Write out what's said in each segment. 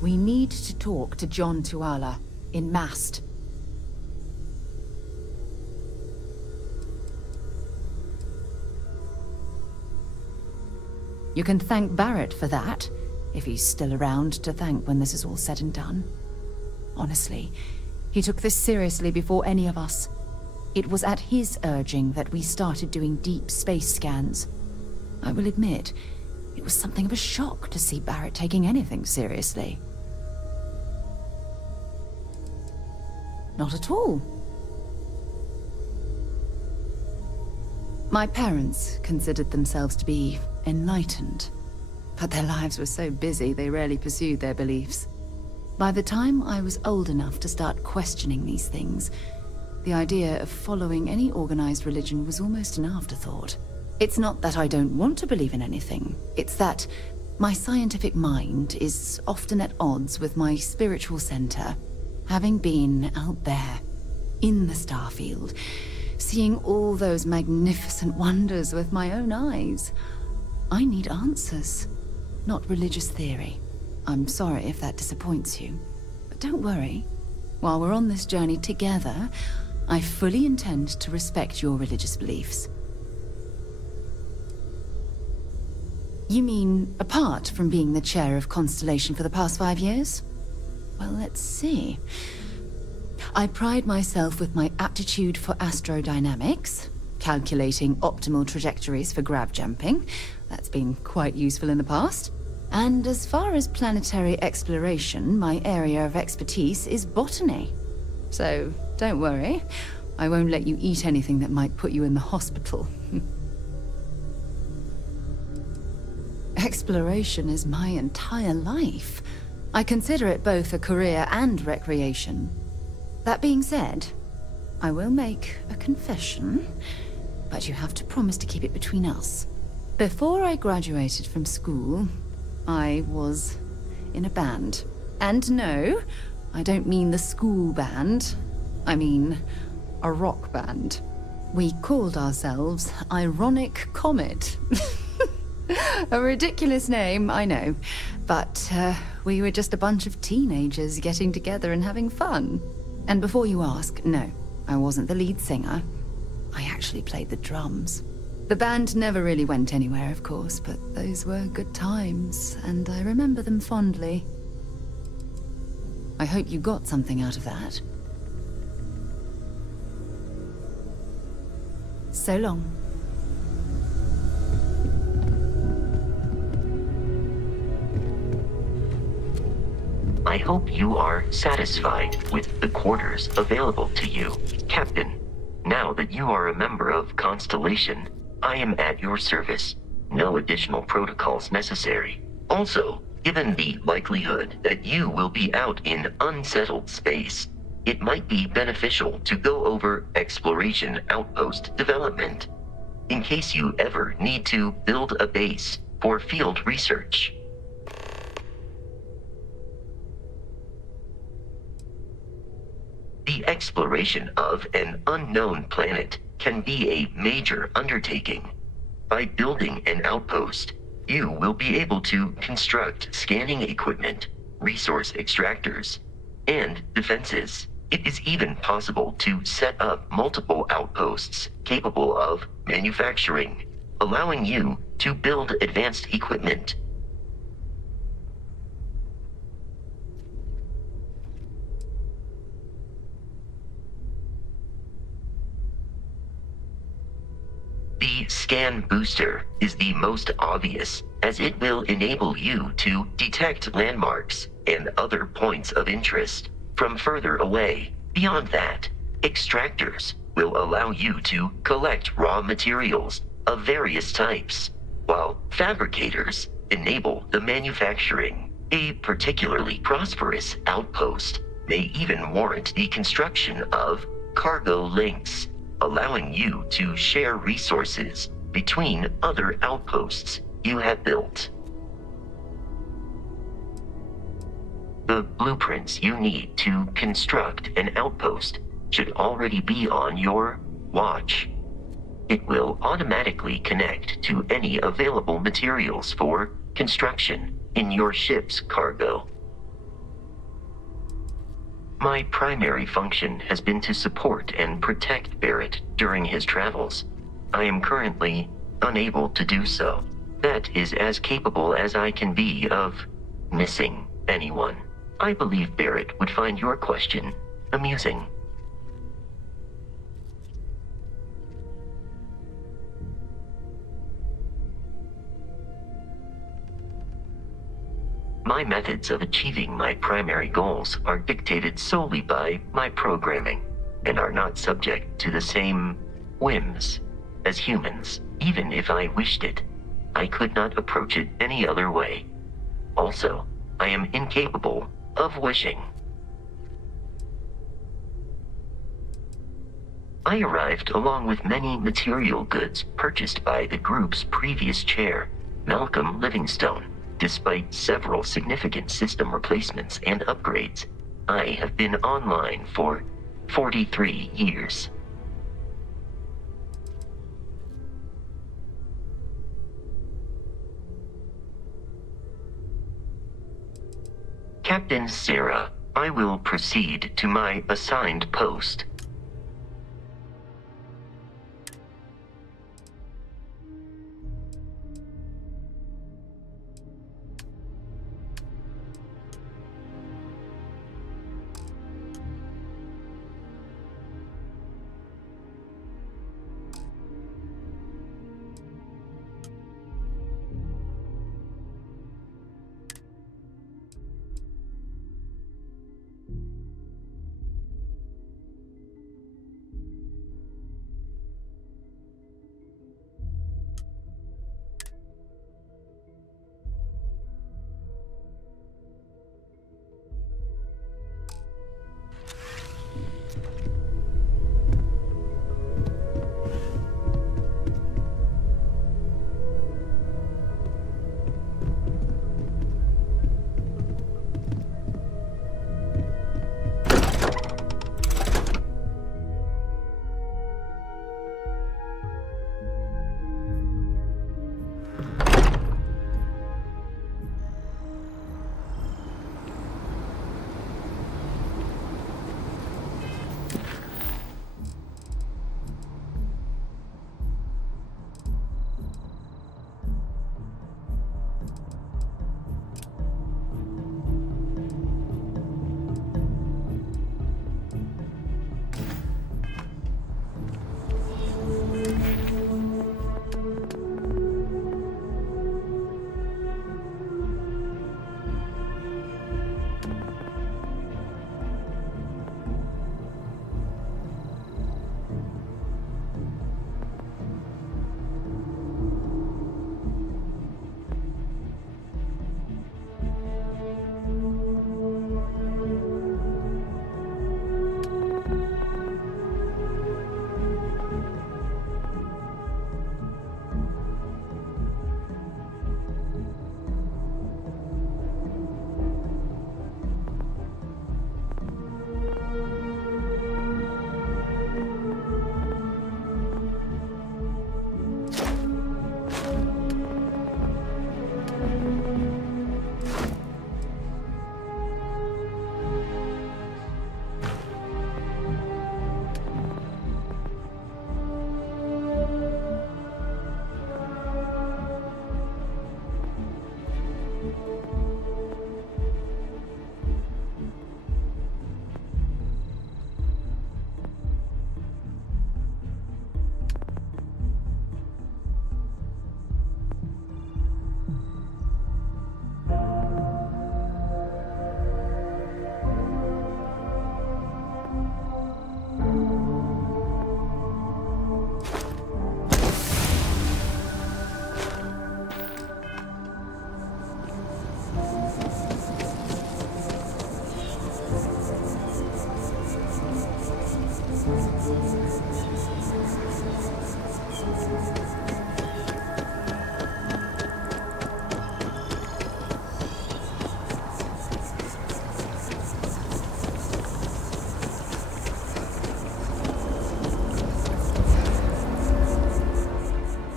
We need to talk to John Tuala in Mast. You can thank Barrett for that, if he's still around to thank when this is all said and done. Honestly, he took this seriously before any of us. It was at his urging that we started doing deep space scans. I will admit, it was something of a shock to see Barrett taking anything seriously. Not at all. My parents considered themselves to be enlightened, but their lives were so busy they rarely pursued their beliefs. By the time I was old enough to start questioning these things, the idea of following any organized religion was almost an afterthought. It's not that I don't want to believe in anything, it's that my scientific mind is often at odds with my spiritual center. Having been out there, in the Starfield, seeing all those magnificent wonders with my own eyes, I need answers, not religious theory. I'm sorry if that disappoints you, but don't worry. While we're on this journey together, I fully intend to respect your religious beliefs. You mean, apart from being the chair of Constellation for the past 5 years? Well, let's see. I pride myself with my aptitude for astrodynamics, calculating optimal trajectories for grav jumping. That's been quite useful in the past. And as far as planetary exploration, my area of expertise is botany. So, don't worry. I won't let you eat anything that might put you in the hospital. Exploration is my entire life. I consider it both a career and recreation. That being said, I will make a confession, but you have to promise to keep it between us. Before I graduated from school, I was in a band. And no, I don't mean the school band. I mean a rock band. We called ourselves Ironic Comet. A ridiculous name, I know. But we were just a bunch of teenagers getting together and having fun. And before you ask, no, I wasn't the lead singer. I actually played the drums. The band never really went anywhere, of course, but those were good times, and I remember them fondly. I hope you got something out of that. So long. I hope you are satisfied with the quarters available to you, Captain. Now that you are a member of Constellation, I am at your service. No additional protocols necessary. Also, given the likelihood that you will be out in unsettled space, it might be beneficial to go over exploration outpost development, in case you ever need to build a base for field research. The exploration of an unknown planet can be a major undertaking. By building an outpost, you will be able to construct scanning equipment, resource extractors, and defenses. It is even possible to set up multiple outposts capable of manufacturing, allowing you to build advanced equipment. The scan booster is the most obvious, as it will enable you to detect landmarks and other points of interest from further away. Beyond that, extractors will allow you to collect raw materials of various types, while fabricators enable the manufacturing. A particularly prosperous outpost may even warrant the construction of cargo links, allowing you to share resources between other outposts you have built. The blueprints you need to construct an outpost should already be on your watch. It will automatically connect to any available materials for construction in your ship's cargo. My primary function has been to support and protect Barrett during his travels. I am currently unable to do so. That is as capable as I can be of missing anyone. I believe Barrett would find your question amusing. My methods of achieving my primary goals are dictated solely by my programming, and are not subject to the same whims as humans. Even if I wished it, I could not approach it any other way. Also, I am incapable of wishing. I arrived along with many material goods purchased by the group's previous chair, Malcolm Livingstone. Despite several significant system replacements and upgrades, I have been online for 43 years. Captain Sarah, I will proceed to my assigned post.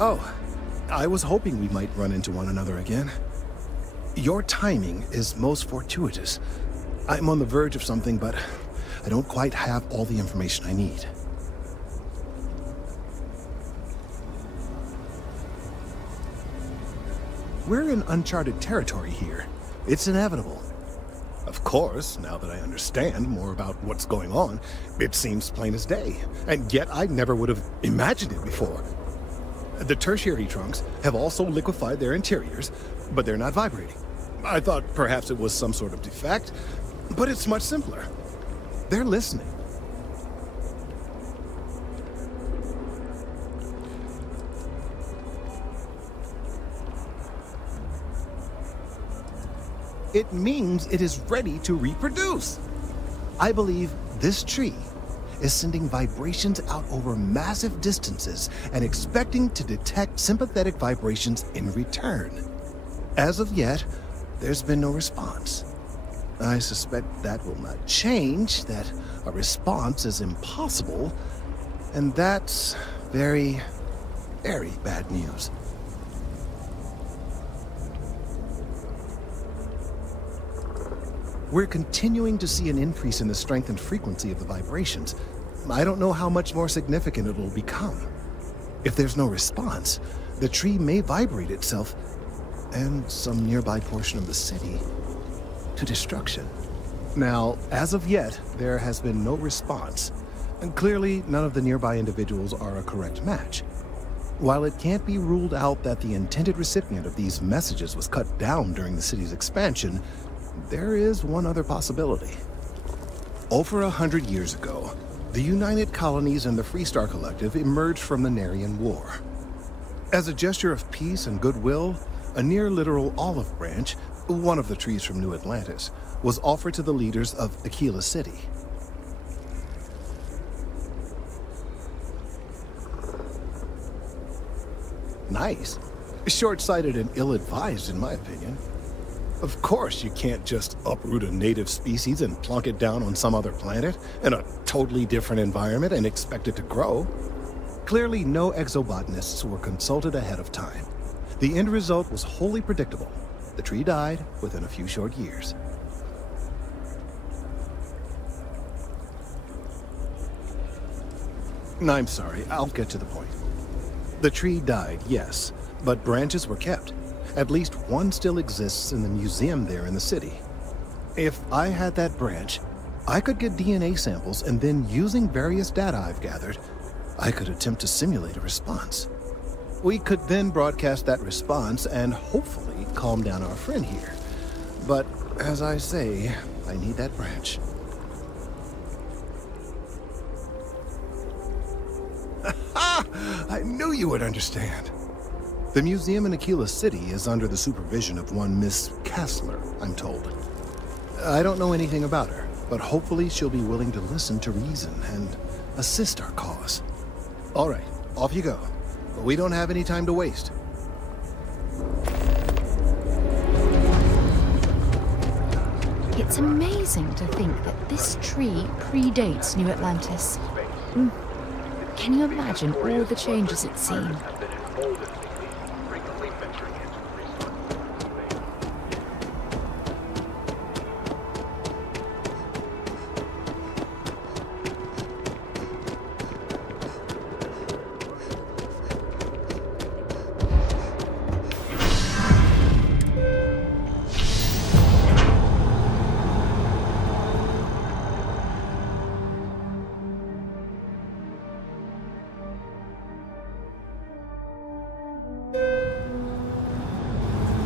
Oh, I was hoping we might run into one another again. Your timing is most fortuitous. I'm on the verge of something, but I don't quite have all the information I need. We're in uncharted territory here. It's inevitable. Of course, now that I understand more about what's going on, it seems plain as day. And yet I never would have imagined it before. The tertiary trunks have also liquefied their interiors, but they're not vibrating. I thought perhaps it was some sort of defect, but it's much simpler. They're listening. It means it is ready to reproduce. I believe this tree is sending vibrations out over massive distances and expecting to detect sympathetic vibrations in return. As of yet, there's been no response. I suspect that will not change, that a response is impossible, and that's very, very bad news. We're continuing to see an increase in the strength and frequency of the vibrations. I don't know how much more significant it will become. If there's no response, the tree may vibrate itself and some nearby portion of the city to destruction. Now, as of yet, there has been no response, and clearly none of the nearby individuals are a correct match. While it can't be ruled out that the intended recipient of these messages was cut down during the city's expansion, there is one other possibility. Over 100 years ago, the United Colonies and the Freestar Collective emerged from the Narian War. As a gesture of peace and goodwill, a near-literal olive branch, one of the trees from New Atlantis, was offered to the leaders of Aquila City. Nice. Short-sighted and ill-advised, in my opinion. Of course, you can't just uproot a native species and plunk it down on some other planet in a totally different environment and expect it to grow. Clearly, no exobotanists were consulted ahead of time. The end result was wholly predictable. The tree died within a few short years. I'm sorry, I'll get to the point. The tree died, yes, but branches were kept. At least one still exists in the museum there in the city. If I had that branch, I could get DNA samples, and then using various data I've gathered, I could attempt to simulate a response. We could then broadcast that response and hopefully calm down our friend here. But as I say, I need that branch. I knew you would understand. The museum in Aquila City is under the supervision of one Miss Kessler, I'm told. I don't know anything about her, but hopefully she'll be willing to listen to reason and assist our cause. All right, off you go. We don't have any time to waste. It's amazing to think that this tree predates New Atlantis. Can you imagine all the changes it's seen?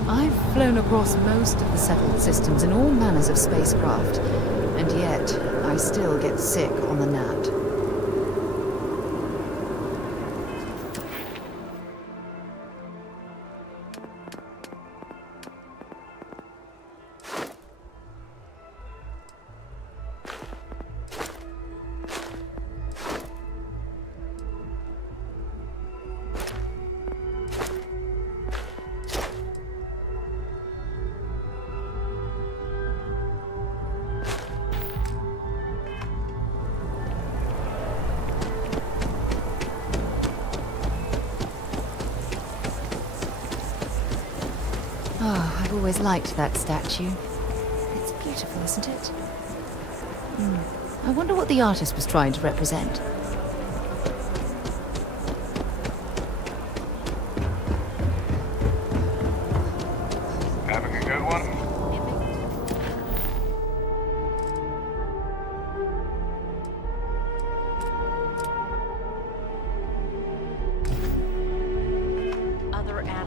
I've flown across most of the settled systems in all manners of spacecraft, and yet I still get sick on the gnat. Oh, I've always liked that statue. It's beautiful, isn't it? I wonder what the artist was trying to represent. Having a good one?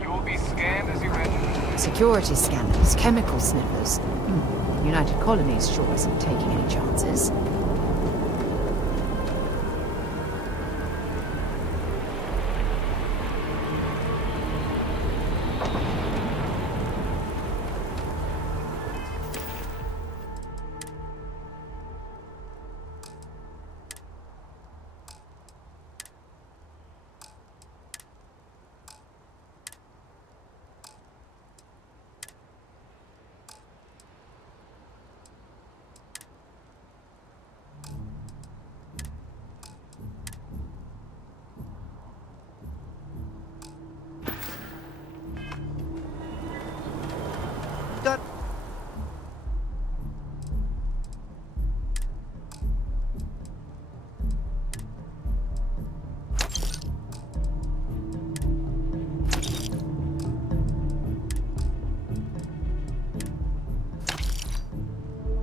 You will be scanned as you enter. Security scanners, chemical sniffers. The United Colonies sure isn't taking any chances.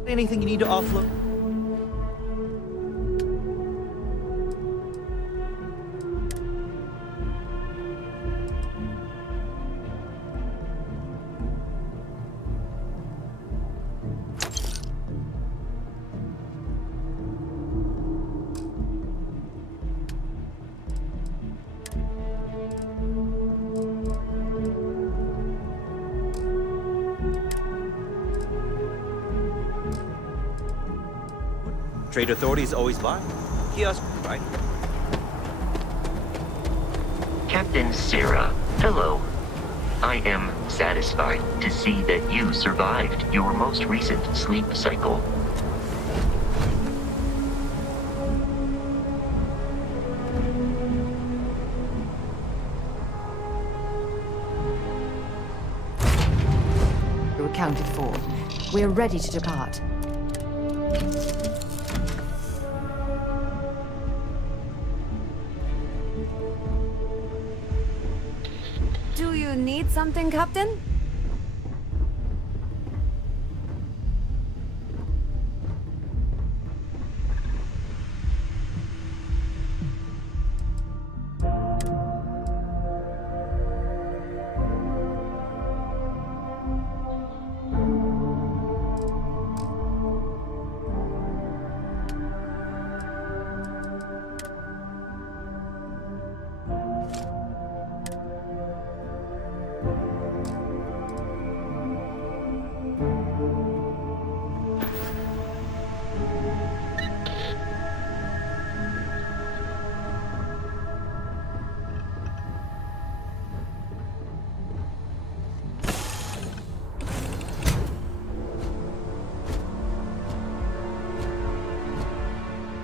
Anything you need to offload? Trade authorities always buy. Kiosk, right? Captain Sarah, hello. I am satisfied to see that you survived your most recent sleep cycle. You're accounted for. We're ready to depart. Do you need something, Captain?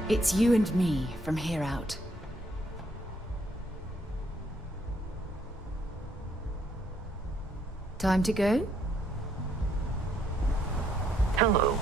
It's you and me from here out. Time to go? Hello.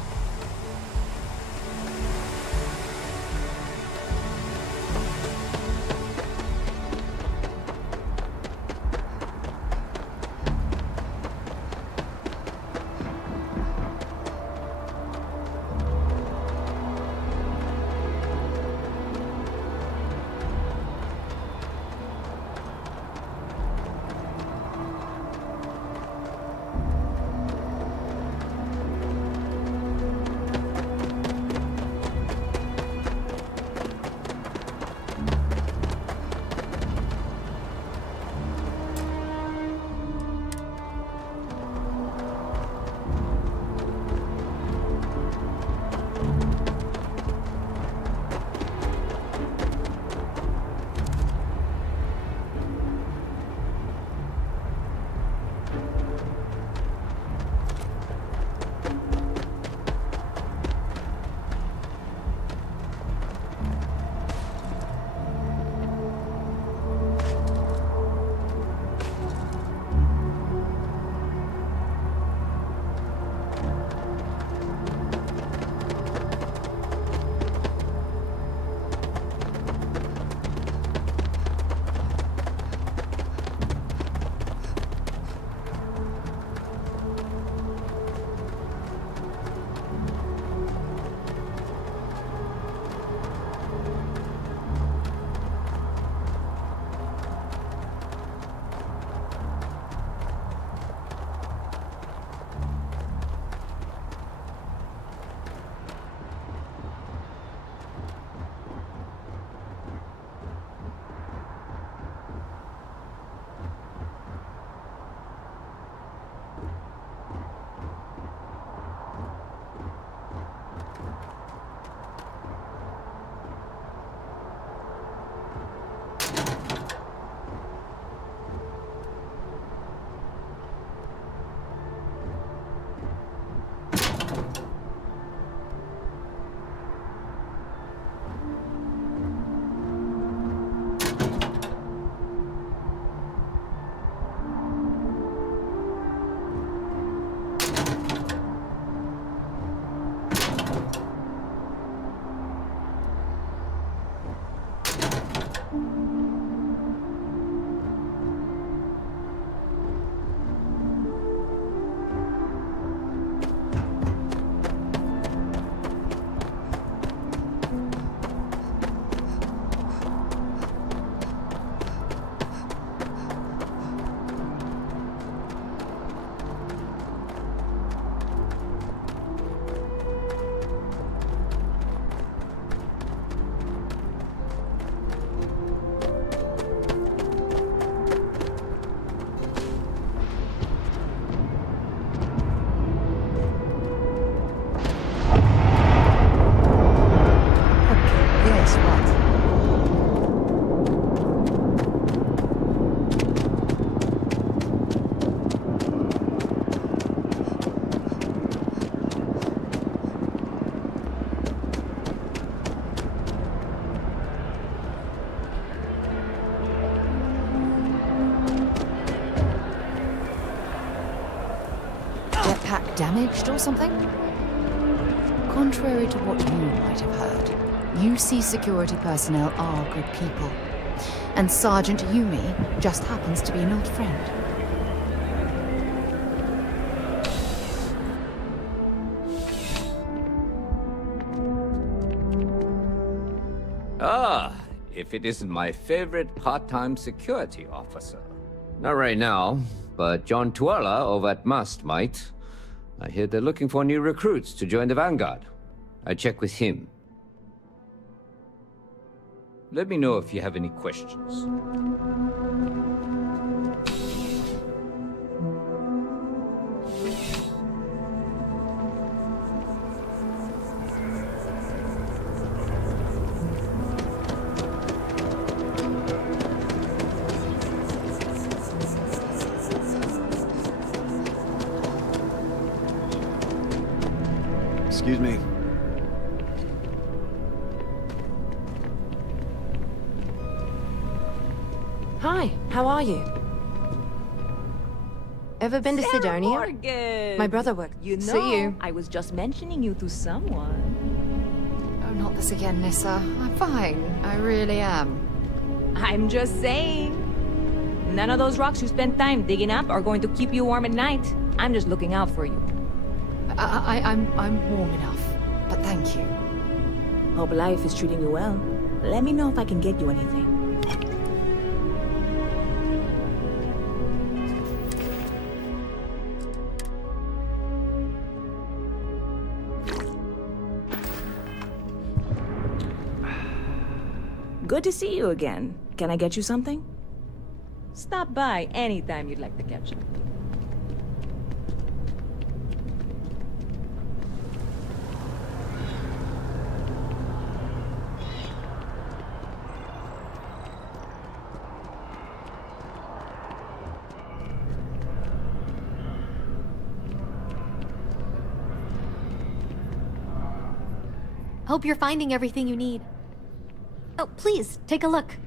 backpack damaged or something? Contrary to what you might have heard, UC security personnel are good people. And Sergeant Yumi just happens to be an old friend. Ah, if it isn't my favorite part-time security officer. Not right now, but John Tuala over at Must might. I hear they're looking for new recruits to join the Vanguard. I check with him. Let me know if you have any questions. Excuse me. Hi, how are you? Ever been to Sidonia? Morgan! My brother worked. You know, See you. I was just mentioning you to someone. Oh, not this again, Nissa. I'm fine. I really am. I'm just saying. None of those rocks you spent time digging up are going to keep you warm at night. I'm just looking out for you. I'm warm enough, but thank you. Hope life is treating you well. Let me know if I can get you anything. Good to see you again. Can I get you something? Stop by anytime you'd like to catch up. Hope you're finding everything you need. Oh, please, take a look.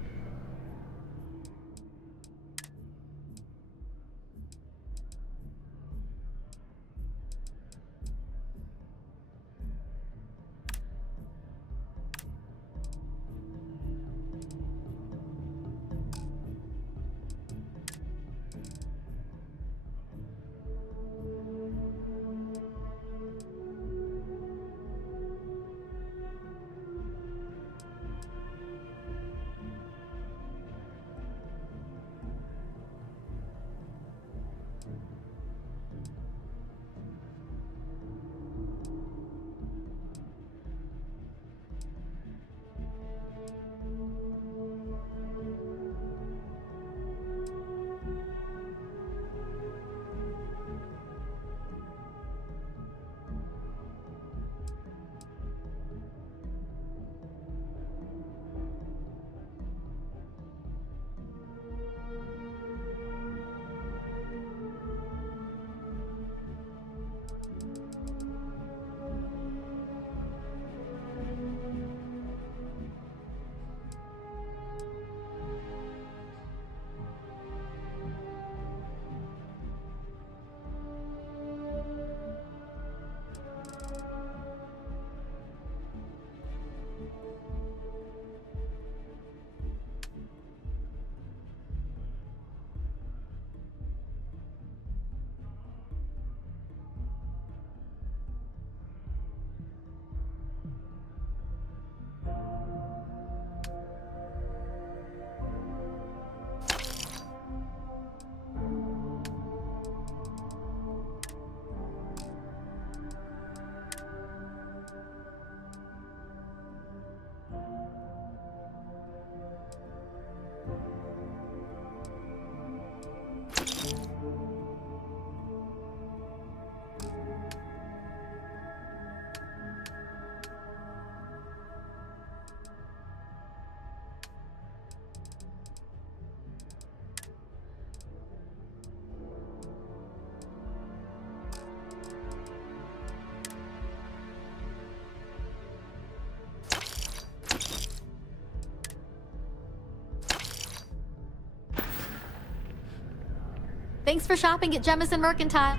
Thanks for shopping at Jemison Mercantile.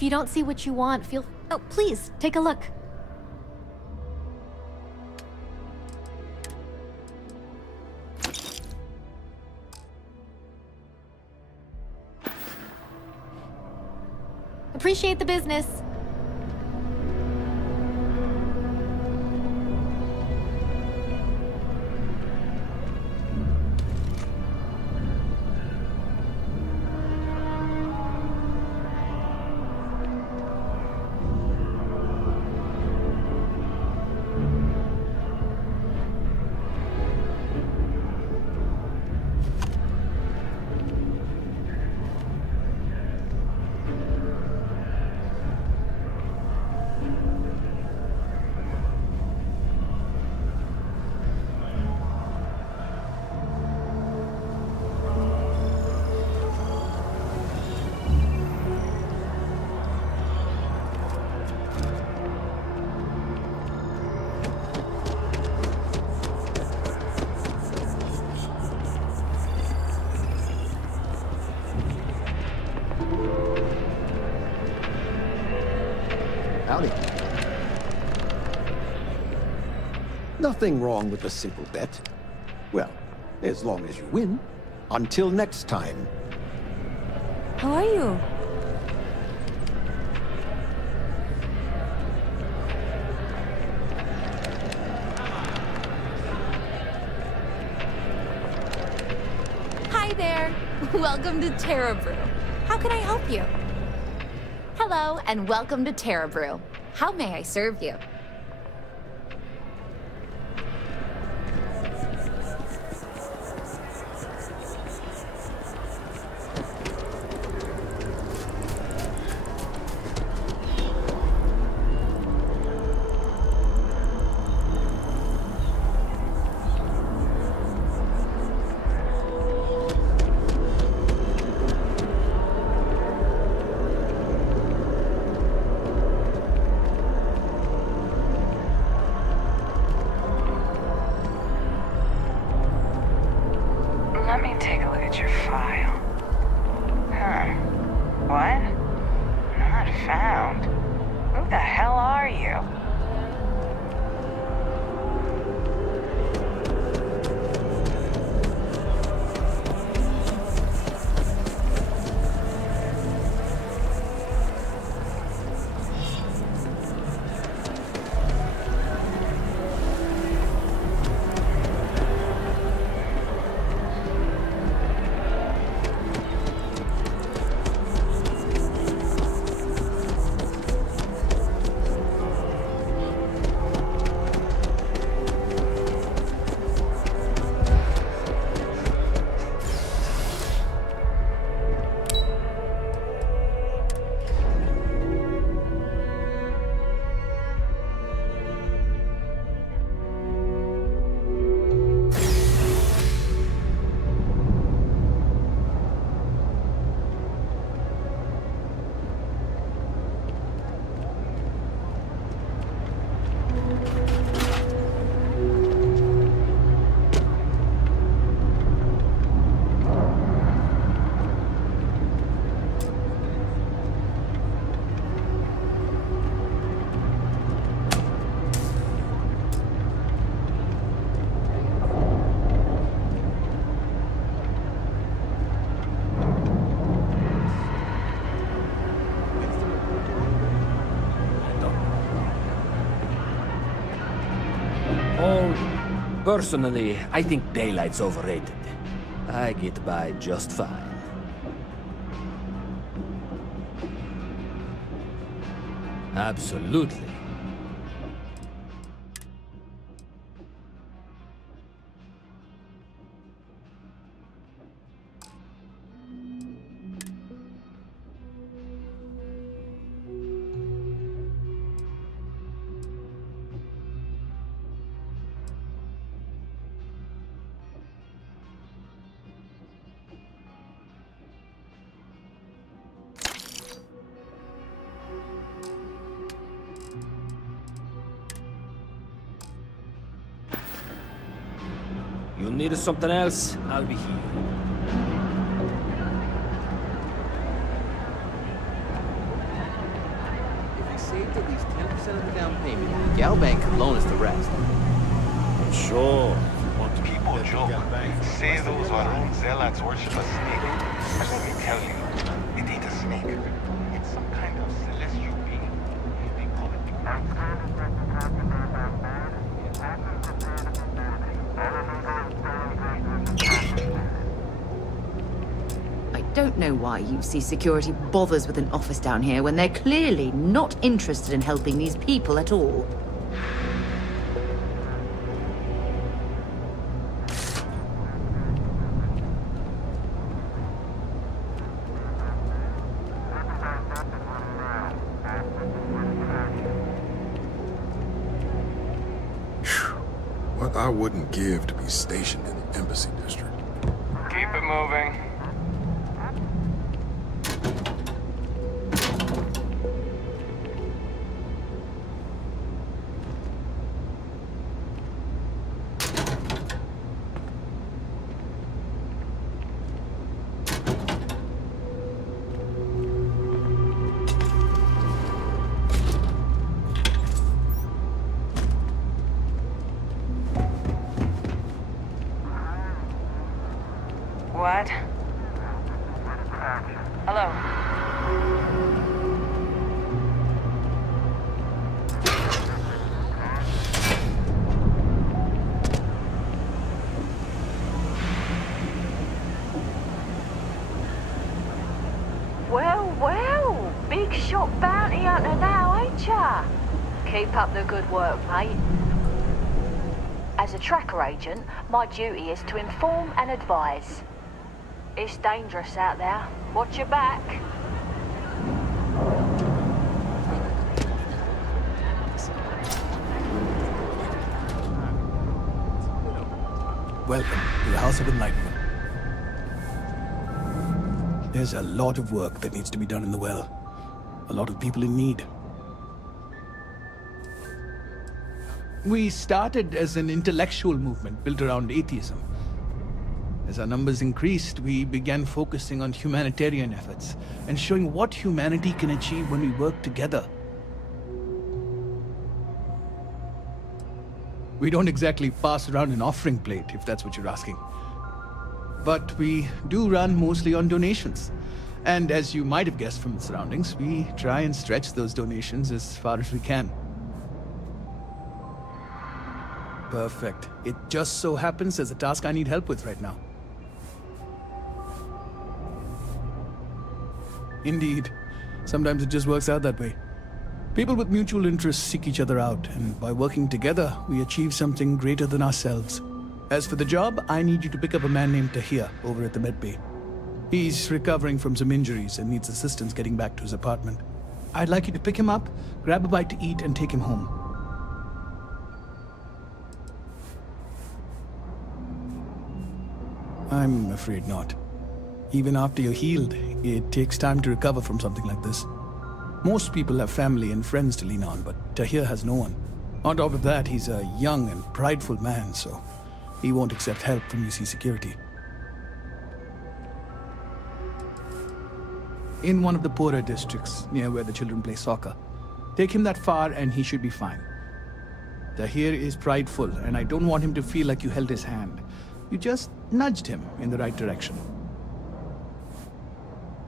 If you don't see what you want, feel... Oh, please, take a look. Appreciate the business. Howdy. Nothing wrong with a simple bet. Well, as long as you win. Until next time. How are you? Hi there. Welcome to Terra Brew. How can I help you? Hello, and welcome to Terra Brew. How may I serve you? Let me take a look at your file. Huh. What? Not found. Who the hell are you? Personally, I think daylight's overrated. I get by just fine. Absolutely. You need something else? I'll be here. 20% of the down payment. Gal Bank could loan us the rest. Sure. People joke. Say those Varun zealots worship a snake. But let me tell you, it ain't a snake. It's some kind of celestial being. They call it I don't know why UC Security bothers with an office down here when they're clearly not interested in helping these people at all. What I wouldn't give to be stationed in the Embassy District. Keep it moving. What? Hello? Well, big shot bounty hunter now, ain't ya? Keep up the good work, mate. As a tracker agent, my duty is to inform and advise. It's dangerous out there. Watch your back. Welcome to the House of Enlightenment. There's a lot of work that needs to be done in the well. A lot of people in need. We started as an intellectual movement built around atheism. As our numbers increased, we began focusing on humanitarian efforts and showing what humanity can achieve when we work together. We don't exactly pass around an offering plate, if that's what you're asking. But we do run mostly on donations. And as you might have guessed from the surroundings, we try and stretch those donations as far as we can. Perfect. It just so happens there's a task I need help with right now. Indeed. Sometimes it just works out that way. People with mutual interests seek each other out, and by working together, we achieve something greater than ourselves. As for the job, I need you to pick up a man named Tahir over at the medbay. He's recovering from some injuries and needs assistance getting back to his apartment. I'd like you to pick him up, grab a bite to eat, and take him home. I'm afraid not. Even after you're healed, it takes time to recover from something like this. Most people have family and friends to lean on, but Tahir has no one. On top of that, he's a young and prideful man, so he won't accept help from UC Security. In one of the poorer districts, near where the children play soccer. Take him that far and he should be fine. Tahir is prideful, and I don't want him to feel like you held his hand. You just nudged him in the right direction.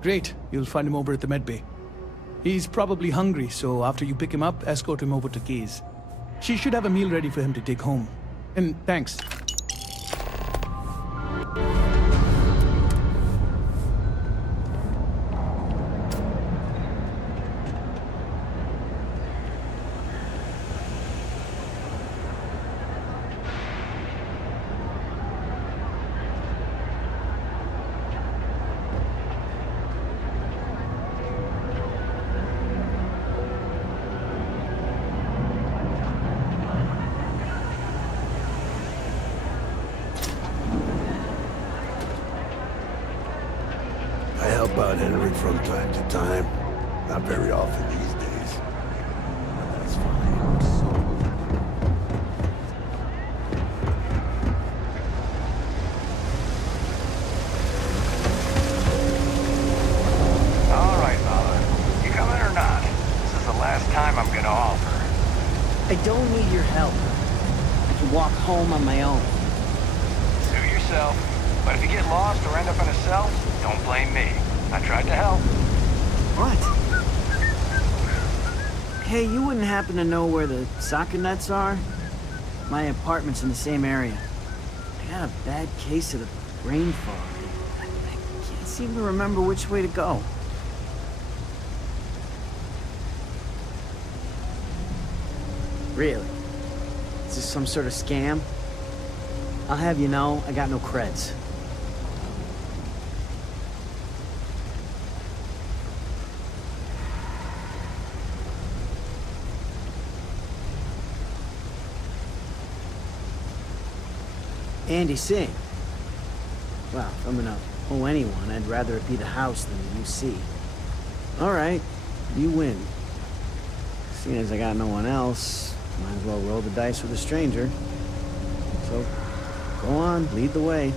Great, you'll find him over at the medbay. He's probably hungry, so after you pick him up, escort him over to Kay's. She should have a meal ready for him to take home. And thanks. About Henry from time to time. Not very often these days. But that's fine. All right, Mala. You coming or not? This is the last time I'm gonna offer. walk home on my own. Suit yourself. But if you get lost or end up in a cell, don't blame me. I tried to help. What? Hey, you wouldn't happen to know where the soccer nets are? My apartment's in the same area. I got a bad case of the brain fog. I can't seem to remember which way to go. Really? Is this some sort of scam? I'll have you know, I got no creds. Andy, sing. Well, if I'm gonna owe anyone, I'd rather it be the house than the UC. All right, you win. Seeing as I got no one else, might as well roll the dice with a stranger. So, go on, lead the way.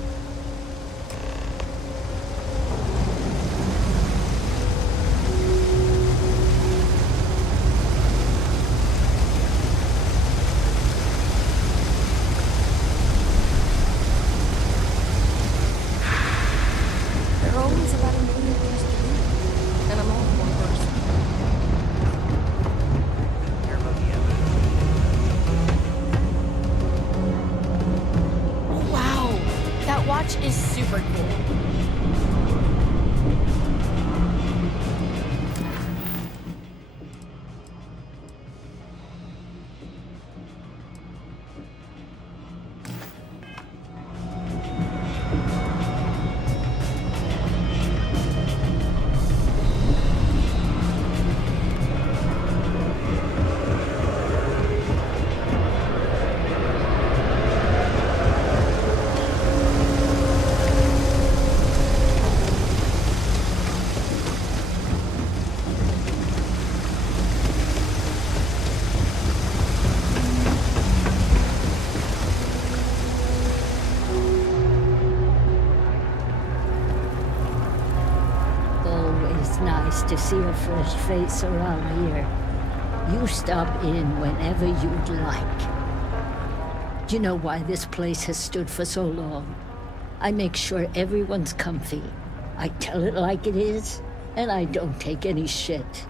Is super cool. To see a fresh face around here. You stop in whenever you'd like. Do you know why this place has stood for so long? I make sure everyone's comfy. I tell it like it is, and I don't take any shit.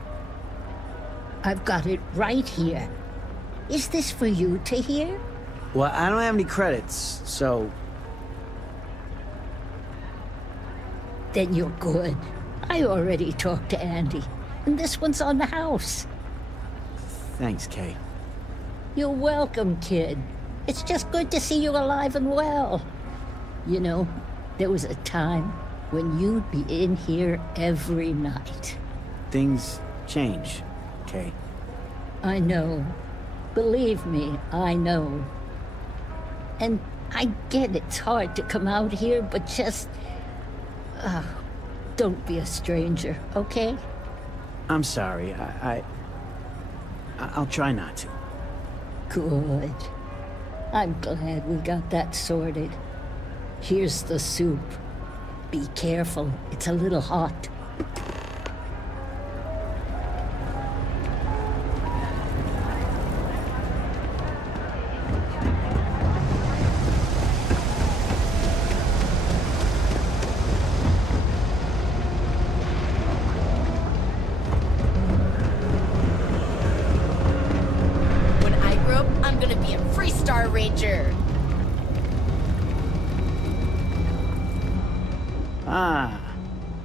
I've got it right here. Is this for you to hear? Well, I don't have any credits, so... Then you're good. I already talked to Andy, and this one's on the house. Thanks, Kay. You're welcome, kid. It's just good to see you alive and well. You know, there was a time when you'd be in here every night. Things change, Kay. I know. Believe me, I know. And I get it's hard to come out here, but just... don't be a stranger, okay? I'm sorry. I'll try not to. Good. I'm glad we got that sorted. Here's the soup. Be careful, it's a little hot. Ah,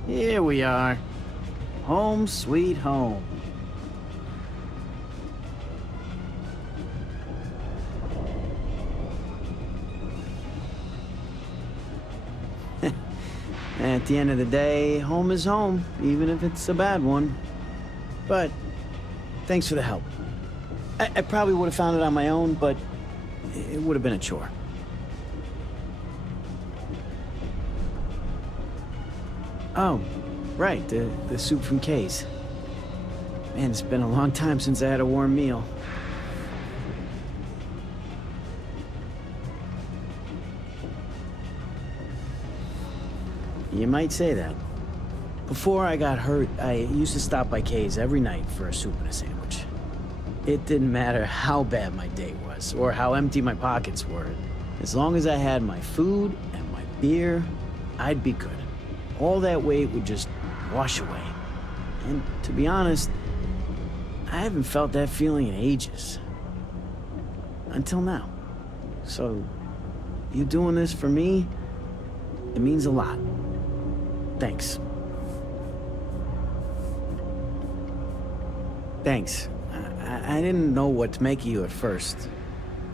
here we are. Home sweet home. At the end of the day, home is home, even if it's a bad one. But thanks for the help. I probably would have found it on my own, but it would have been a chore. Oh, right, the soup from Kay's. Man, it's been a long time since I had a warm meal. You might say that. Before I got hurt, I used to stop by Kay's every night for a soup and a sandwich. It didn't matter how bad my day was, or how empty my pockets were. As long as I had my food and my beer, I'd be good. All that weight would just wash away. And to be honest, I haven't felt that feeling in ages. Until now. So, you doing this for me, it means a lot. Thanks. Thanks. I didn't know what to make of you at first.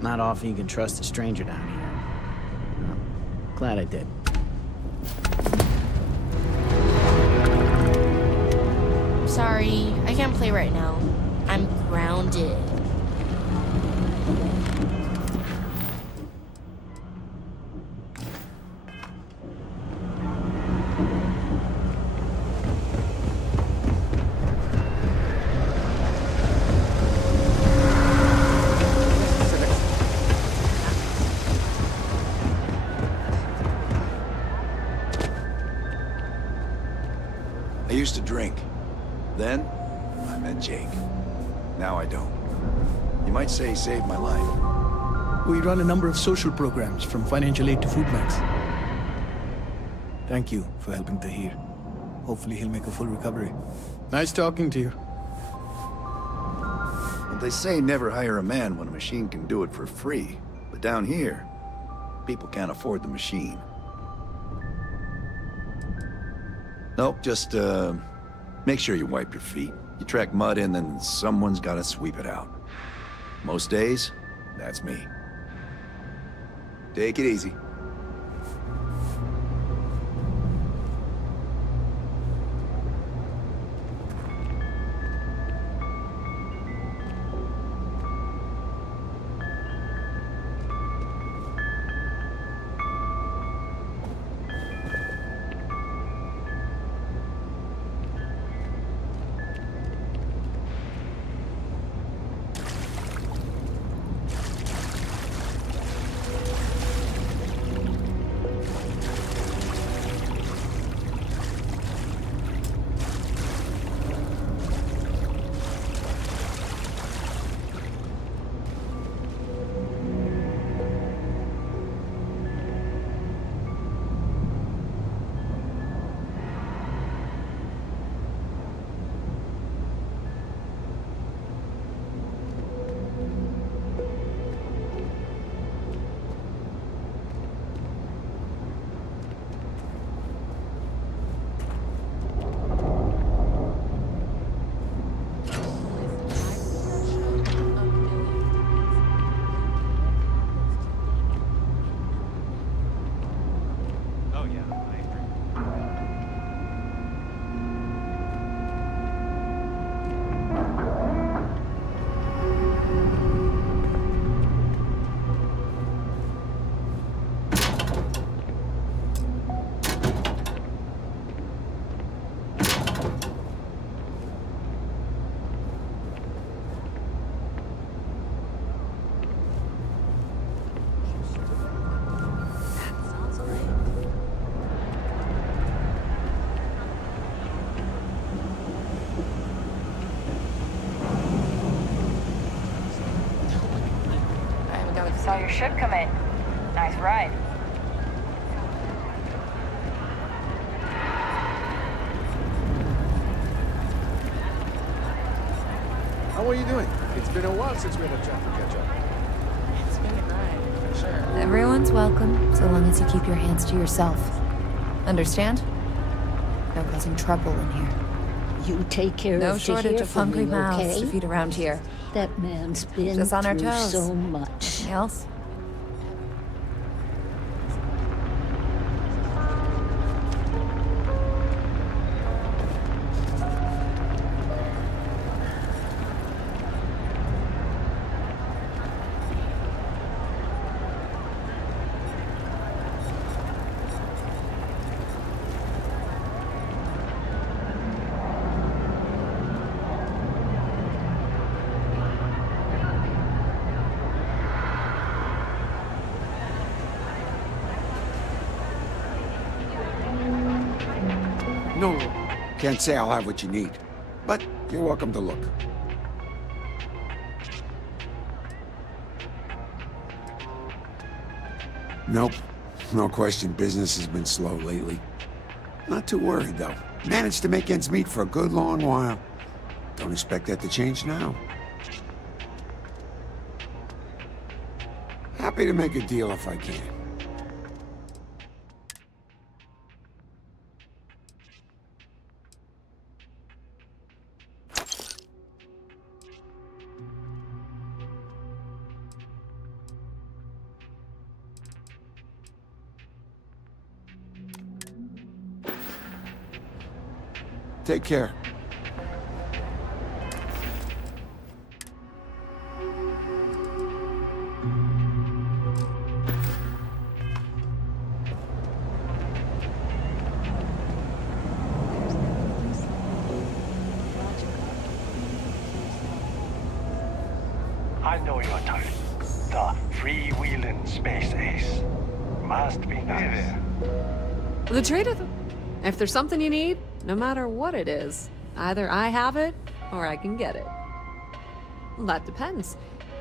Not often you can trust a stranger down here. Well, glad I did. Sorry, I can't play right now. I'm grounded. I used to drink. Then, I met Jake. Now I don't. You might say he saved my life. We run a number of social programs, from financial aid to food banks. Thank you for helping Tahir. Hopefully he'll make a full recovery. Nice talking to you. Well, they say never hire a man when a machine can do it for free. But down here, people can't afford the machine. Nope, just, make sure you wipe your feet. You track mud in, then someone's gotta sweep it out. Most days, that's me. Take it easy. Saw your ship come in. Nice ride. How are you doing? It's been a while since we had a chance to catch up. It's been a ride, for sure. Everyone's welcome, so long as you keep your hands to yourself. Understand? No causing trouble in here. You take care No of shortage Tahir of for hungry me, mouths okay? to feed around here. That man's been Just on our through toes. so much. Anything else? No, can't say I'll have what you need, but you're welcome to look. Nope. No question, business has been slow lately. Not too worried, though. Managed to make ends meet for a good long while. Don't expect that to change now. Happy to make a deal if I can. Take care. I know your type. The freewheeling space ace. Must be nice. The trade of... If there's something you need, no matter what it is, either I have it, or I can get it. Well, that depends.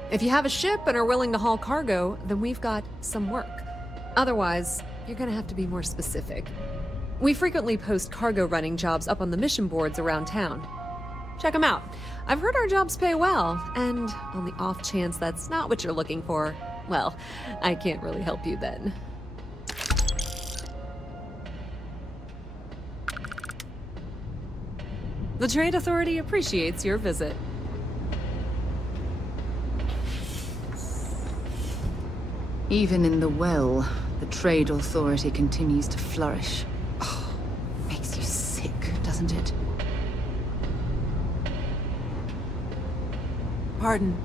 If you have a ship and are willing to haul cargo, then we've got some work. Otherwise, you're gonna have to be more specific. We frequently post cargo running jobs up on the mission boards around town. Check them out. I've heard our jobs pay well, and on the off chance that's not what you're looking for, well, I can't really help you then. The Trade Authority appreciates your visit. Even in the well, the Trade Authority continues to flourish. Oh, makes you sick, doesn't it? Pardon.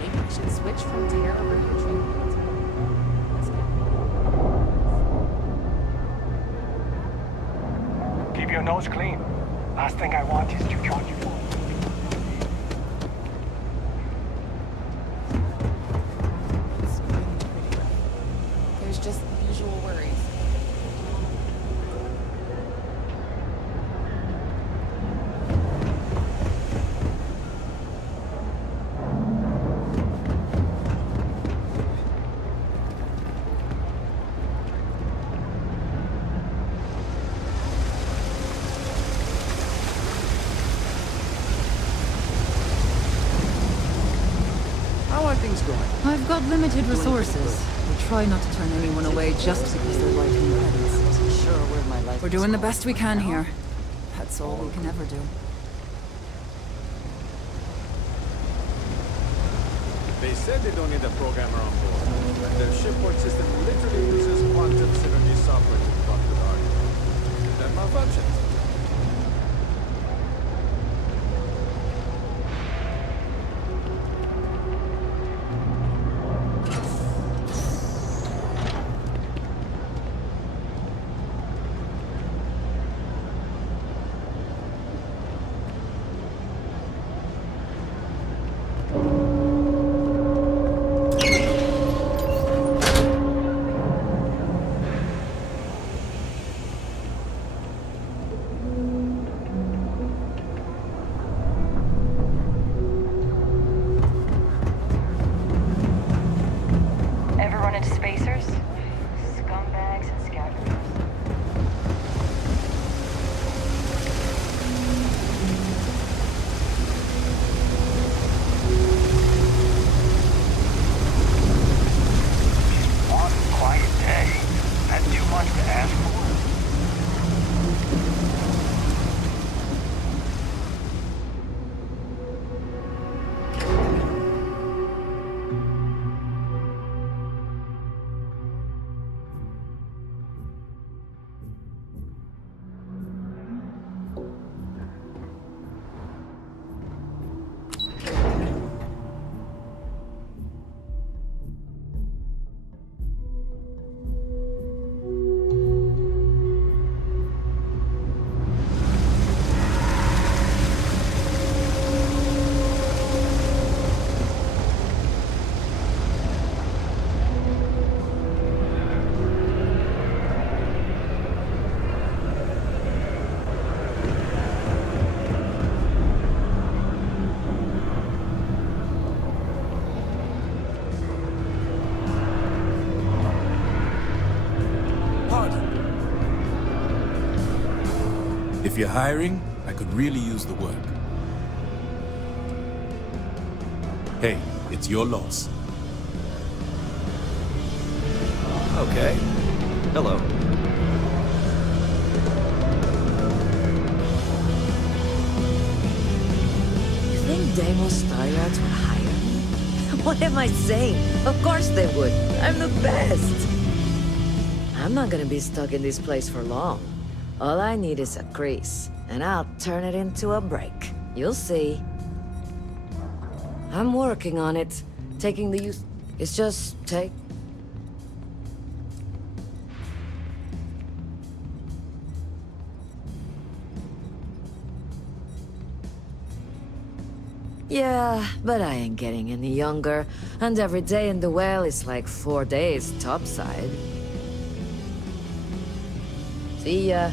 Maybe we should switch from Terrabrew to Trade. Keep your nose clean. Last thing I want is to charge you for. There's just the usual worries. How are things going? I've got limited resources. We try not to turn anyone away just because they're writing credits. Sure, where my life We're doing the best we can here. That's all we can ever do. They said they don't need a programmer on board, and their shipboard system literally uses quantum synergy software to fuck with hardware. That malfunctions. If you're hiring, I could really use the work. Hey, it's your loss. Okay. Hello. You think Deimos Staryards would hire me? What am I saying? Of course they would. I'm the best. I'm not gonna be stuck in this place for long. All I need is a crease, and I'll turn it into a break. You'll see. I'm working on it. Taking the use... It's just take... Yeah, but I ain't getting any younger, and every day in the well is like 4 days topside. See ya.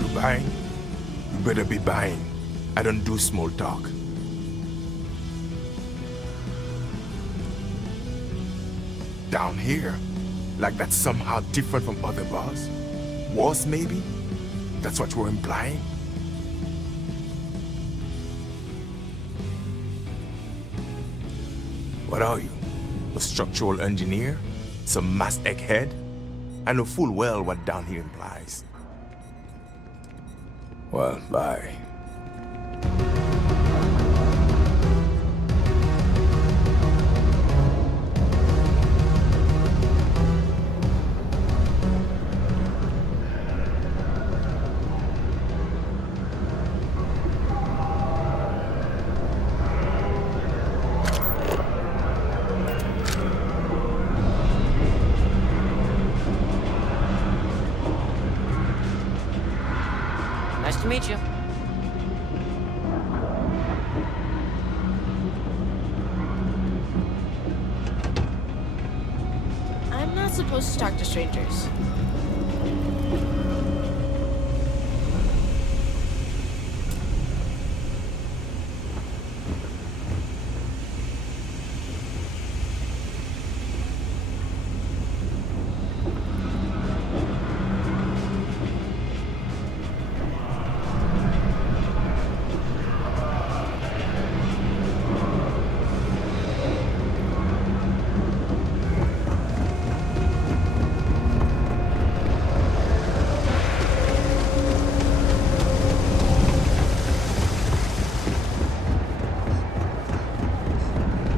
You buying? You better be buying. I don't do small talk. Down here? Like that's somehow different from other bars? Worse, maybe? That's what you're implying? What are you? A structural engineer? Some mass egghead? I know full well what down here implies. Well, bye. Nice to meet you. I'm not supposed to talk to strangers.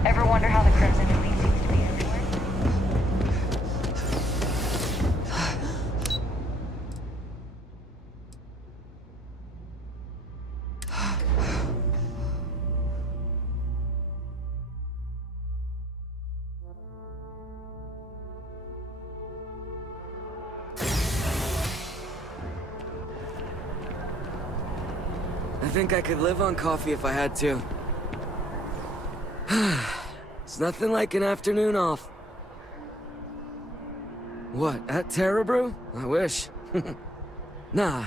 Ever wonder how the Crimson Elite seems to be everywhere? I think I could live on coffee if I had to. It's nothing like an afternoon off. What, at Terra Brew? I wish. Nah,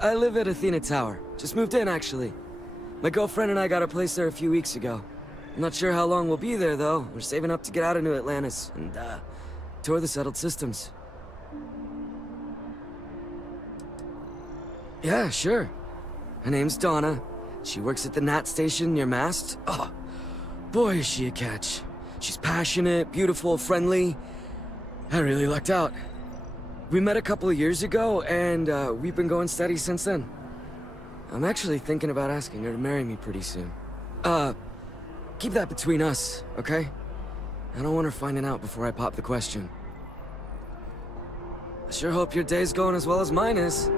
I live at Athena Tower. Just moved in, actually. My girlfriend and I got a place there a few weeks ago. I'm not sure how long we'll be there, though. We're saving up to get out of New Atlantis and, tour the settled systems. Yeah, sure. Her name's Donna. She works at the Nat station near Mast. Oh, boy, is she a catch. She's passionate, beautiful, friendly. I really lucked out. We met a couple of years ago, and we've been going steady since then. I'm actually thinking about asking her to marry me pretty soon. Keep that between us, okay? I don't want her finding out before I pop the question. I sure hope your day's going as well as mine is.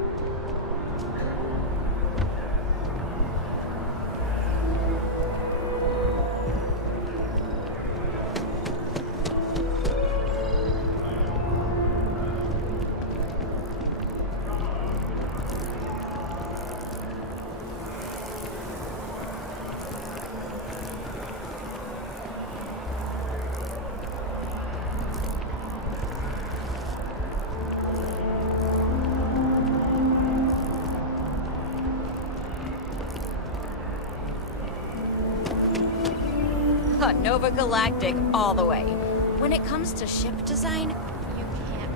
Nova Galactic all the way. When it comes to ship design, you can't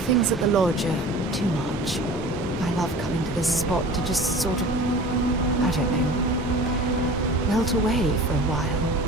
things at the lodge are too much. I love coming to this spot to just sort of, I don't know, melt away for a while.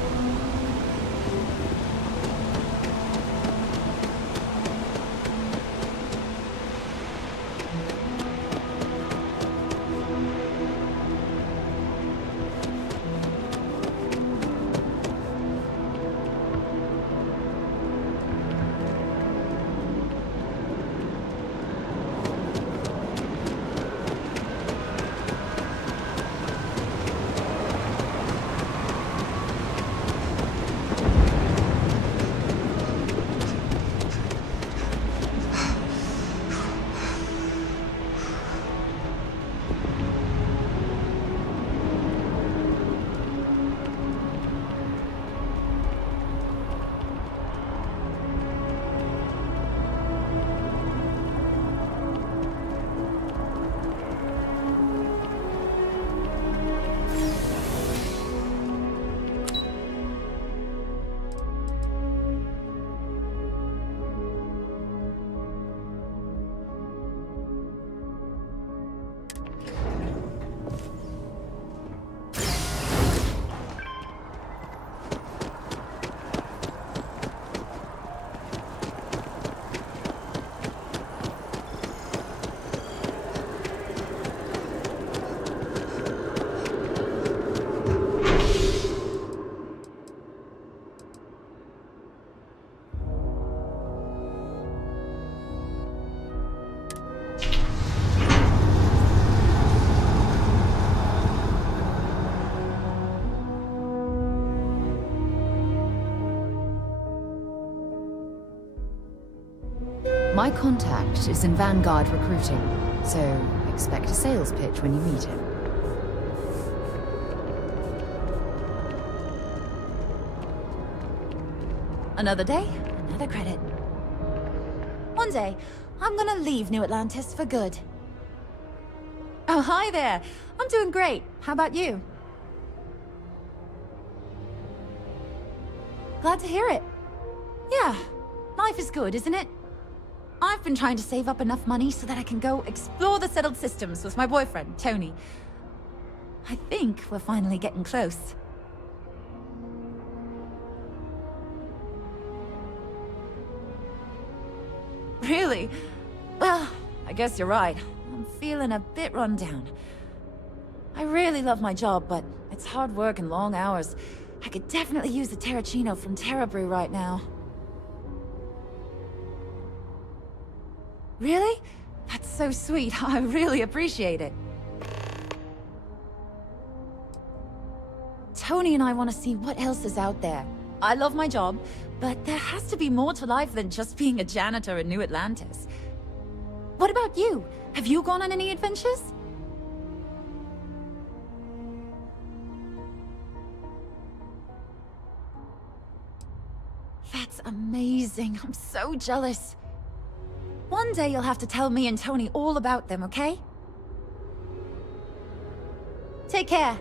My contact is in Vanguard recruiting, so expect a sales pitch when you meet him. Another day, another credit. One day, I'm gonna leave New Atlantis for good. Oh, hi there. I'm doing great. How about you? Glad to hear it. Yeah, life is good, isn't it? I've been trying to save up enough money so that I can go explore the settled systems with my boyfriend, Tony. I think we're finally getting close. Really? Well, I guess you're right. I'm feeling a bit run down. I really love my job, but it's hard work and long hours. I could definitely use the Terracino from Terrabrew right now. Really? That's so sweet. I really appreciate it. Tony and I want to see what else is out there. I love my job, but there has to be more to life than just being a janitor in New Atlantis. What about you? Have you gone on any adventures? That's amazing. I'm so jealous. One day you'll have to tell me and Tony all about them, okay? Take care.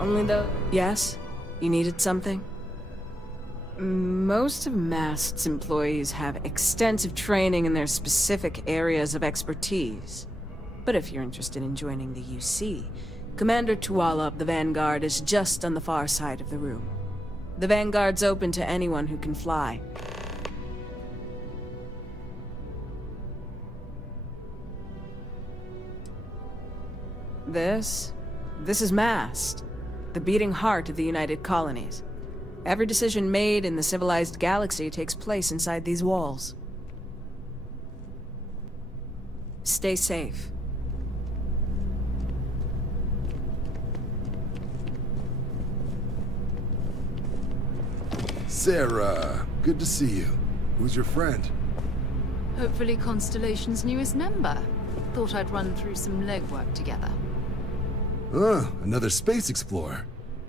Only though... Yes? You needed something? Most of Mast's employees have extensive training in their specific areas of expertise. But if you're interested in joining the UC, Commander Tuala of the Vanguard is just on the far side of the room. The Vanguard's open to anyone who can fly. This is Mast. the beating heart of the United Colonies. Every decision made in the civilized galaxy takes place inside these walls. Stay safe. Sarah, good to see you. Who's your friend? Hopefully Constellation's newest member. Thought I'd run through some legwork together. Another space explorer.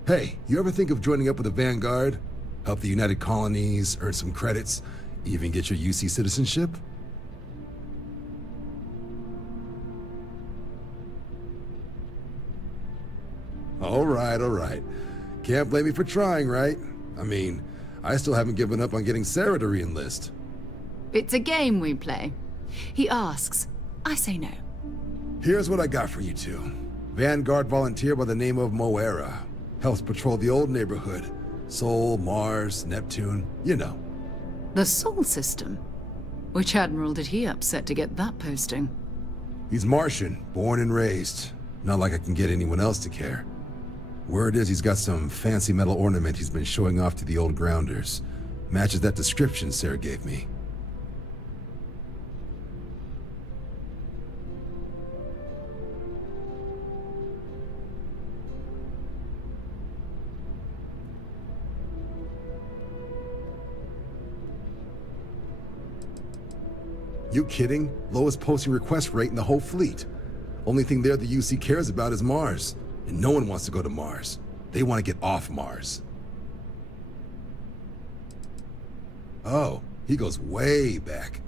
Hey, you ever think of joining up with the Vanguard? Help the United Colonies, earn some credits, even get your UC citizenship? All right. Can't blame me for trying, right? I mean, I still haven't given up on getting Sarah to re-enlist. It's a game we play. He asks, I say no. Here's what I got for you two. Vanguard volunteer by the name of Moera. Helps patrol the old neighborhood. Sol, Mars, Neptune, you know. The Sol system? Which admiral did he upset to get that posting? He's Martian, born and raised. Not like I can get anyone else to care. Word is he's got some fancy metal ornament he's been showing off to the old grounders. Matches that description Sarah gave me. You kidding? Lowest posting request rate in the whole fleet. Only thing there the UC cares about is Mars. And no one wants to go to Mars. They want to get off Mars. Oh, he goes way back.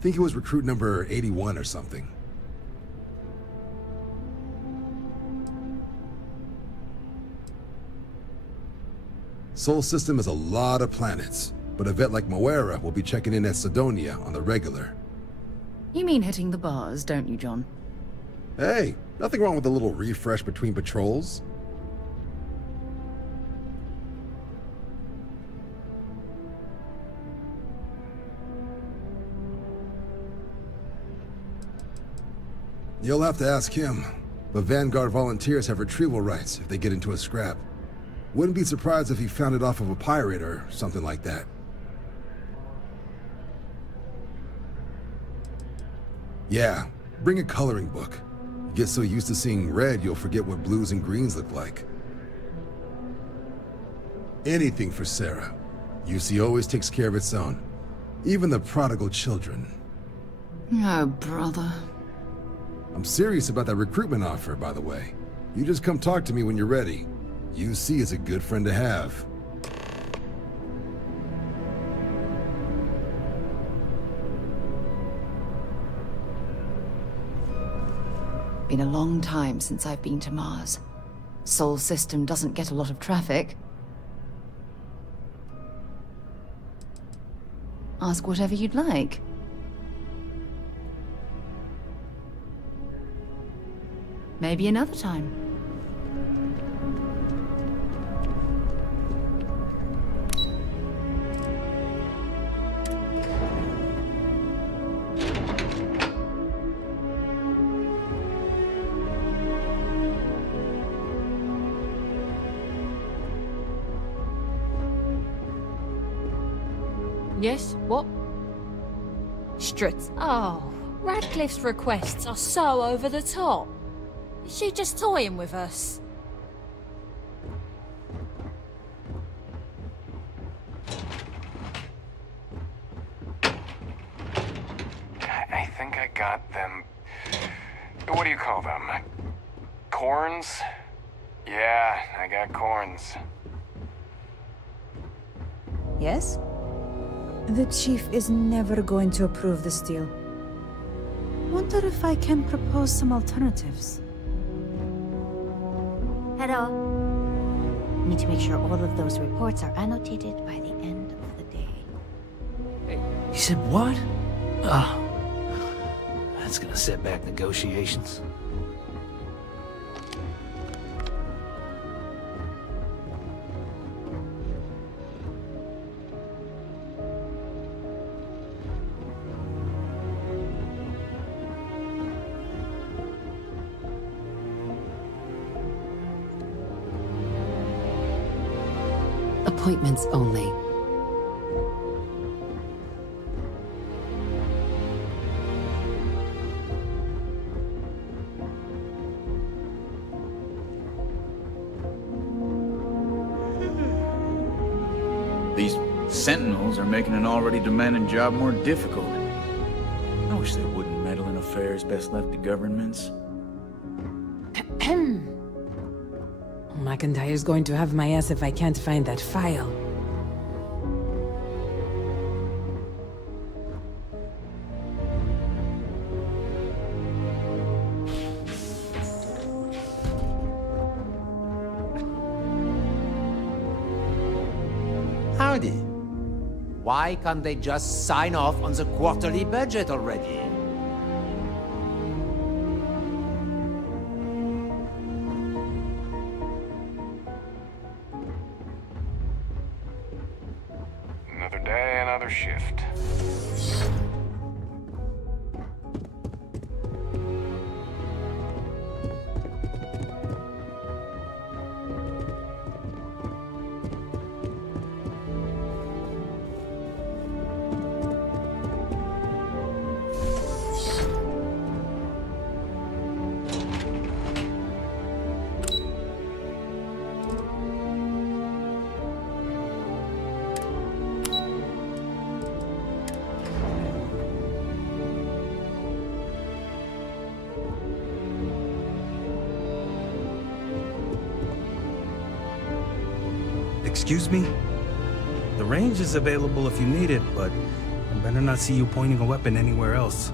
Think he was recruit number 81 or something. Sol system has a lot of planets, but a vet like Moera will be checking in at Sidonia on the regular. You mean hitting the bars, don't you, John? Hey, nothing wrong with a little refresh between patrols. You'll have to ask him, but Vanguard volunteers have retrieval rights if they get into a scrap. Wouldn't be surprised if he found it off of a pirate or something like that. Yeah, bring a coloring book. You get so used to seeing red, you'll forget what blues and greens look like. Anything for Sarah. UC always takes care of its own. Even the prodigal children. Oh, brother. I'm serious about that recruitment offer, by the way. You just come talk to me when you're ready. UC is a good friend to have. Been a long time since I've been to Mars. Sol system doesn't get a lot of traffic. Ask whatever you'd like. Maybe another time. Yes? What? Stritz. Oh, Radcliffe's requests are so over the top. Is she just toying with us? I think I got them. What do you call them? Corns? Yeah, I got corns. Yes? The chief is never going to approve this deal. Wonder if I can propose some alternatives. Hello. Need to make sure all of those reports are annotated by the end of the day. You said what? Oh. That's gonna set back negotiations. appointments only. These sentinels are making an already demanding job more difficult. I wish they wouldn't meddle in affairs best left to governments. McIntyre's going to have my ass if I can't find that file. Howdy. Why can't they just sign off on the quarterly budget already? Another day, another shift. Excuse me? The range is available if you need it, but I better not see you pointing a weapon anywhere else.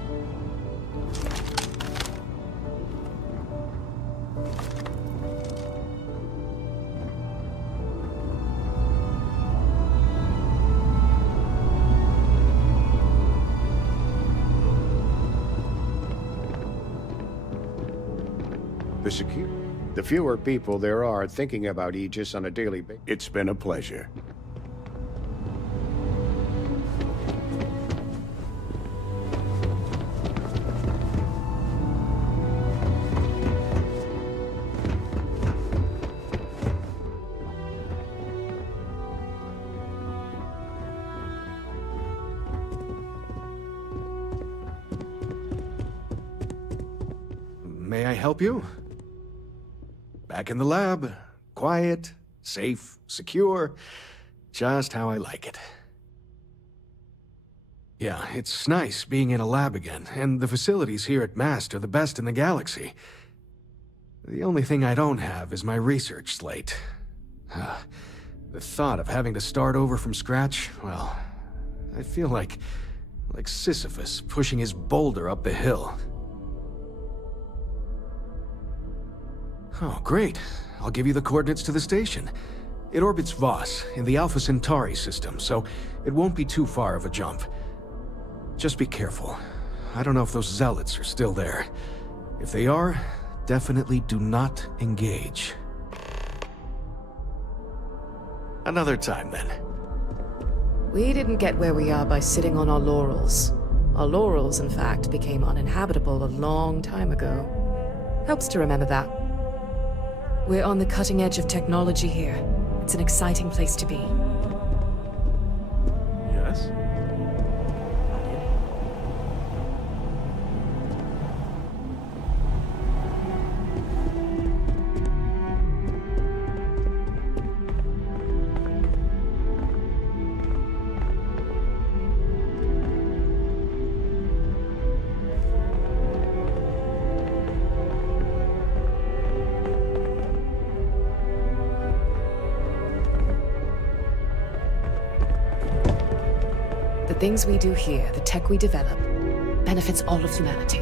The fewer people there are thinking about Aegis on a daily basis. It's been a pleasure. May I help you? Back in the lab. Quiet, safe, secure. Just how I like it. Yeah, it's nice being in a lab again, and the facilities here at MAST are the best in the galaxy. The only thing I don't have is my research slate. The thought of having to start over from scratch, well, I feel like Sisyphus pushing his boulder up the hill. Oh, great. I'll give you the coordinates to the station. It orbits Voss in the Alpha Centauri system, so it won't be too far of a jump. Just be careful. I don't know if those zealots are still there. If they are, definitely do not engage. Another time, then. We didn't get where we are by sitting on our laurels. Our laurels, in fact, became uninhabitable a long time ago. Helps to remember that. We're on the cutting edge of technology here. It's an exciting place to be. Yes? The things we do here, the tech we develop, benefits all of humanity.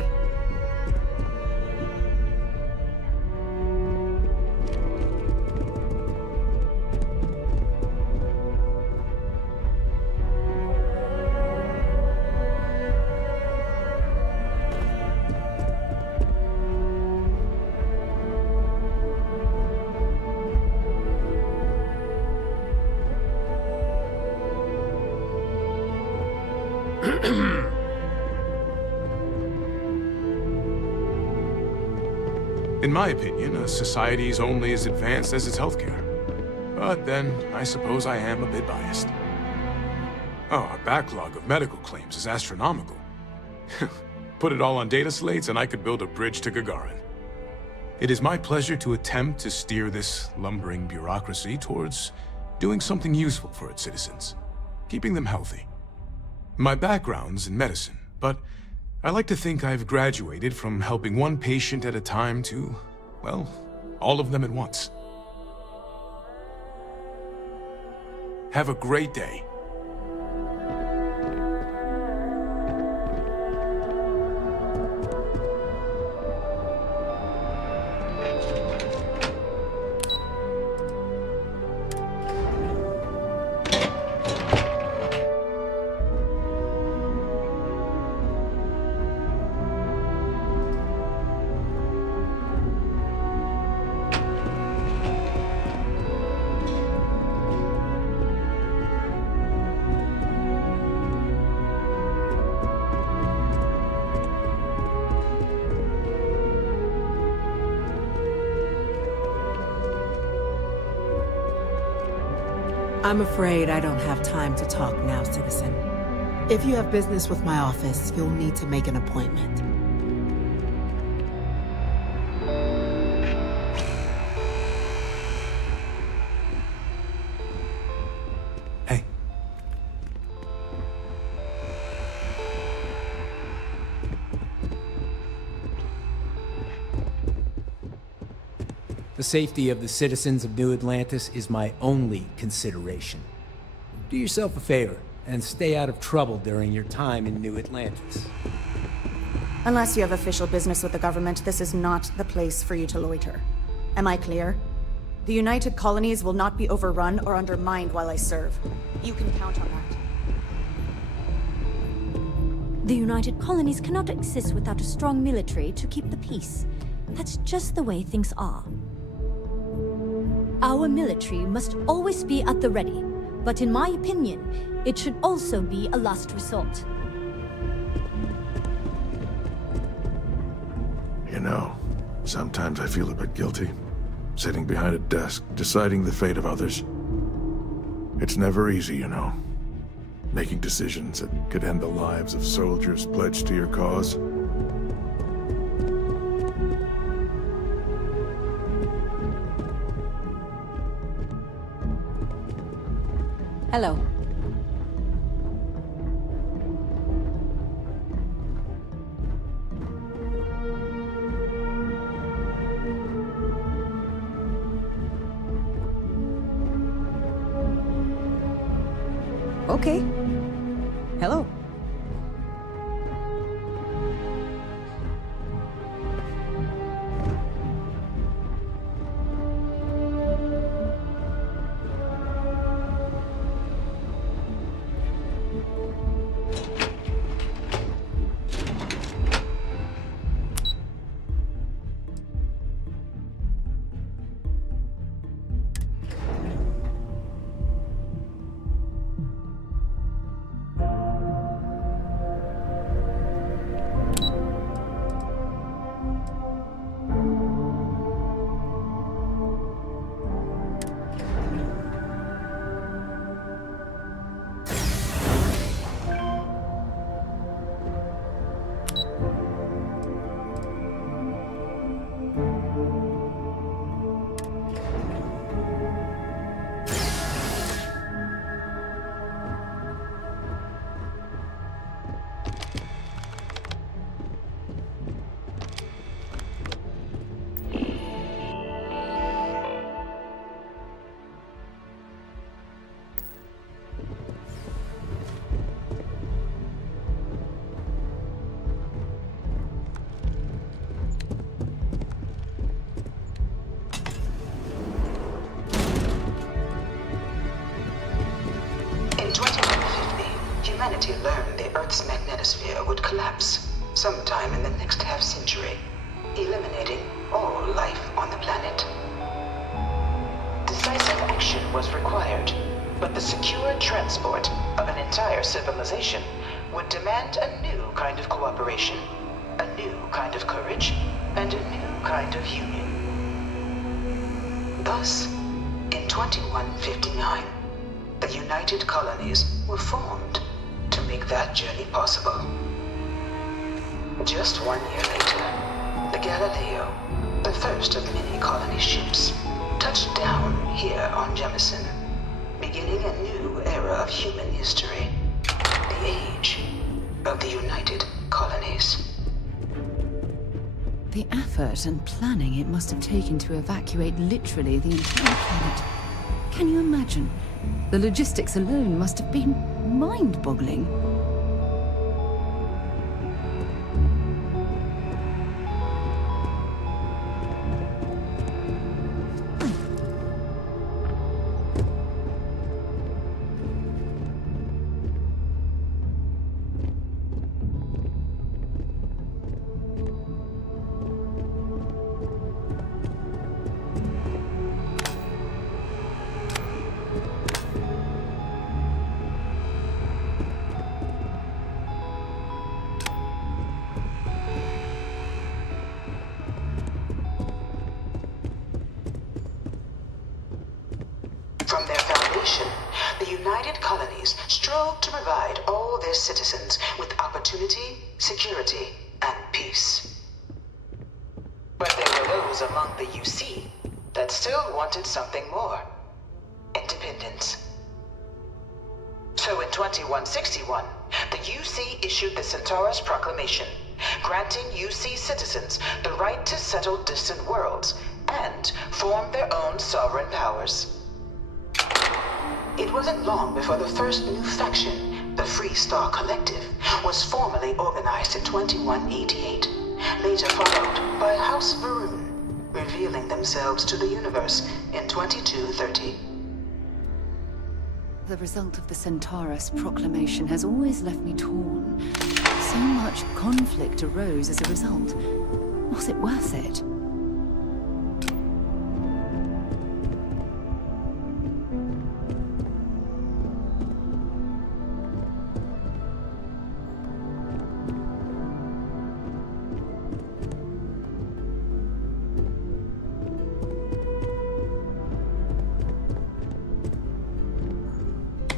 In my opinion, a society is only as advanced as its healthcare. But then, I suppose I am a bit biased. Oh, our backlog of medical claims is astronomical. Put it all on data slates and I could build a bridge to Gagarin. It is my pleasure to attempt to steer this lumbering bureaucracy towards doing something useful for its citizens, keeping them healthy. My background's in medicine, but I like to think I've graduated from helping one patient at a time to, well, all of them at once. Have a great day. I'm afraid I don't have time to talk now, citizen. If you have business with my office, you'll need to make an appointment. Hey. The safety of the citizens of New Atlantis is my only consideration. Do yourself a favor and stay out of trouble during your time in New Atlantis. Unless you have official business with the government, this is not the place for you to loiter. Am I clear? The United Colonies will not be overrun or undermined while I serve. You can count on that. The United Colonies cannot exist without a strong military to keep the peace. That's just the way things are. Our military must always be at the ready, but in my opinion, it should also be a last resort. You know, sometimes I feel a bit guilty, sitting behind a desk, deciding the fate of others. It's never easy, you know, making decisions that could end the lives of soldiers pledged to your cause. Hello. Okay. Hello. Humanity learned the Earth's magnetosphere would collapse sometime in the next half-century, eliminating all life on the planet. Decisive action was required, but the secure transport of an entire civilization would demand a new kind of cooperation, a new kind of courage, and a new kind of union. Thus, in 2159, the United Colonies were formed to make that journey possible. Just 1 year later, the Galileo, the first of many colony ships, touched down here on Jemison, beginning a new era of human history, the age of the United Colonies. The effort and planning it must have taken to evacuate literally the entire planet. Can you imagine? The logistics alone must have been mind-boggling. From their foundation, the United Colonies strove to provide all their citizens with opportunity, security, and peace. But there were those among the UC that still wanted something more: independence. So in 2161, the UC issued the Centaurus Proclamation, granting UC citizens the right to settle distant worlds and form their own sovereign powers. It wasn't long before the first new faction, the Free Star Collective, was formally organized in 2188, later followed by House Varun, revealing themselves to the universe in 2230. The result of the Centaurus Proclamation has always left me torn. So much conflict arose as a result. Was it worth it?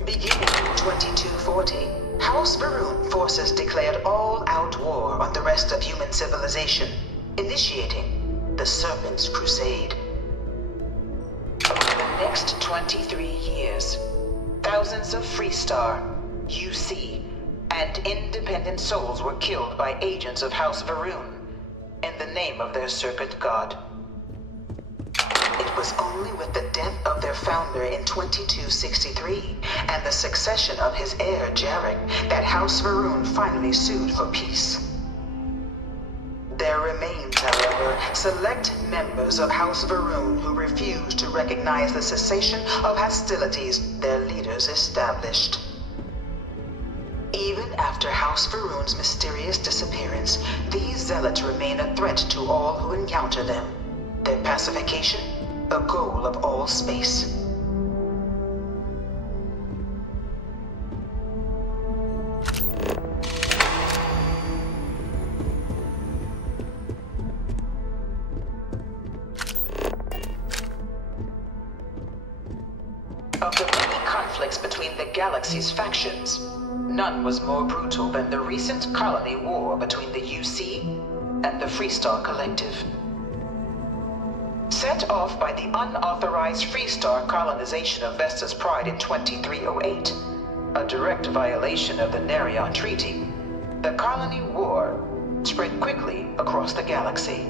Beginning in 2240, House Varun forces declared all-out war on the rest of human civilization, initiating the Serpent's Crusade. Over the next 23 years, thousands of Freestar, UC, and independent souls were killed by agents of House Varun in the name of their Serpent God. It was only with the death of their founder in 2263 and the succession of his heir, Jarek, that House Varun finally sued for peace. There remained, however, select members of House Varun who refused to recognize the cessation of hostilities their leaders established. Even after House Varun's mysterious disappearance, these zealots remain a threat to all who encounter them. Their pacification, a goal of all space. Of the many conflicts between the galaxy's factions, none was more brutal than the recent colony war between the UC and the Freestar Collective. Set off by the unauthorized Freestar colonization of Vesta's Pride in 2308, a direct violation of the Nerion Treaty, the colony war spread quickly across the galaxy.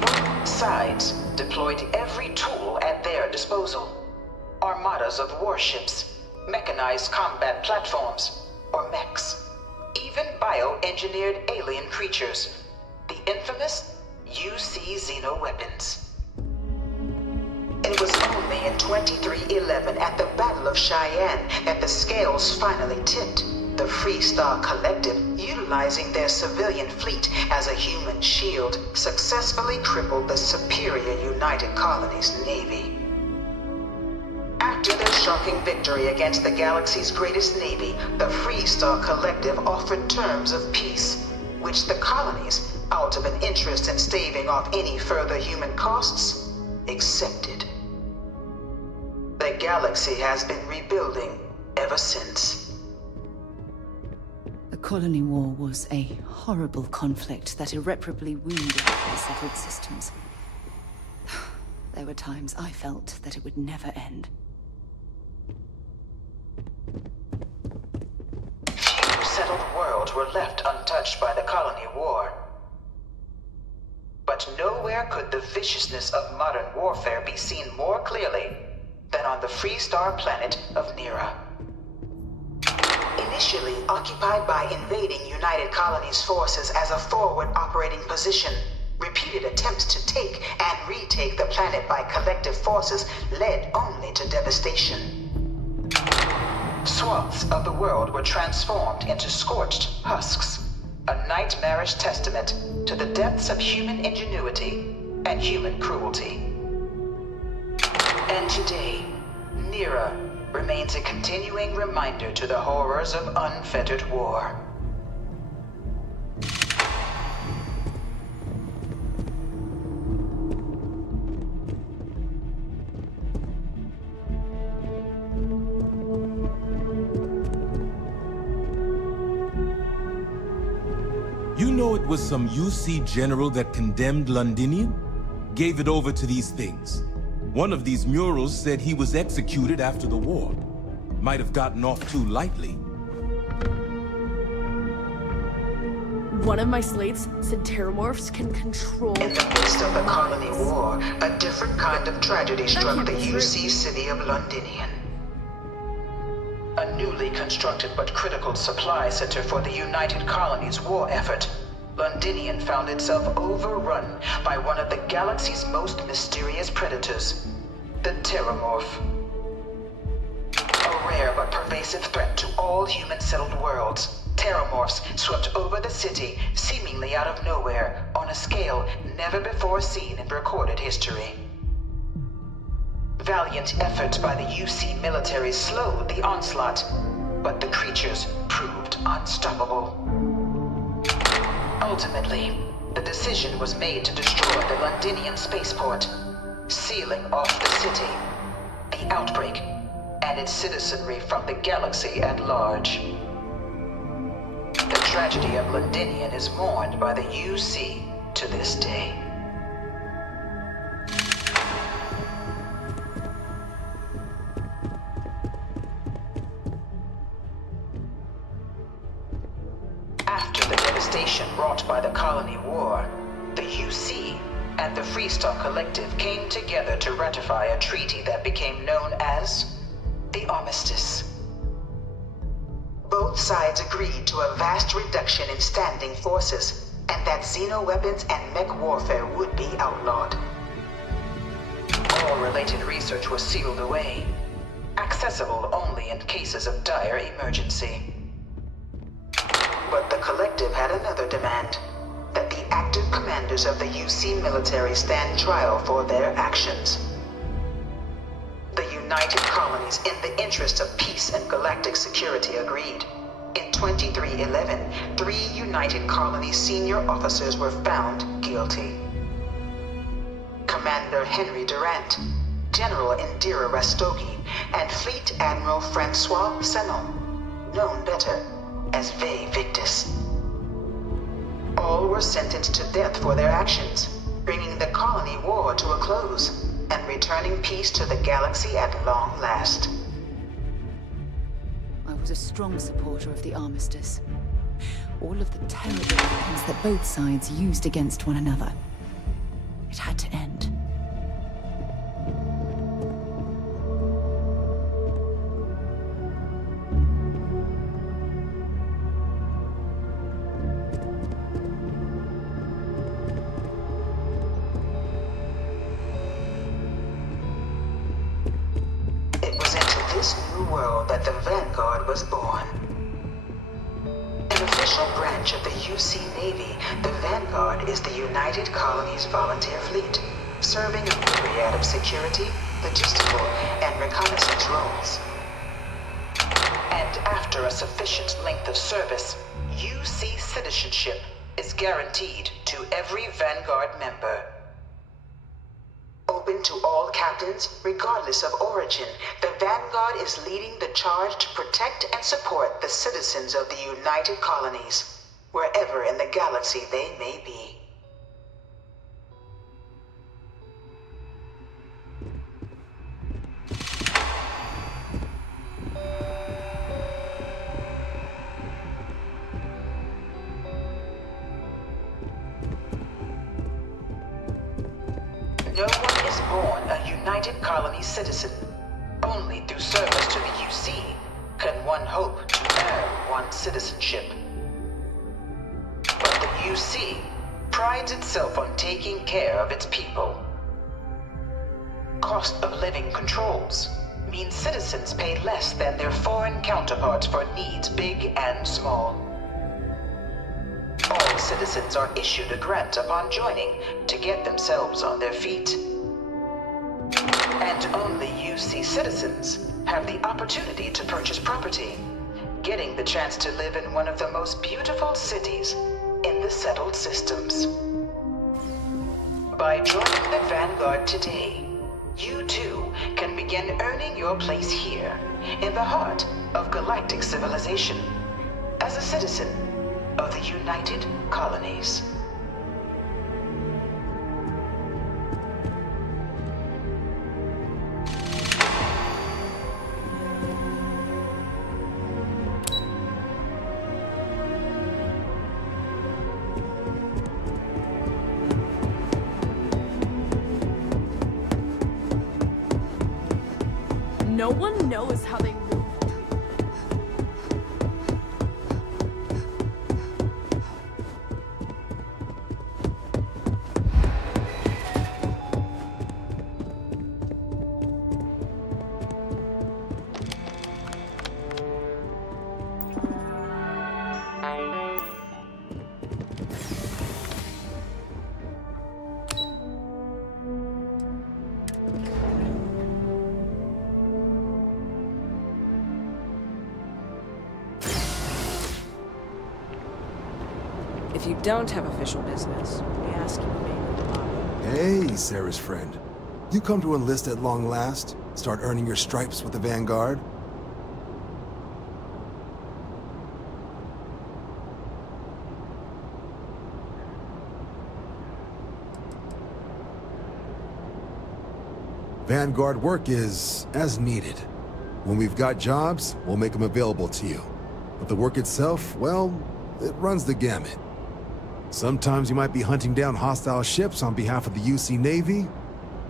Both sides deployed every tool at their disposal. Armadas of warships, mechanized combat platforms, or mechs, even bioengineered alien creatures, the infamous UC xeno-weapons. It was only in 2311 at the Battle of Cheyenne that the scales finally tipped, the Freestar Collective, utilizing their civilian fleet as a human shield, successfully crippled the superior United Colonies Navy. After their shocking victory against the galaxy's greatest navy, the Freestar Collective offered terms of peace, which the colonies, out of an interest in staving off any further human costs, accepted. galaxy has been rebuilding ever since. The colony war was a horrible conflict that irreparably wounded the settled systems. There were times I felt that it would never end. Few settled worlds were left untouched by the colony war. But nowhere could the viciousness of modern warfare be seen more clearly than on the Freestar planet of Nira. Initially occupied by invading United Colonies forces as a forward operating position, repeated attempts to take and retake the planet by collective forces led only to devastation. Swaths of the world were transformed into scorched husks, a nightmarish testament to the depths of human ingenuity and human cruelty. And today, Nira remains a continuing reminder to the horrors of unfettered war. You know it was some UC general that condemned Londinium? Gave it over to these things. One of these murals said he was executed after the war. Might have gotten off too lightly. One of my slates said terramorphs can control... In the midst of the colony war, a different kind of tragedy struck the UC city of Londinium. A newly constructed but critical supply center for the United Colonies' war effort, Londinium found itself overrun by one of the galaxy's most mysterious predators, the Terramorph. A rare but pervasive threat to all human-settled worlds, Terramorphs swept over the city, seemingly out of nowhere, on a scale never before seen in recorded history. Valiant efforts by the UC military slowed the onslaught, but the creatures proved unstoppable. Ultimately, the decision was made to destroy the Londinium spaceport, sealing off the city, the outbreak, and its citizenry from the galaxy at large. The tragedy of Londinium is mourned by the UC to this day. After the devastation wrought by the colony war, the UC and the Freestar Collective came together to ratify a treaty that became known as the Armistice. Both sides agreed to a vast reduction in standing forces, and that xeno-weapons and mech warfare would be outlawed. All related research was sealed away, accessible only in cases of dire emergency. But the Collective had another demand, that the active commanders of the UC military stand trial for their actions. The United Colonies, in the interest of peace and galactic security, agreed. In 2311, 3 United Colonies senior officers were found guilty. Commander Henry Durant, General Indira Rastogi, and Fleet Admiral Francois Sanon, known better as Ve Victus. All were sentenced to death for their actions, bringing the colony war to a close and returning peace to the galaxy at long last. I was a strong supporter of the Armistice. All of the terrible weapons that both sides used against one another. It had to end. This new world that the Vanguard was born. An official branch of the UC Navy, the Vanguard is the United Colonies Volunteer Fleet, serving a myriad of security, logistical, and reconnaissance roles. And after a sufficient length of service, UC citizenship is guaranteed to every Vanguard member. open to all captains, regardless of origin. The Vanguard is leading the charge to protect and support the citizens of the United Colonies, wherever in the galaxy they may be. No one is born a United Colony citizen. Only through service to the UC can one hope to earn one's citizenship. But the UC prides itself on taking care of its people. Cost of living controls mean citizens pay less than their foreign counterparts for needs big and small. All citizens are issued a grant upon joining to get themselves on their feet. And only UC citizens have the opportunity to purchase property, getting the chance to live in one of the most beautiful cities in the settled systems. By joining the Vanguard today, you too can begin earning your place here, in the heart of galactic civilization, as a citizen of the United Colonies. No one knows how they move. If you don't have official business, we ask you to remain in the lobby. Hey, Sarah's friend. You come to enlist at long last? Start earning your stripes with the Vanguard? Vanguard work is as needed. When we've got jobs, we'll make them available to you. But the work itself, well, it runs the gamut. Sometimes you might be hunting down hostile ships on behalf of the UC Navy,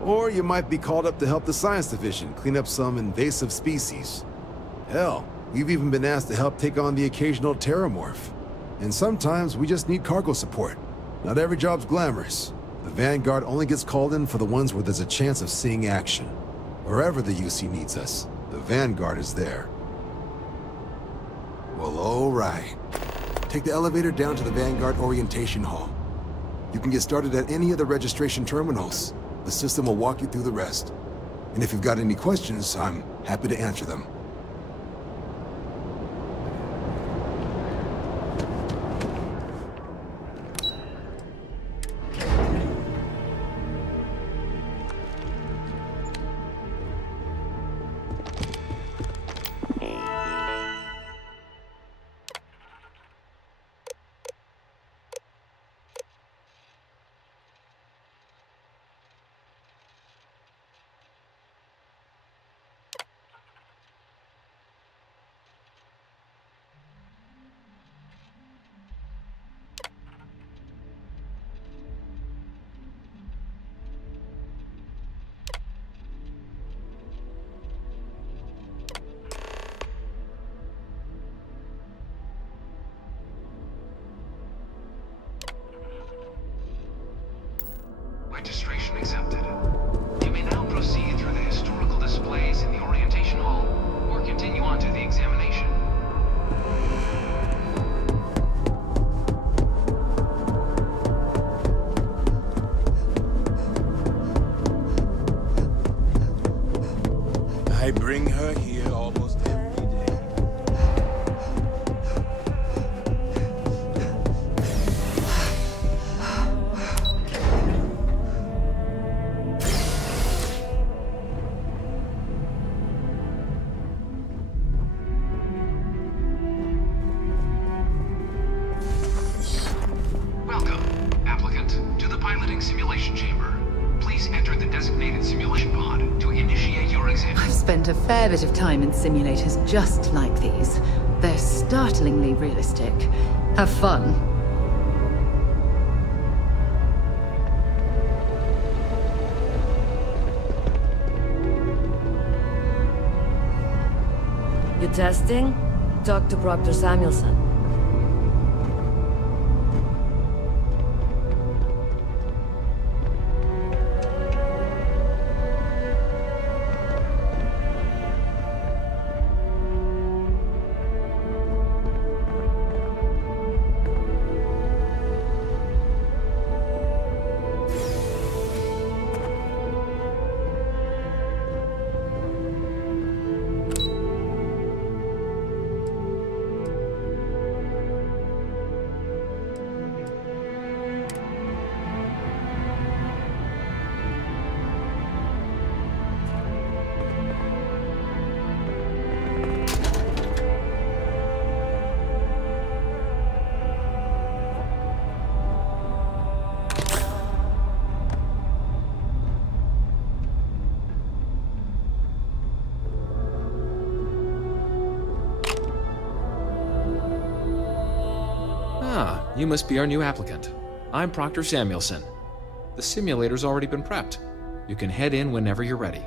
or you might be called up to help the Science Division clean up some invasive species. Hell, we've even been asked to help take on the occasional terramorph. And sometimes we just need cargo support. Not every job's glamorous. The Vanguard only gets called in for the ones where there's a chance of seeing action. Wherever the UC needs us, the Vanguard is there. Well, all right. Take the elevator down to the Vanguard Orientation Hall. You can get started at any of the registration terminals. The system will walk you through the rest. And if you've got any questions, I'm happy to answer them. Welcome, applicant, to the piloting simulation chamber. Please enter the designated simulation pod to initiate your exam. I've spent a fair bit of time in simulators just like these. They're startlingly realistic. Have fun. You testing? Talk to Proctor Samuelson. You must be our new applicant. I'm Proctor Samuelson. The simulator's already been prepped. You can head in whenever you're ready.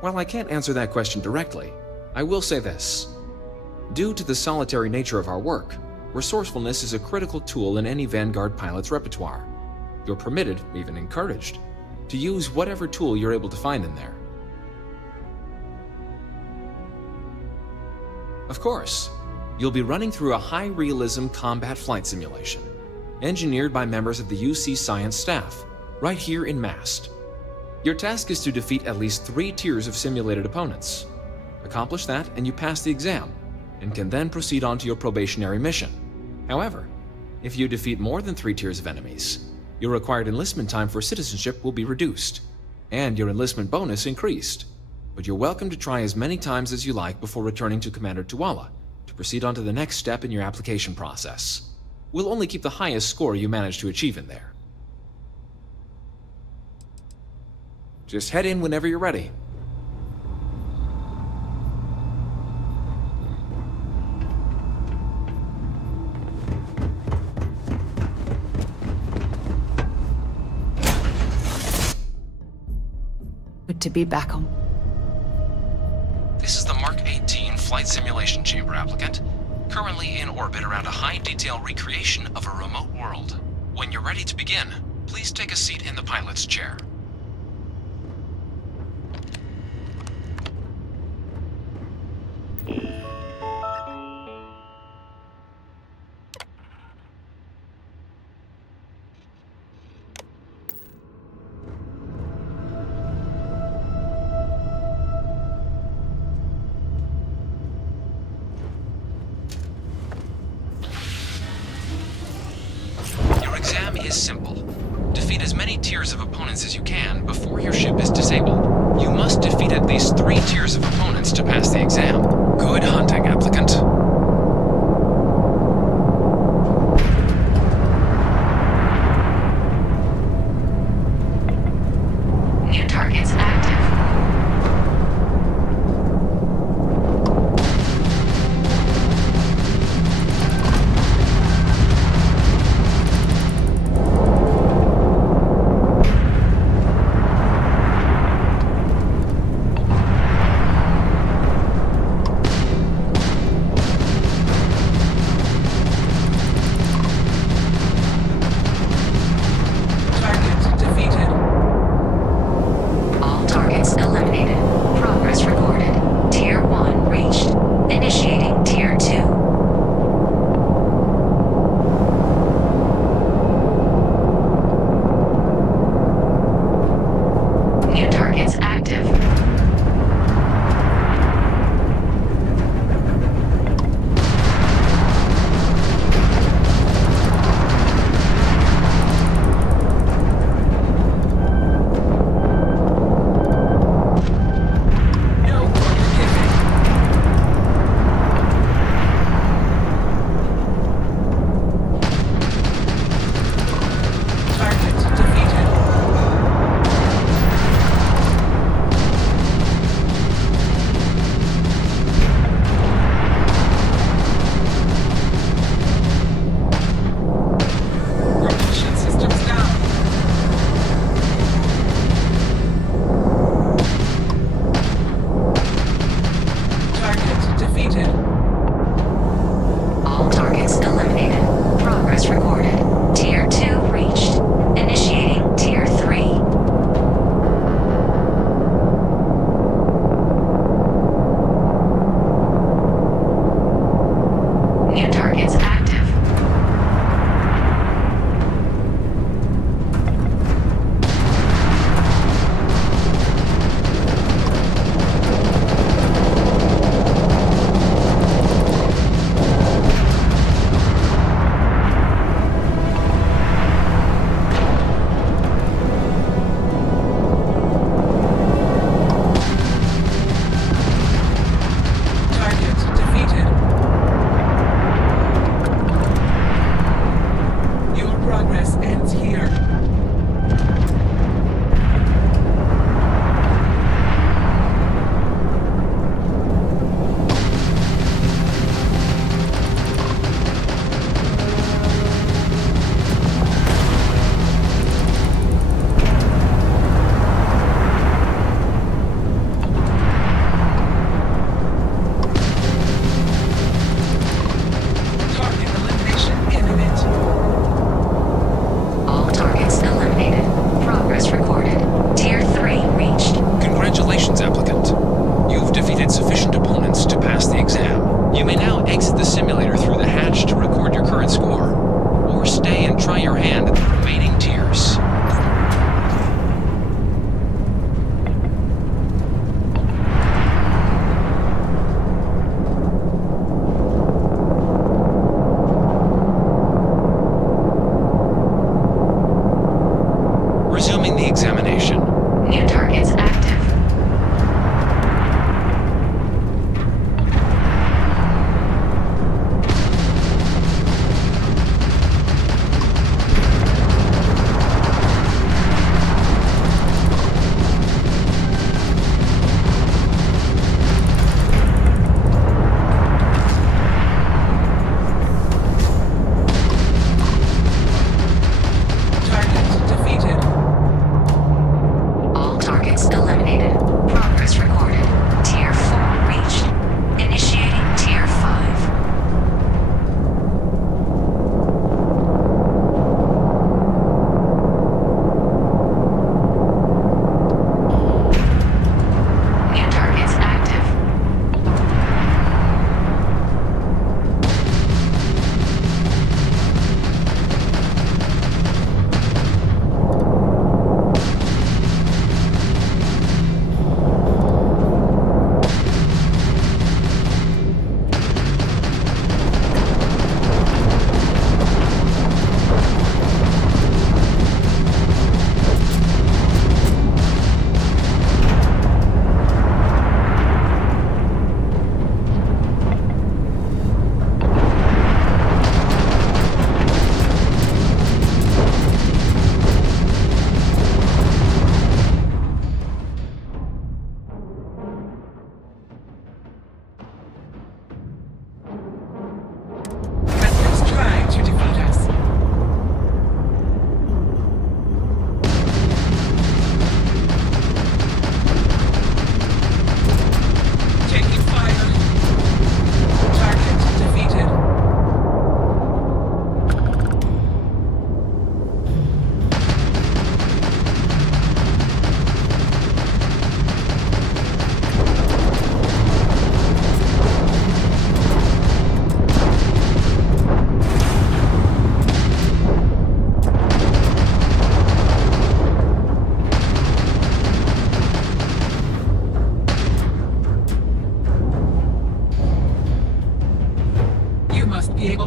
While I can't answer that question directly, I will say this. Due to the solitary nature of our work, resourcefulness is a critical tool in any Vanguard pilot's repertoire. You're permitted, even encouraged, to use whatever tool you're able to find in there. Of course, you'll be running through a high-realism combat flight simulation, engineered by members of the UC science staff, right here in Mast. Your task is to defeat at least 3 tiers of simulated opponents. Accomplish that and you pass the exam, and can then proceed on to your probationary mission. However, if you defeat more than 3 tiers of enemies, your required enlistment time for citizenship will be reduced, and your enlistment bonus increased. But you're welcome to try as many times as you like before returning to Commander Tuala to proceed on to the next step in your application process. We'll only keep the highest score you manage to achieve in there. Just head in whenever you're ready. Good to be back on. This is the Mark 18 Flight Simulation Chamber applicant, currently in orbit around a high-detail recreation of a remote world. When you're ready to begin, please take a seat in the pilot's chair. Is simple. Defeat as many tiers of opponents as you can before your ship is disabled. You must defeat at least 3 tiers of opponents to pass the exam. Good hunting, applicant. New targets active. examination. New targets active.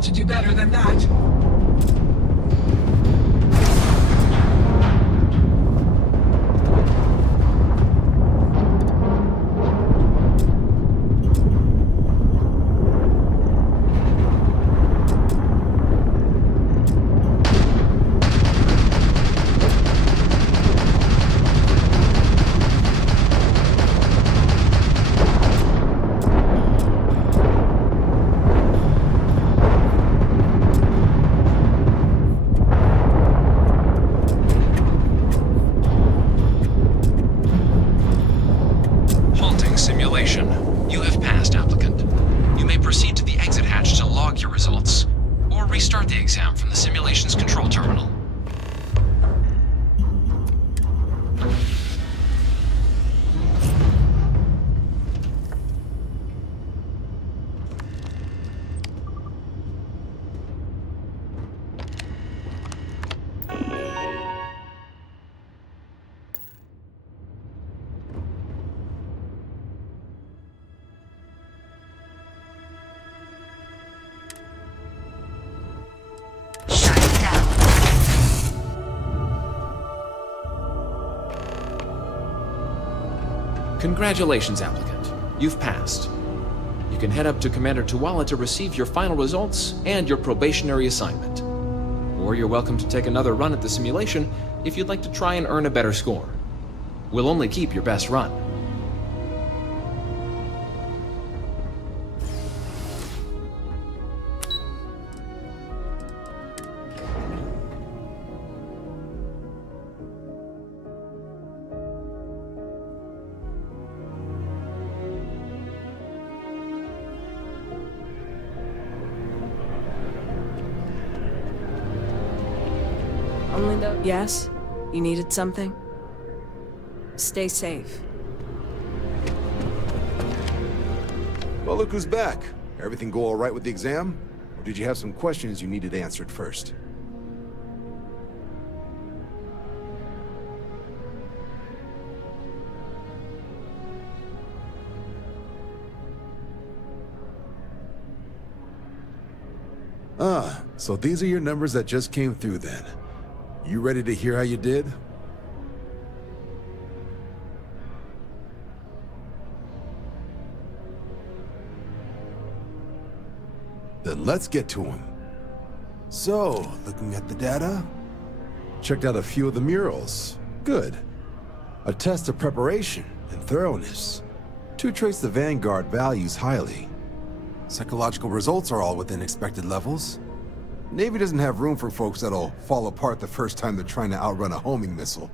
To do better than that. You have passed, applicant. You may proceed to the exit hatch to log your results, or restart the exam from the simulation's control terminal. Congratulations, applicant. You've passed. You can head up to Commander Tuwala to receive your final results and your probationary assignment. Or you're welcome to take another run at the simulation if you'd like to try and earn a better score. We'll only keep your best run. Yes? You needed something? Stay safe. Well, look who's back. Everything go all right with the exam? Or did you have some questions you needed answered first? Ah, so these are your numbers that just came through then. You ready to hear how you did? Then let's get to him. So, looking at the data, checked out a few of the murals. Good. A test of preparation and thoroughness. Two traits the Vanguard values highly. Psychological results are all within expected levels. Navy doesn't have room for folks that'll fall apart the first time they're trying to outrun a homing missile.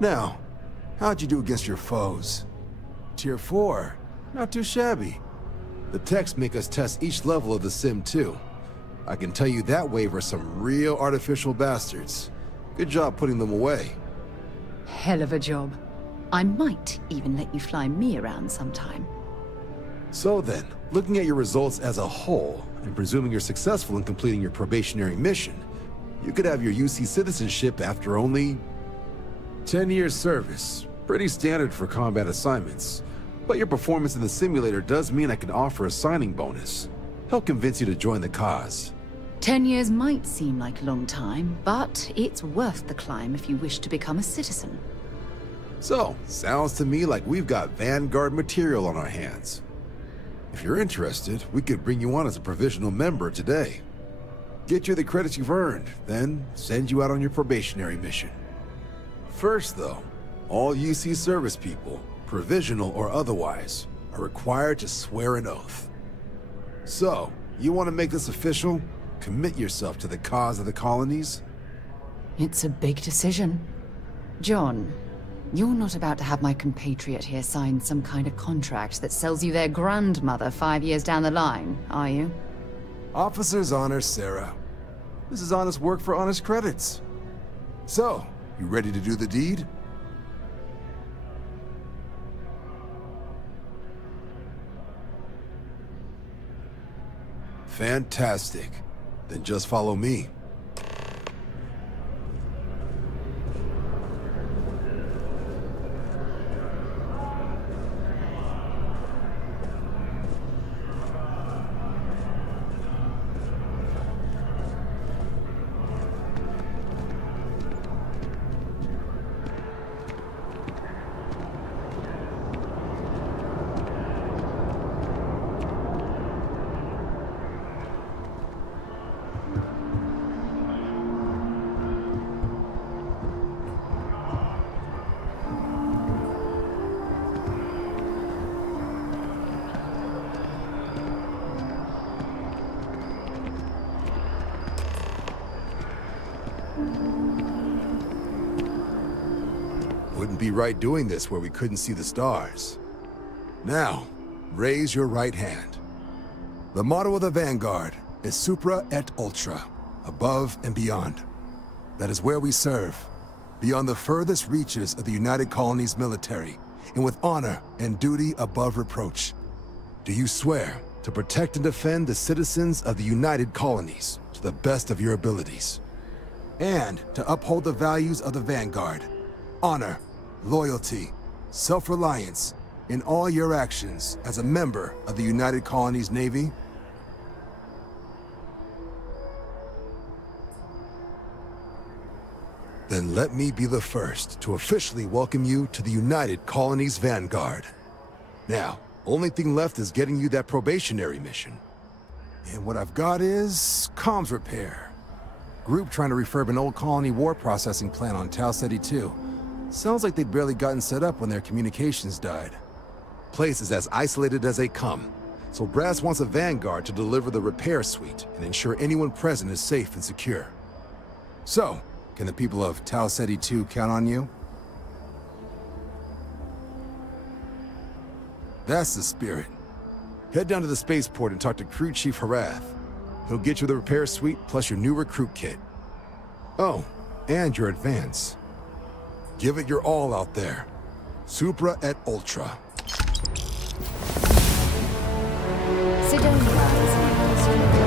Now, how'd you do against your foes? Tier 4. Not too shabby. The techs make us test each level of the sim too. I can tell you that wave are some real artificial bastards. Good job putting them away. Hell of a job. I might even let you fly me around sometime. So then, looking at your results as a whole, and presuming you're successful in completing your probationary mission, you could have your UC citizenship after only 10 years service. Pretty standard for combat assignments. But your performance in the simulator does mean I can offer a signing bonus. Help convince you to join the cause. 10 years might seem like a long time, but it's worth the climb if you wish to become a citizen. So, sounds to me like we've got Vanguard material on our hands. If you're interested, we could bring you on as a provisional member today. Get you the credits you've earned, then send you out on your probationary mission. First though, all UC service people, provisional or otherwise, are required to swear an oath. So, you want to make this official? Commit yourself to the cause of the colonies? It's a big decision. John, you're not about to have my compatriot here sign some kind of contract that sells you their grandmother 5 years down the line, are you? Officer's honor, Sarah. This is honest work for honest credits. So, you ready to do the deed? Fantastic. Then just follow me. Wouldn't be right doing this where we couldn't see the stars. Now, raise your right hand. The motto of the Vanguard is Supra et Ultra, above and beyond. That is where we serve, beyond the furthest reaches of the United Colonies military, and with honor and duty above reproach. Do you swear to protect and defend the citizens of the United Colonies to the best of your abilities? And to uphold the values of the Vanguard, honor, loyalty, self-reliance, in all your actions as a member of the United Colonies Navy? Then let me be the first to officially welcome you to the United Colonies Vanguard. Now, only thing left is getting you that probationary mission. And what I've got is comms repair. Group trying to refurb an old colony war processing plant on Tau Ceti 2. Sounds like they'd barely gotten set up when their communications died. Place is as isolated as they come, so Brass wants a Vanguard to deliver the repair suite and ensure anyone present is safe and secure. So, can the people of Tau Ceti 2 count on you? That's the spirit. Head down to the spaceport and talk to Crew Chief Harath. He'll get you the repair suite plus your new recruit kit. Oh, and your advance. Give it your all out there. Supra et Ultra. Sidonia is my district.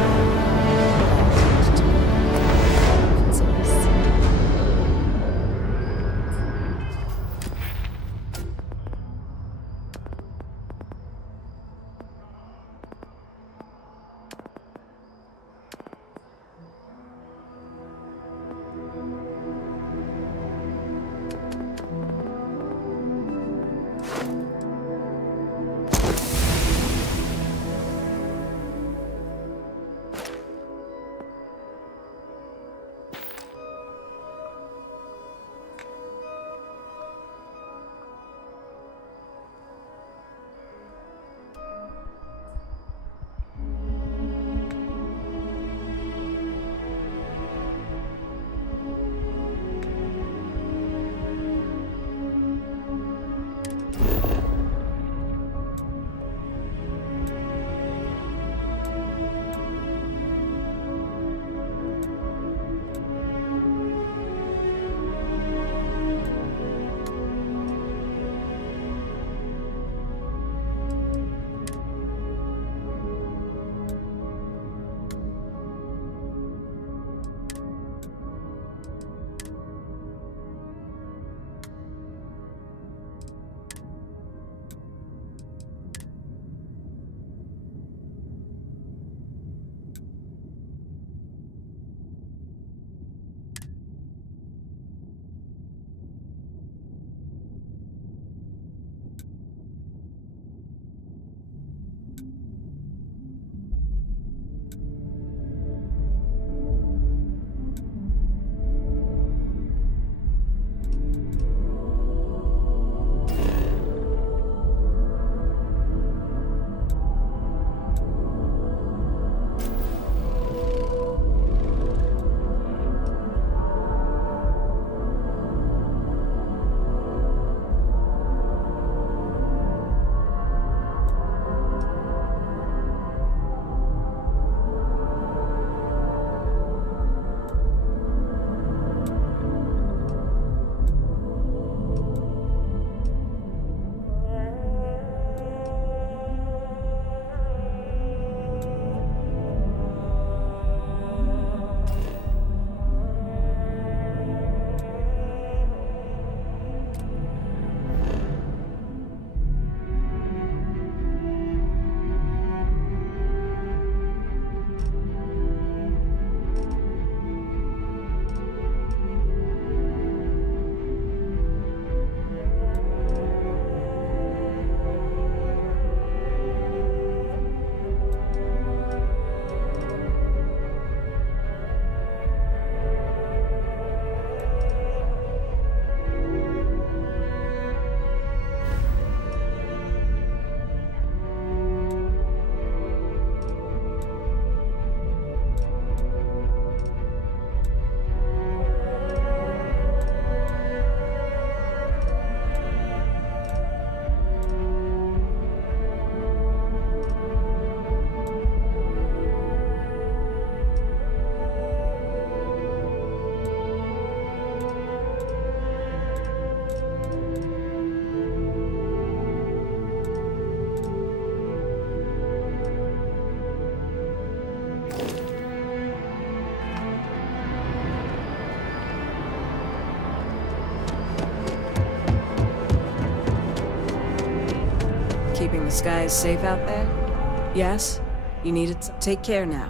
keeping the skies safe out there? Yes? You need it? Take care now.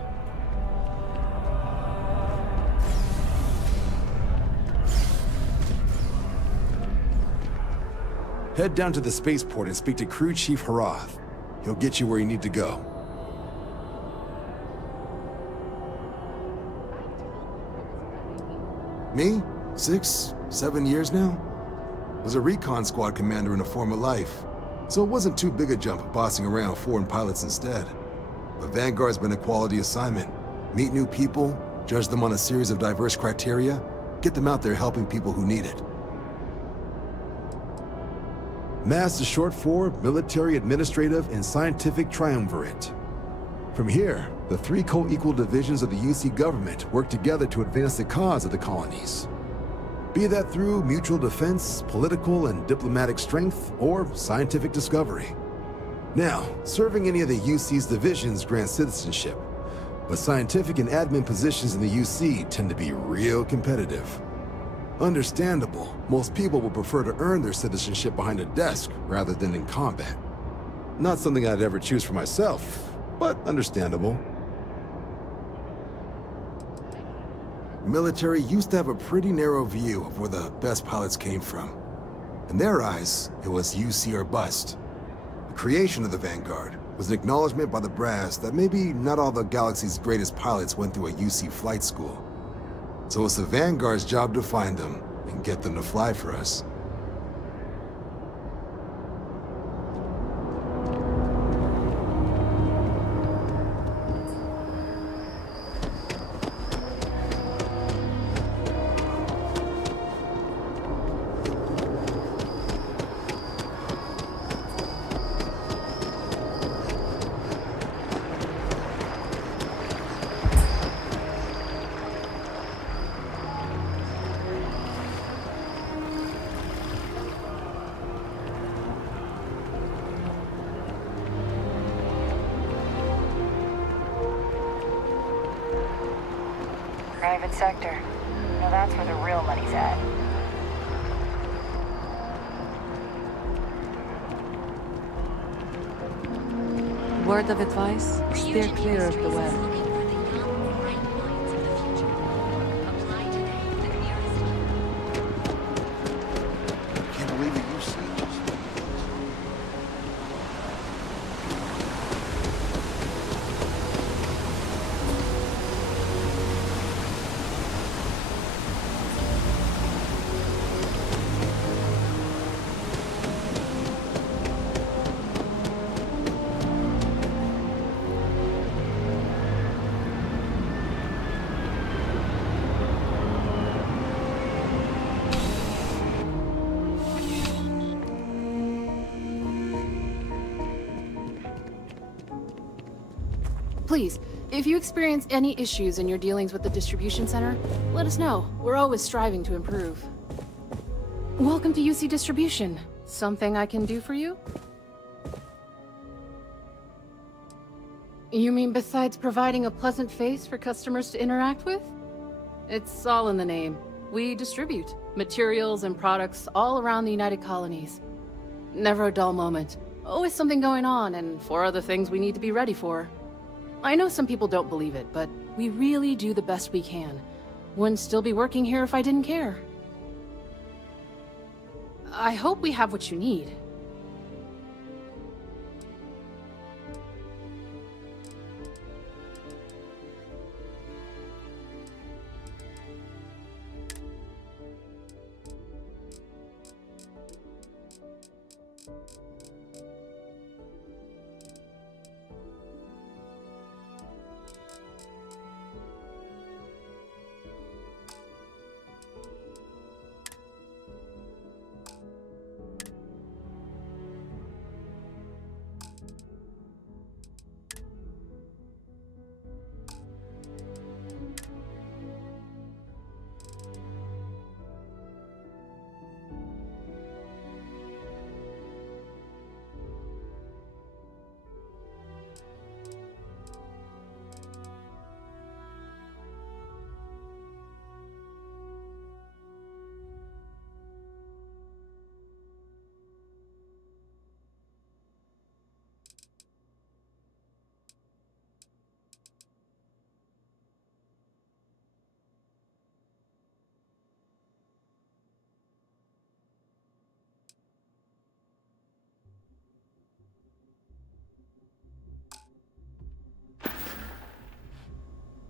Head down to the spaceport and speak to Crew Chief Harath. He'll get you where you need to go. Me? 6, 7 years now? Was a recon squad commander in a former life, so it wasn't too big a jump bossing around foreign pilots instead. But Vanguard's been a quality assignment. Meet new people, judge them on a series of diverse criteria, get them out there helping people who need it. MAST is short for Military, Administrative, and Scientific Triumvirate. From here, the 3 co-equal divisions of the UC government work together to advance the cause of the colonies. Be that through mutual defense, political and diplomatic strength, or scientific discovery. Now, serving any of the UC's divisions grants citizenship, but scientific and admin positions in the UC tend to be real competitive. Understandable, most people would prefer to earn their citizenship behind a desk rather than in combat. Not something I'd ever choose for myself, but understandable. Military used to have a pretty narrow view of where the best pilots came from. In their eyes, it was UC or bust. The creation of the Vanguard was an acknowledgement by the brass that maybe not all the galaxy's greatest pilots went through a UC flight school. So it's the Vanguard's job to find them and get them to fly for us. Private sector. Now that's where the real money's at. Word of advice, steer clear of the web. Can't believe it, you see. Please, if you experience any issues in your dealings with the distribution center, let us know. We're always striving to improve. Welcome to UC Distribution. Something I can do for you? You mean besides providing a pleasant face for customers to interact with? It's all in the name. We distribute materials and products all around the United Colonies. Never a dull moment. Always something going on and 4 other things we need to be ready for. I know some people don't believe it, but we really do the best we can. Wouldn't still be working here if I didn't care. I hope we have what you need.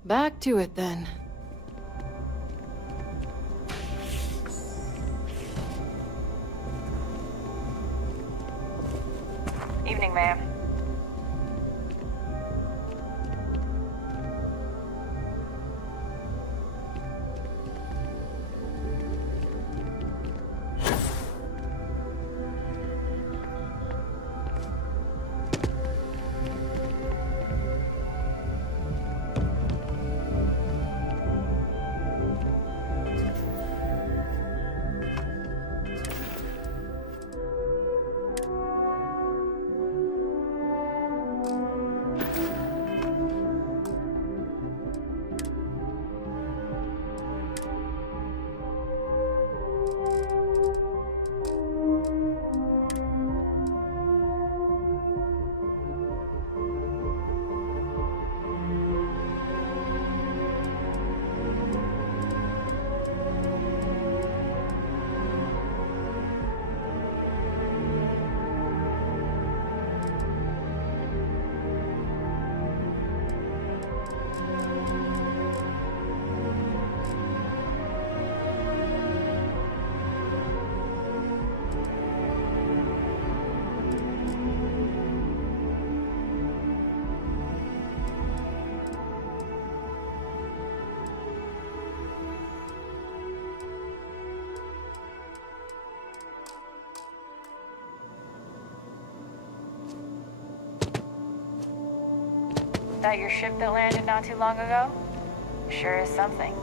Back to it then. Evening, ma'am. That your ship that landed not too long ago? Sure is something.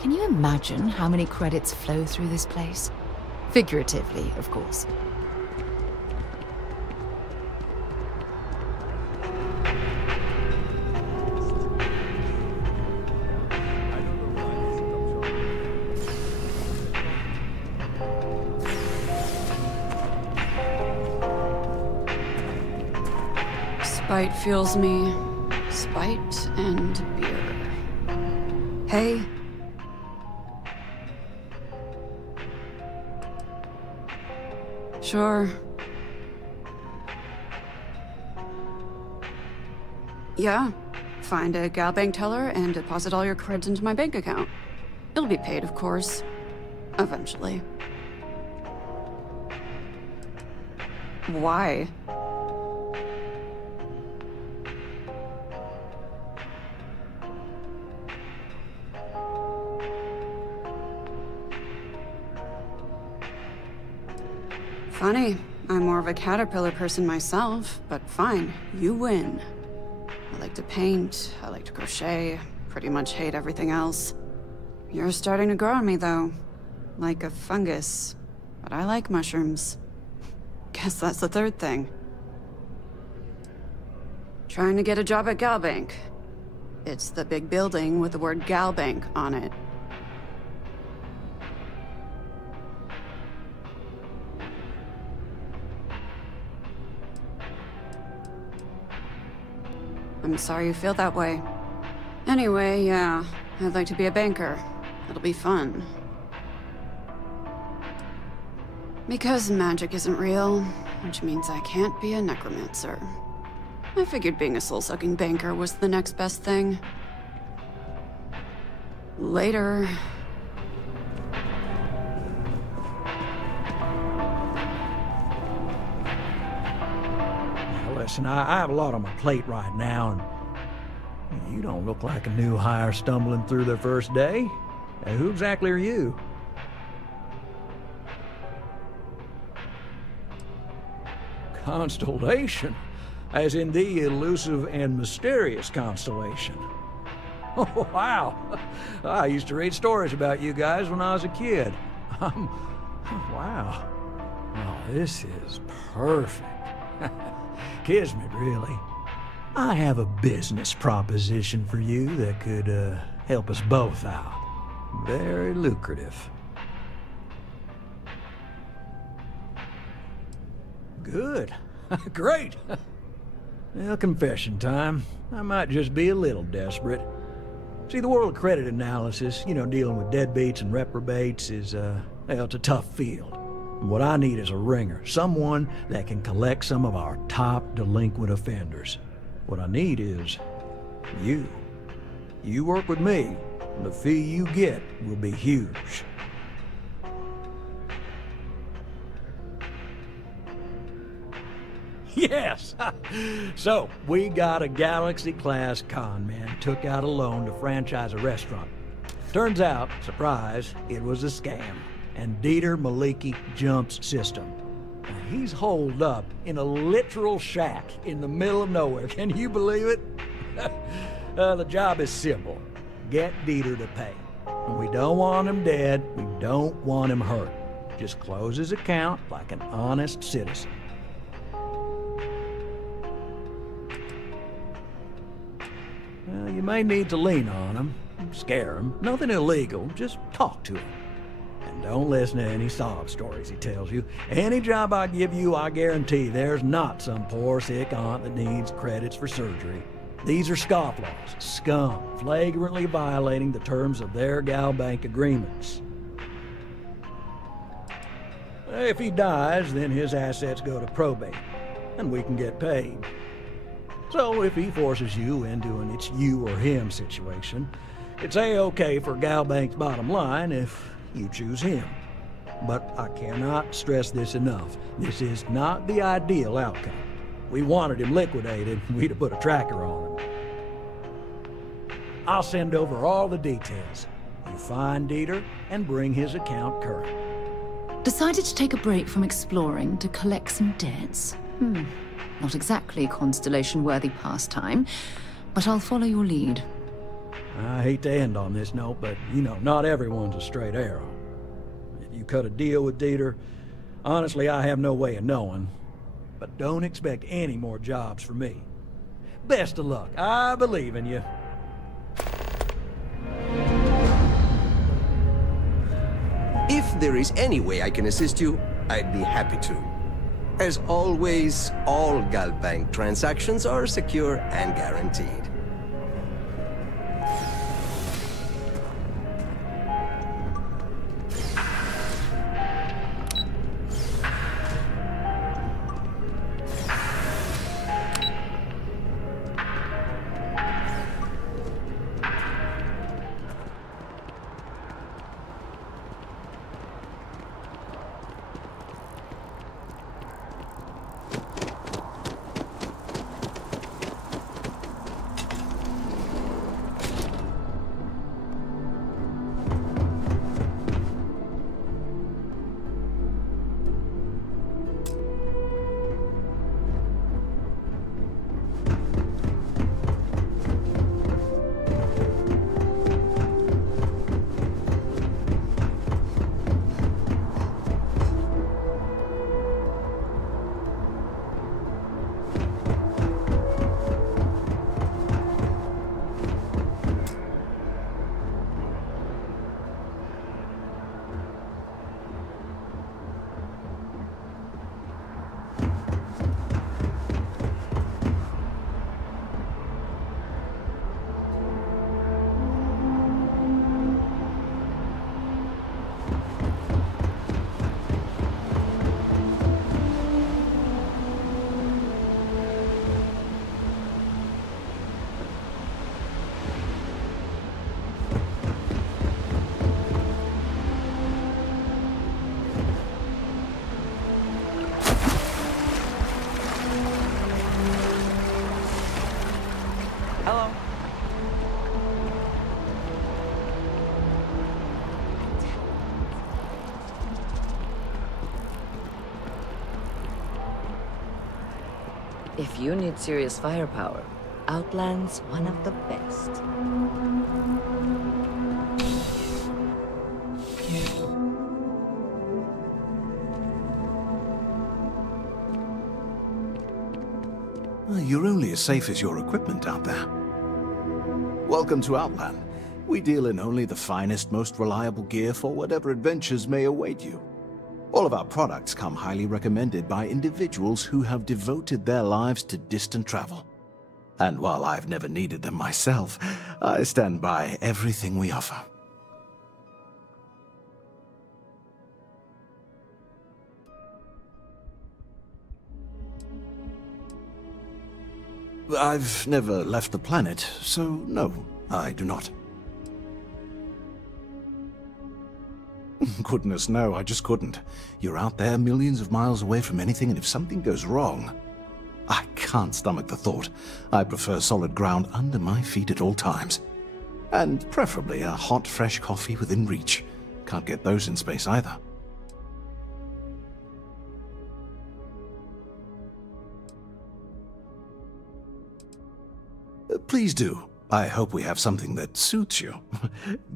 Can you imagine how many credits flow through this place? Figuratively, of course. Spite fuels me. Spite and beer. Hey. Sure. Yeah. Find a gal bank teller and deposit all your creds into my bank account. It'll be paid, of course. Eventually. Why? Funny. I'm more of a caterpillar person myself, but fine. You win. I like to paint, I like to crochet, pretty much hate everything else. You're starting to grow on me, though. Like a fungus. But I like mushrooms. Guess that's the third thing. Trying to get a job at Galbank. It's the big building with the word Galbank on it. I'm sorry you feel that way. Anyway, yeah, I'd like to be a banker. It'll be fun. Because magic isn't real, which means I can't be a necromancer. I figured being a soul-sucking banker was the next best thing. Later. Listen, I have a lot on my plate right now, and you don't look like a new hire stumbling through their first day. Now, who exactly are you? Constellation? As in the elusive and mysterious constellation. Oh, wow. I used to read stories about you guys when I was a kid. Wow. Oh, this is perfect. Kismet, really. I have a business proposition for you that could help us both out. Very lucrative. Good. Great. Well, confession time. I might just be a little desperate. See, the world of credit analysis, you know, dealing with deadbeats and reprobates is, well, it's a tough field. What I need is a ringer, someone that can collect some of our top delinquent offenders. What I need is you. You work with me, and the fee you get will be huge. Yes! So, we got a Galaxy-class con man took out a loan to franchise a restaurant. Turns out, surprise, it was a scam. And Dieter Maliki Jump's system. Now, he's holed up in a literal shack in the middle of nowhere. Can you believe it? The job is simple. Get Dieter to pay. And we don't want him dead. We don't want him hurt. Just close his account like an honest citizen. Well, you may need to lean on him, scare him. Nothing illegal, just talk to him. And don't listen to any sob stories he tells you. Any job I give you, I guarantee there's not some poor sick aunt that needs credits for surgery. These are scofflaws, scum, flagrantly violating the terms of their gal bank agreements. If he dies, then his assets go to probate, and we can get paid. So if he forces you into an it's you or him situation, it's A-okay for gal bank's bottom line if you choose him. But I cannot stress this enough. This is not the ideal outcome. We wanted him liquidated, we'd have put a tracker on him. I'll send over all the details. You find Dieter and bring his account current. Decided to take a break from exploring to collect some debts? Not exactly Constellation-worthy pastime, but I'll follow your lead. I hate to end on this note, but, you know, not everyone's a straight arrow. If you cut a deal with Dieter, honestly, I have no way of knowing. But don't expect any more jobs from me. Best of luck. I believe in you. If there is any way I can assist you, I'd be happy to. As always, all gal bank transactions are secure and guaranteed. If you need serious firepower, Outland's one of the best. You're only as safe as your equipment out there. Welcome to Outland. We deal in only the finest, most reliable gear for whatever adventures may await you. All of our products come highly recommended by individuals who have devoted their lives to distant travel. And while I've never needed them myself, I stand by everything we offer. I've never left the planet, so no, I do not. Goodness, no, I just couldn't. You're out there millions of miles away from anything, and if something goes wrong, I can't stomach the thought. I prefer solid ground under my feet at all times. And preferably a hot, fresh coffee within reach. Can't get those in space either. Please do. I hope we have something that suits you.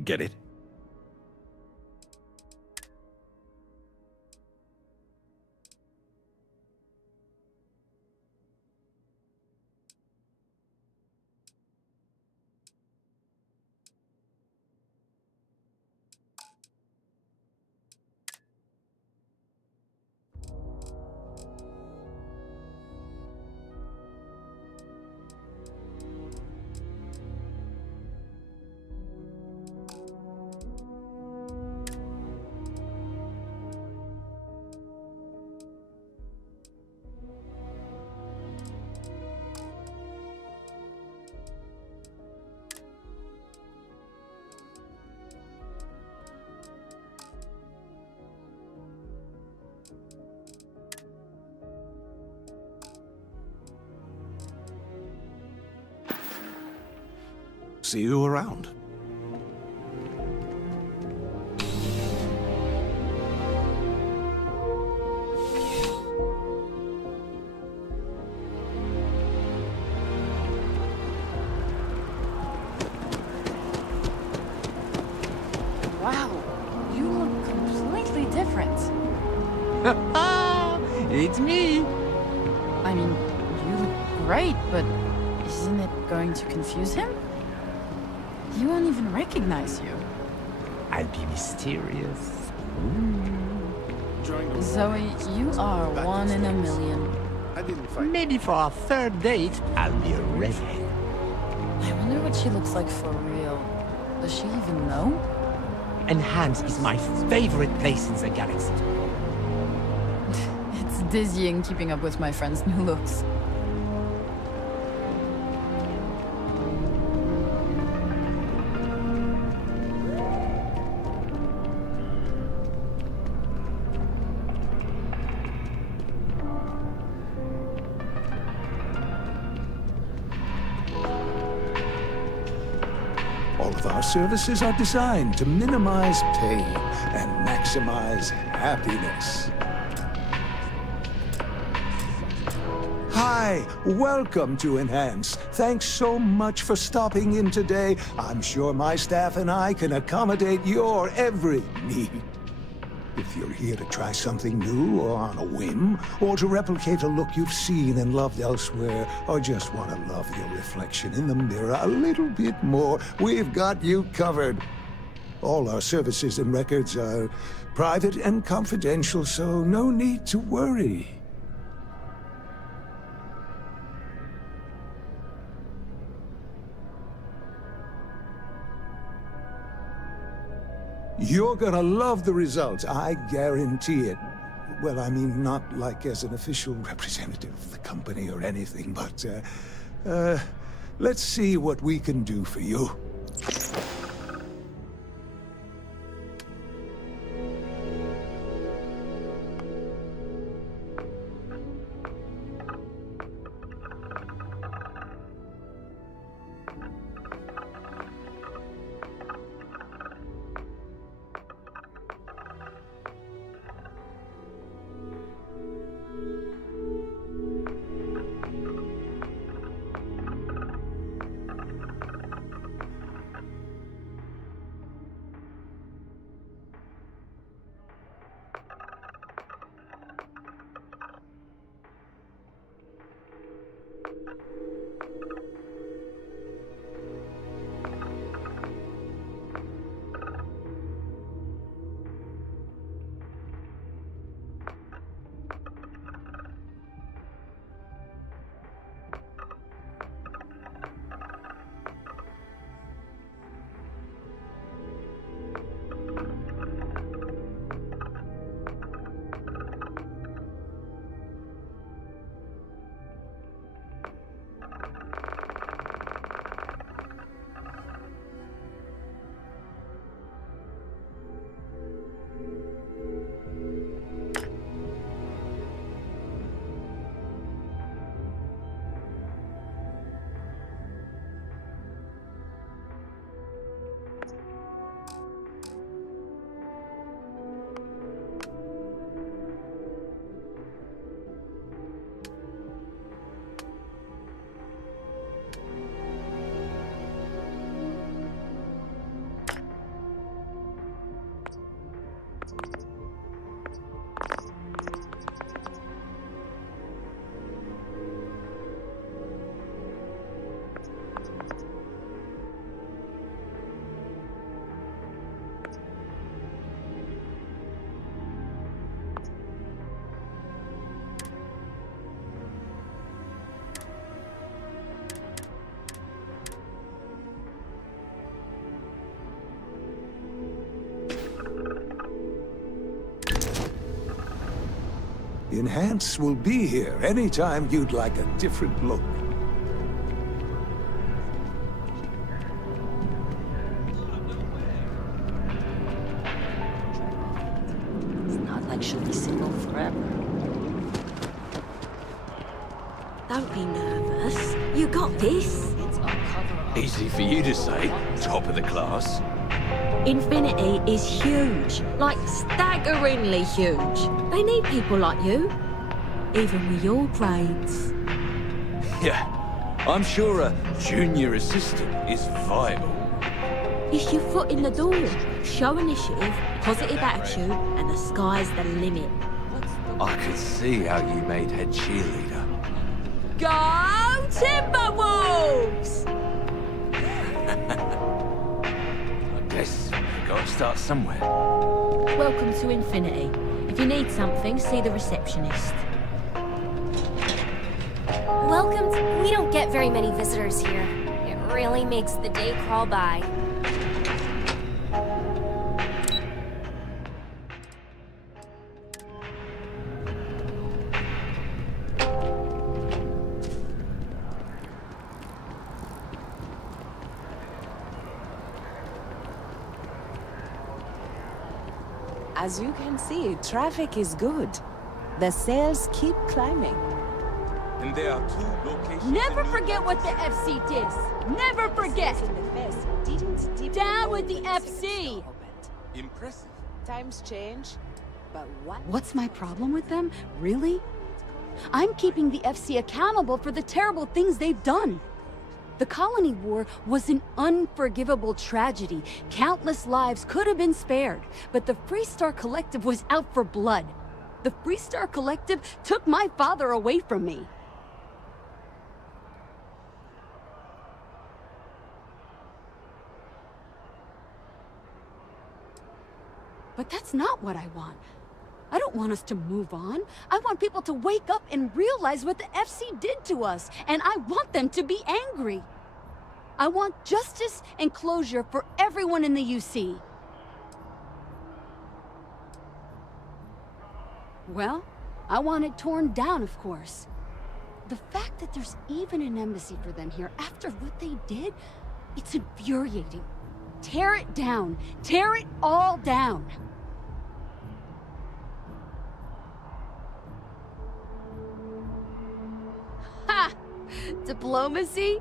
Get it? See you around. Wow, you look completely different. It's me! I mean, you look great, but isn't it going to confuse him? He won't even recognize you. I'll be mysterious. Zoe, you are one in a million. Maybe for our third date, I'll be a redhead. I wonder what she looks like for real. Does she even know? Enhance is my favorite place in the galaxy. It's dizzying keeping up with my friend's new looks. Our services are designed to minimize pain and maximize happiness. Hi, welcome to Enhance. Thanks so much for stopping in today. I'm sure my staff and I can accommodate your every need. If you're here to try something new or on a whim, or to replicate a look you've seen and loved elsewhere, or just want to love your reflection in the mirror a little bit more, we've got you covered. All our services and records are private and confidential, so no need to worry. You're gonna love the results, I guarantee it. Well, I mean, not like as an official representative of the company or anything, but, let's see what we can do for you. Enhance will be here anytime you'd like a different look. It's not like she'll be single forever. Don't be nervous. You got this. Easy for you to say, top of the class. Infinity is huge, like staggeringly huge. They need people like you, even with your brains. Yeah, I'm sure a junior assistant is vital. It's your foot in the door. Show initiative, positive attitude, and the sky's the limit. I could see how you made head cheerleader. Go Timberwolves! Guess you gotta start somewhere. Welcome to Infinity. If you need something, see the receptionist. Welcome to... We don't get very many visitors here. It really makes the day crawl by. As you can see, traffic is good. The sales keep climbing. And there are 2 locations. Never forget what the FC did. Never forget. Down with the FC. Impressive. Times change, but what? What's my problem with them? Really? I'm keeping the FC accountable for the terrible things they've done. The Colony War was an unforgivable tragedy. Countless lives could have been spared, but the Freestar Collective was out for blood. The Freestar Collective took my father away from me. But that's not what I want. I don't want us to move on. I want people to wake up and realize what the FC did to us, and I want them to be angry. I want justice and closure for everyone in the UC. Well, I want it torn down, of course. The fact that there's even an embassy for them here after what they did, it's infuriating. Tear it down. Tear it all down. Ha! Diplomacy?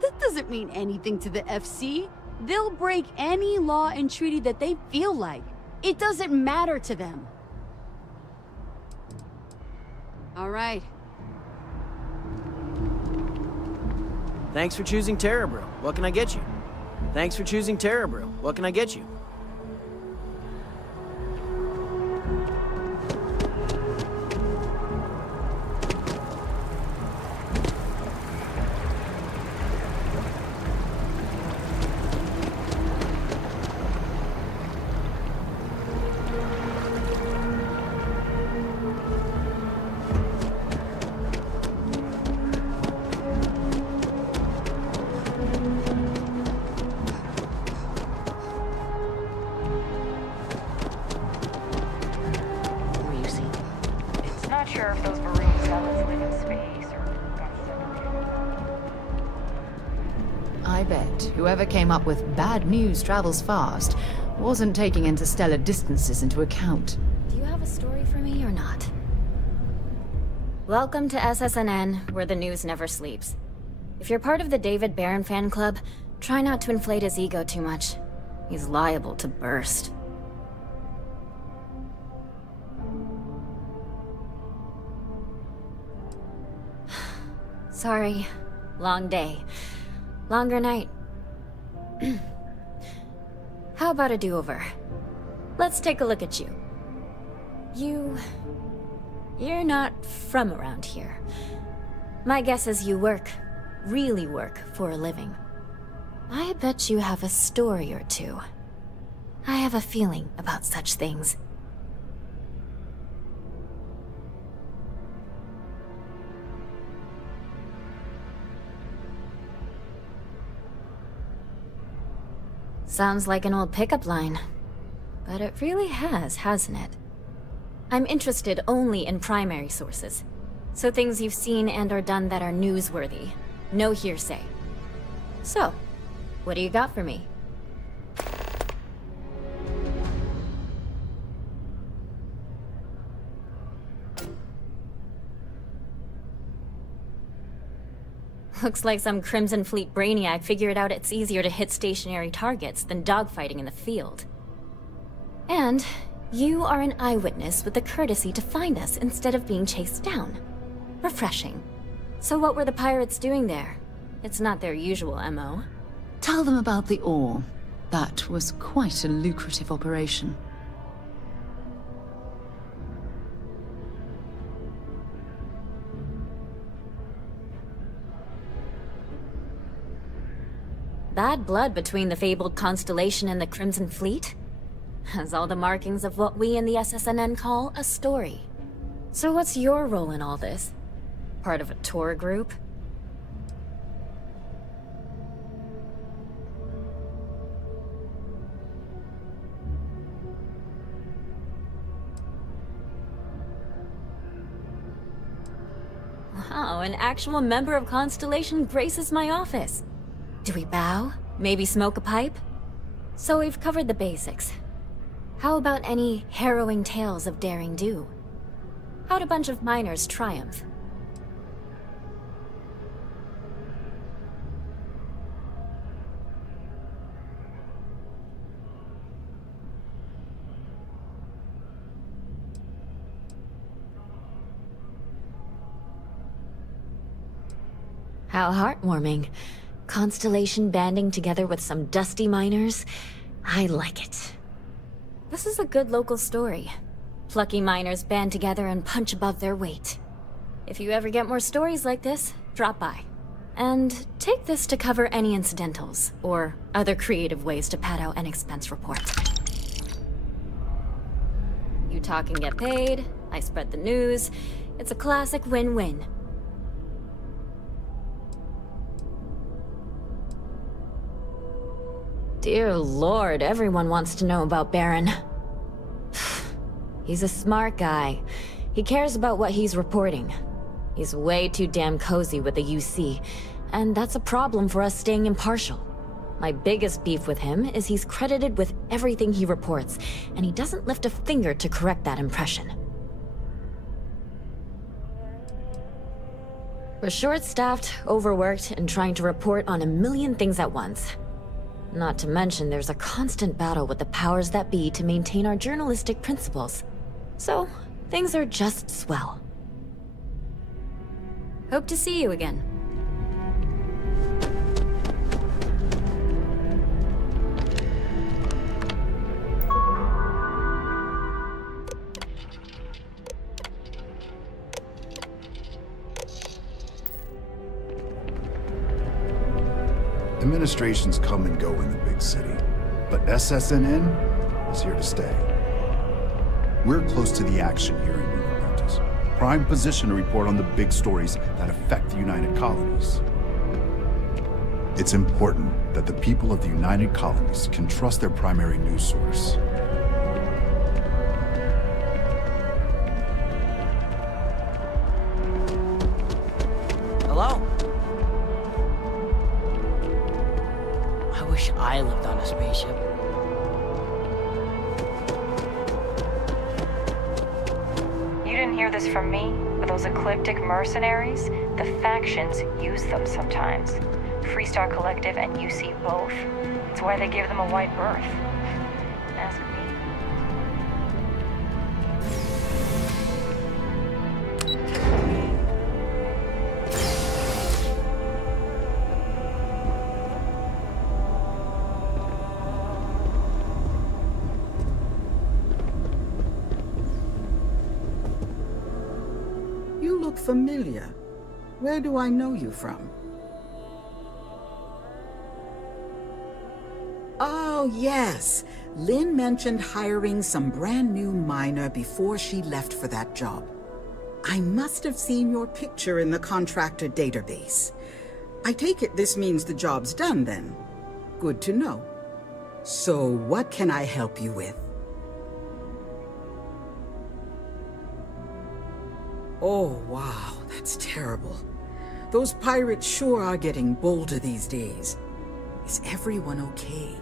That doesn't mean anything to the FC. They'll break any law and treaty that they feel like. It doesn't matter to them. All right. Thanks for choosing Terrabril. What can I get you? Thanks for choosing Terrabril. What can I get you? sure if those Varun zealots live in space or got separated. I bet whoever came up with bad news travels fast wasn't taking interstellar distances into account. Do you have a story for me or not? Welcome to SSNN, where the news never sleeps. If you're part of the David Barron fan club, try not to inflate his ego too much. He's liable to burst. Sorry. Long day. Longer night. How about a do-over? Let's take a look at you. You're not from around here. My guess is you really work for a living. I bet you have a story or two. I have a feeling about such things. Sounds like an old pickup line. But it really has, hasn't it? I'm interested only in primary sources. So things you've seen and or done that are newsworthy. No hearsay. So, what do you got for me? Looks like some Crimson Fleet brainiac figured out it's easier to hit stationary targets than dogfighting in the field. And you are an eyewitness with the courtesy to find us instead of being chased down. Refreshing. So what were the pirates doing there? It's not their usual MO. Tell them about the ore. That was quite a lucrative operation. Bad blood between the fabled Constellation and the Crimson Fleet? Has all the markings of what we in the SSNN call a story. So what's your role in all this? Part of a tour group? Wow, an actual member of Constellation graces my office. Do we bow? Maybe smoke a pipe? So we've covered the basics. How about any harrowing tales of daring do? How'd a bunch of miners triumph? How heartwarming. Constellation banding together with some dusty miners? I like it. This is a good local story. Plucky miners band together and punch above their weight. If you ever get more stories like this, drop by. And take this to cover any incidentals, or other creative ways to pad out an expense report. You talk and get paid, I spread the news. It's a classic win-win. Dear Lord, everyone wants to know about Baron. He's a smart guy. He cares about what he's reporting. He's way too damn cozy with the UC, and that's a problem for us staying impartial. My biggest beef with him is he's credited with everything he reports, and he doesn't lift a finger to correct that impression. We're short-staffed, overworked, and trying to report on a million things at once. Not to mention there's a constant battle with the powers that be to maintain our journalistic principles. So, things are just swell. Hope to see you again. Administrations come and go in the big city, but SSNN is here to stay. We're close to the action here in New Atlantis. Prime position to report on the big stories that affect the United Colonies. It's important that the people of the United Colonies can trust their primary news source. didn't hear this from me, but those ecliptic mercenaries, the factions use them sometimes. Freestar Collective and UC both. It's why they give them a wide berth. Ask me. You look familiar. Where do I know you from? Oh, yes. Lynn mentioned hiring some brand new miner before she left for that job. I must have seen your picture in the contractor database. I take it this means the job's done then. Good to know. So what can I help you with? Oh, wow, that's terrible. Those pirates sure are getting bolder these days. Is everyone okay?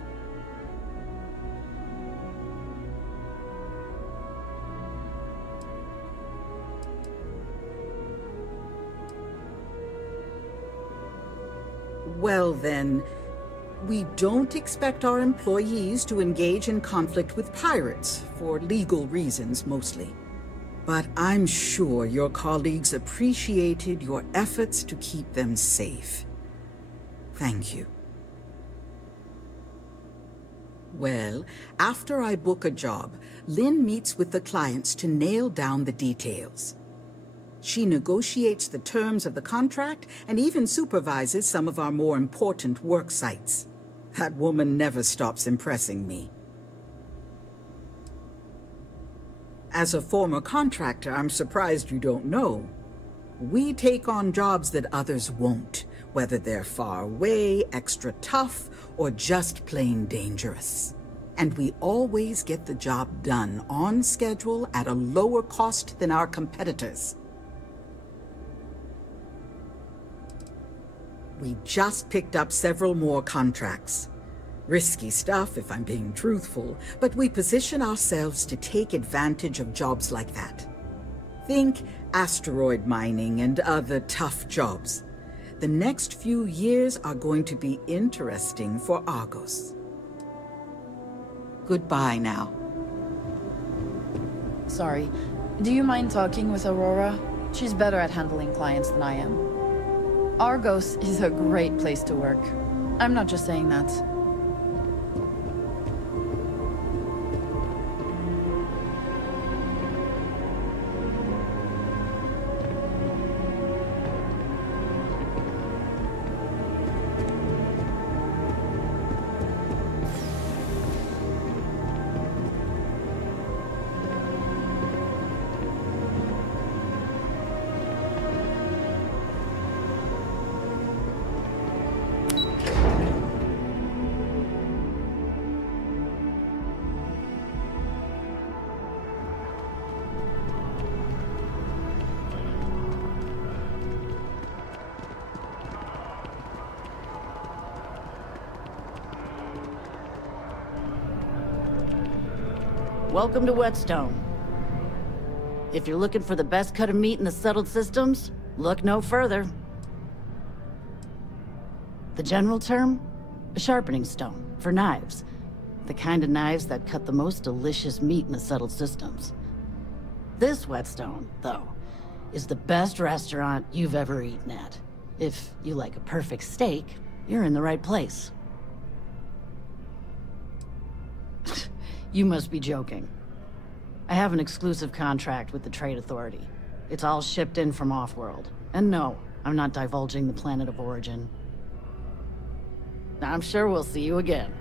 Well then, we don't expect our employees to engage in conflict with pirates, for legal reasons mostly. But I'm sure your colleagues appreciated your efforts to keep them safe. Thank you. Well, after I book a job, Lynn meets with the clients to nail down the details. She negotiates the terms of the contract and even supervises some of our more important work sites. That woman never stops impressing me. As a former contractor, I'm surprised you don't know. We take on jobs that others won't, whether they're far away, extra tough, or just plain dangerous. And we always get the job done on schedule at a lower cost than our competitors. We just picked up several more contracts. Risky stuff, if I'm being truthful, but we position ourselves to take advantage of jobs like that. Think asteroid mining and other tough jobs. The next few years are going to be interesting for Argos. Goodbye now. Sorry, do you mind talking with Aurora? She's better at handling clients than I am. Argos is a great place to work. I'm not just saying that. Welcome to Whetstone. If you're looking for the best cut of meat in the settled systems, look no further. The general term? A sharpening stone, for knives. The kind of knives that cut the most delicious meat in the settled systems. This Whetstone, though, is the best restaurant you've ever eaten at. If you like a perfect steak, you're in the right place. You must be joking. I have an exclusive contract with the Trade Authority. It's all shipped in from off-world. And no, I'm not divulging the planet of origin. I'm sure we'll see you again.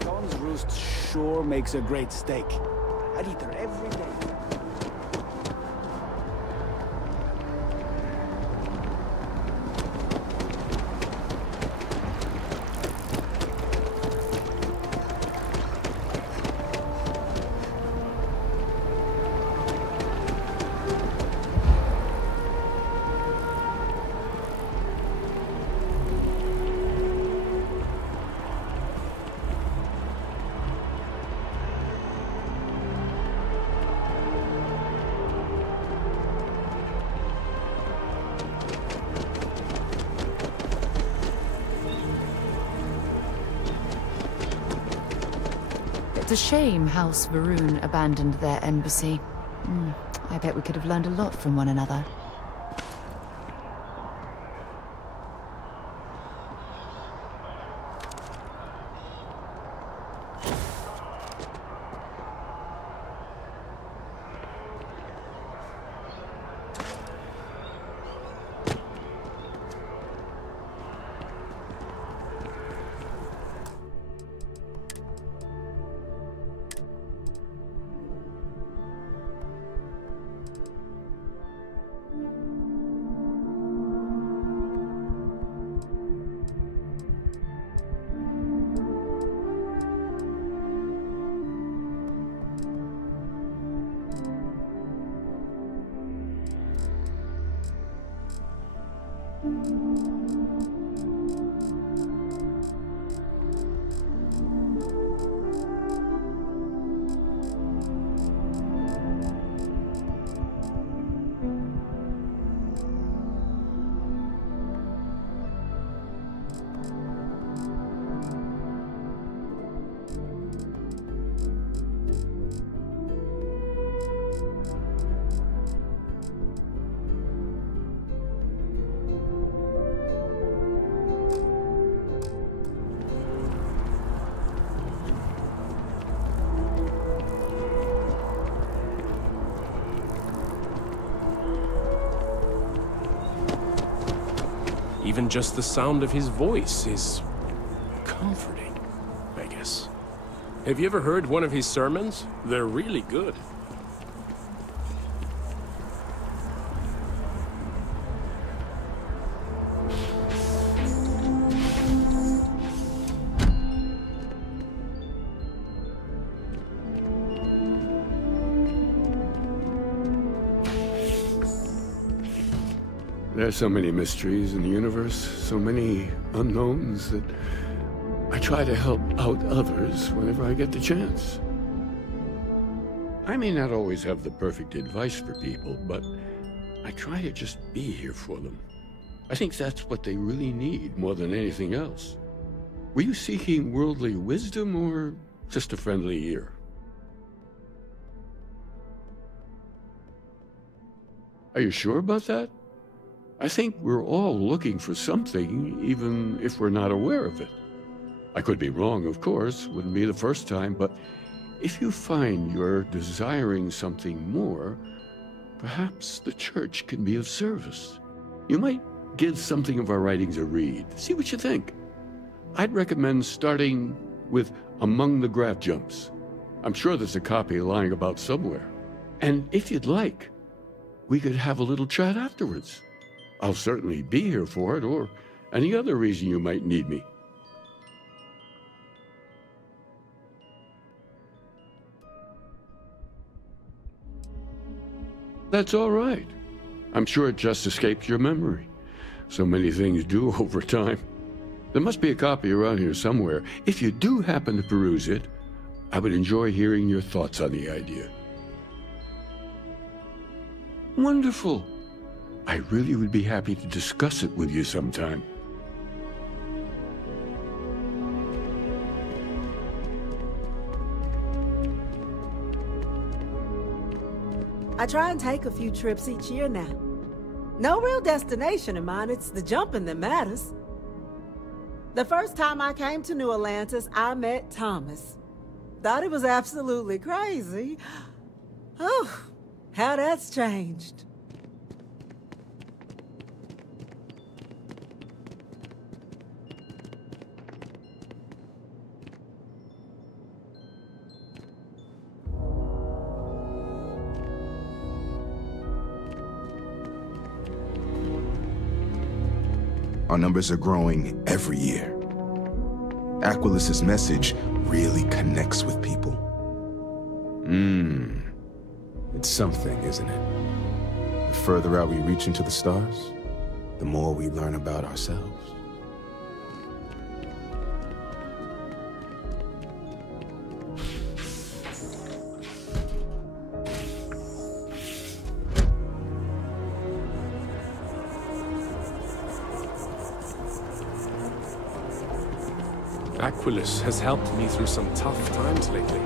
Dawn's Roost sure makes a great steak. I'd eat there every day. It's a shame House Varun abandoned their embassy. I bet we could have learned a lot from one another. Even just the sound of his voice is comforting, I guess. Have you ever heard one of his sermons? They're really good. There's so many mysteries in the universe, so many unknowns that I try to help out others whenever I get the chance. I may not always have the perfect advice for people, but I try to just be here for them. I think that's what they really need more than anything else. Were you seeking worldly wisdom or just a friendly ear? Are you sure about that? I think we're all looking for something, even if we're not aware of it. I could be wrong, of course, wouldn't be the first time, but if you find you're desiring something more, perhaps the church can be of service. You might give something of our writings a read. See what you think. I'd recommend starting with Among the Graph Jumps. I'm sure there's a copy lying about somewhere. And if you'd like, we could have a little chat afterwards. I'll certainly be here for it, or any other reason you might need me. That's all right. I'm sure it just escaped your memory. So many things do over time. There must be a copy around here somewhere. If you do happen to peruse it, I would enjoy hearing your thoughts on the idea. Wonderful. I really would be happy to discuss it with you sometime. I try and take a few trips each year now. No real destination in mind, it's the jumping that matters. The first time I came to New Atlantis, I met Thomas. Thought he was absolutely crazy. Oh, how that's changed. Our numbers are growing every year. Aquilus's message really connects with people. It's something, isn't it? The further out we reach into the stars, the more we learn about ourselves. Aquilus has helped me through some tough times lately.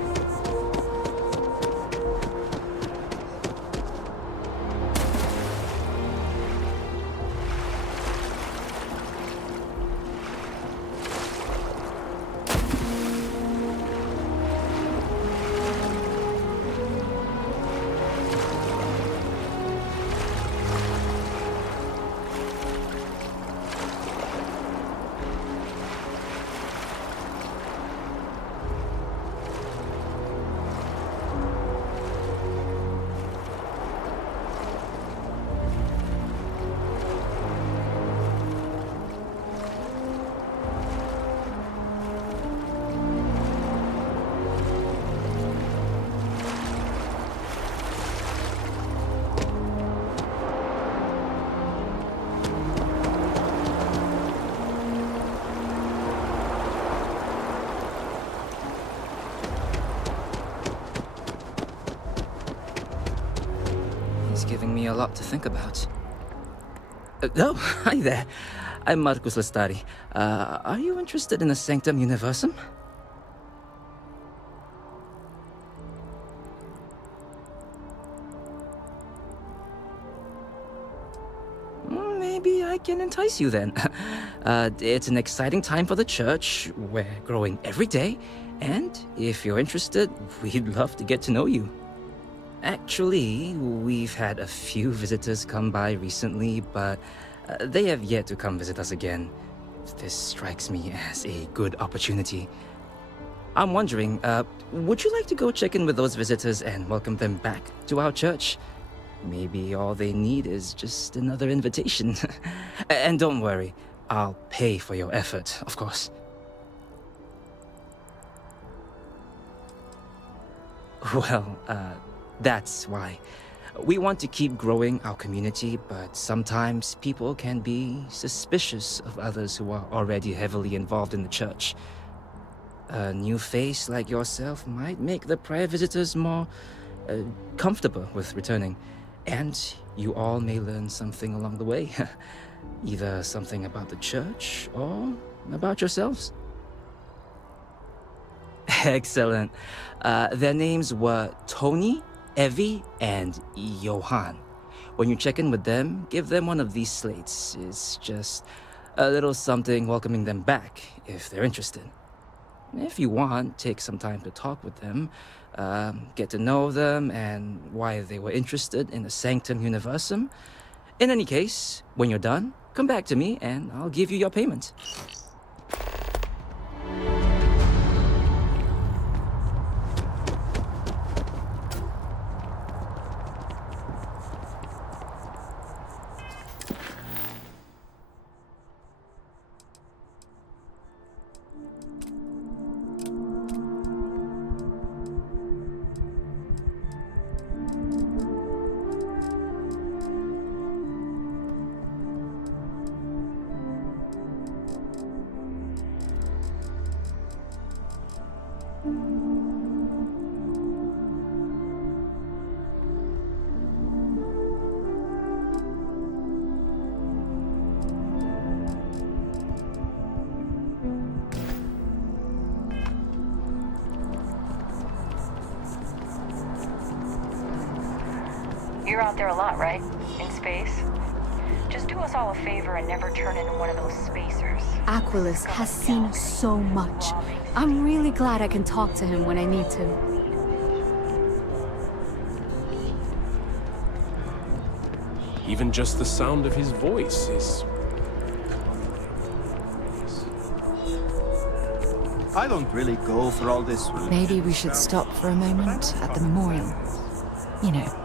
giving me a lot to think about. Oh, hi there. I'm Marcus Lestari. Are you interested in the Sanctum Universum? Maybe I can entice you then. It's an exciting time for the church. We're growing every day, and if you're interested, we'd love to get to know you. Actually, we've had a few visitors come by recently, but they have yet to come visit us again. This strikes me as a good opportunity. I'm wondering, would you like to go check in with those visitors and welcome them back to our church? Maybe all they need is just another invitation. And don't worry, I'll pay for your effort, of course. Well, that's why. We want to keep growing our community, but sometimes people can be suspicious of others who are already heavily involved in the church. A new face like yourself might make the prior visitors more comfortable with returning. And you all may learn something along the way. Either something about the church or about yourselves. Excellent. Their names were Tony, Evie, and Johan. When you check in with them, give them one of these slates. It's just a little something welcoming them back, if they're interested. If you want, take some time to talk with them, get to know them and why they were interested in the Sanctum Universum. In any case, when you're done, come back to me and I'll give you your payment. You're out there a lot, right? In space? Just do us all a favor and never turn into one of those spacers. Aquilus has seen so much. I'm really glad I can talk to him when I need to. Even just the sound of his voice is... I don't really go for all this. Maybe we should stop for a moment at the memorial. You know,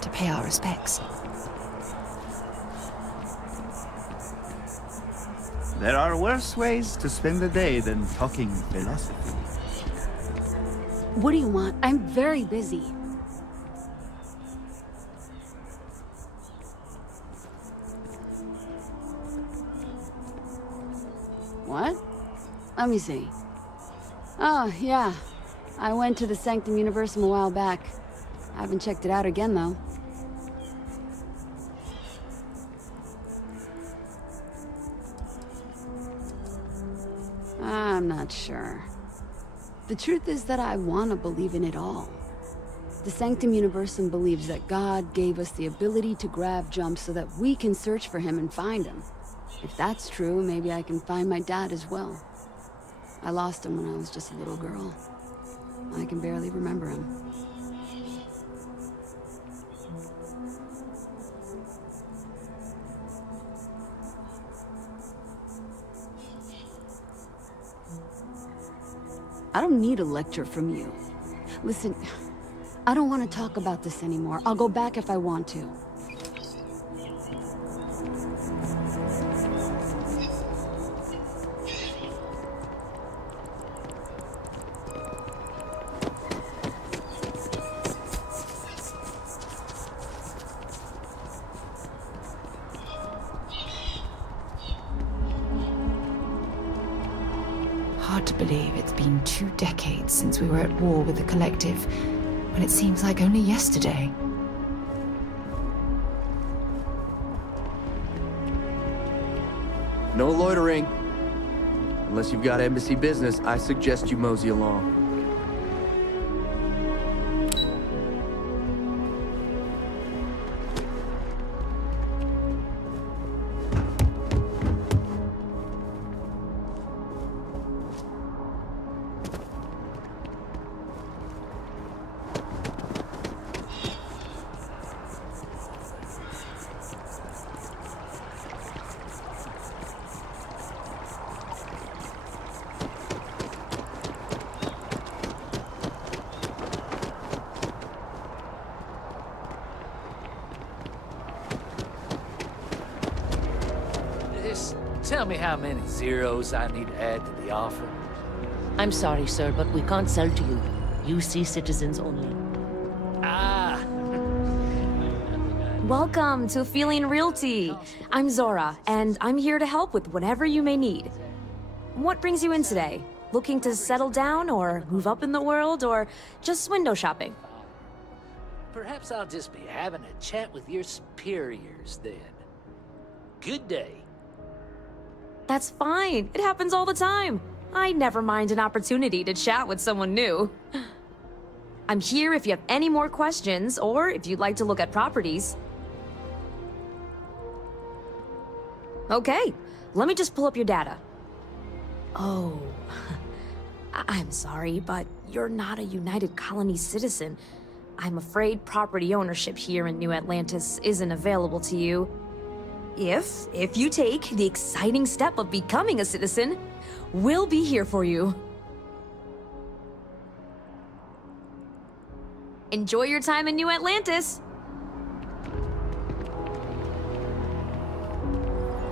to pay our respects. There are worse ways to spend the day than talking philosophy. What do you want? I'm very busy. What? Let me see. Oh, yeah. I went to the Sanctum Universum a while back. I haven't checked it out again, though. I'm not sure. The truth is that I want to believe in it all. The Sanctum Universum believes that God gave us the ability to grab jumps so that we can search for him and find him. If that's true, maybe I can find my dad as well. I lost him when I was just a little girl. I can barely remember him. I don't need a lecture from you. Listen, I don't want to talk about this anymore. I'll go back if I want to. Hard to believe it's been 2 decades since we were at war with the Collective, when it seems like only yesterday. No loitering. Unless you've got embassy business, I suggest you mosey along. Tell me how many zeros I need to add to the offer. I'm sorry, sir, but we can't sell to you. UC citizens only. Ah! Welcome to Feeling Realty. I'm Zora, and I'm here to help with whatever you may need. What brings you in today? Looking to settle down, or move up in the world, or just window shopping? Perhaps I'll just be having a chat with your superiors then. Good day. That's fine. It happens all the time. I never mind an opportunity to chat with someone new. I'm here if you have any more questions, or if you'd like to look at properties. Okay, let me just pull up your data. Oh, I'm sorry, but you're not a United Colony citizen. I'm afraid property ownership here in New Atlantis isn't available to you. If you take the exciting step of becoming a citizen, we'll be here for you. Enjoy your time in New Atlantis.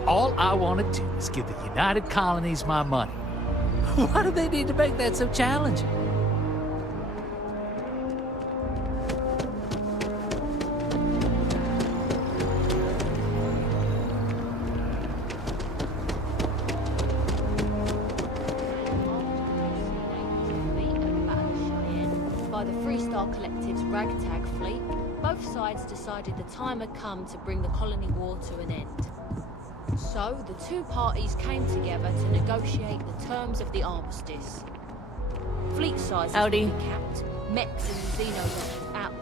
All I want to do is give the United Colonies my money. Why do they need to make that so challenging? By the Freestar Collective's ragtag fleet, both sides decided the time had come to bring the colony war to an end. So, the two parties came together to negotiate the terms of the armistice. Fleet sizes will be capped, mechs and xenos out.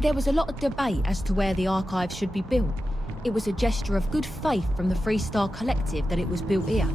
There was a lot of debate as to where the archive should be built. It was a gesture of good faith from the Freestar Collective that it was built here.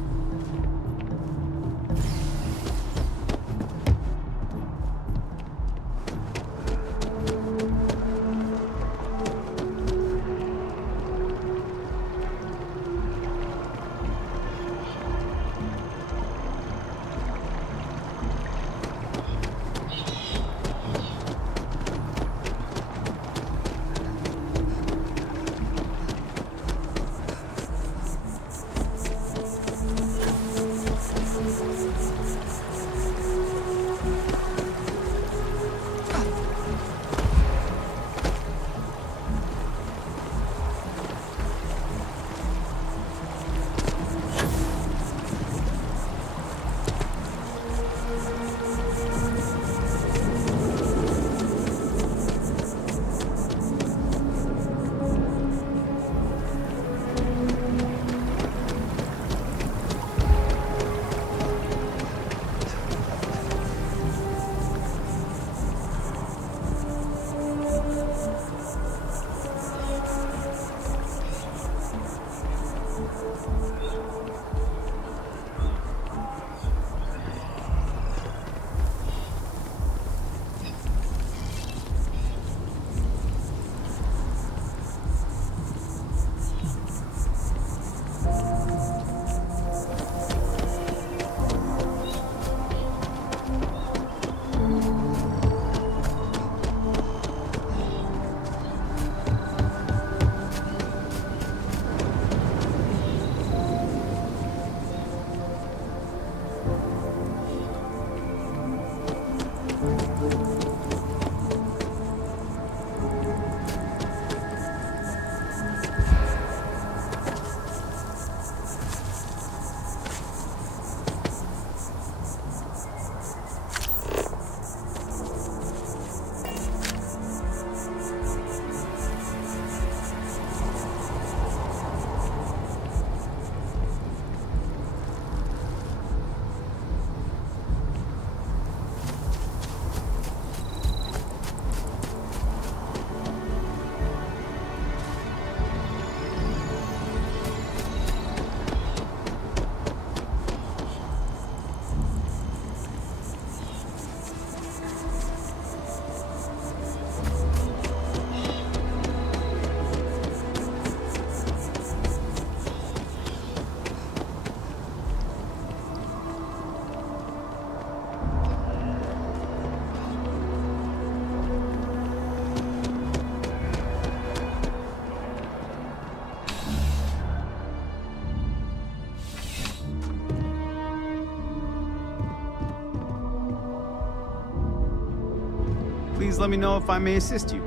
Please let me know if I may assist you.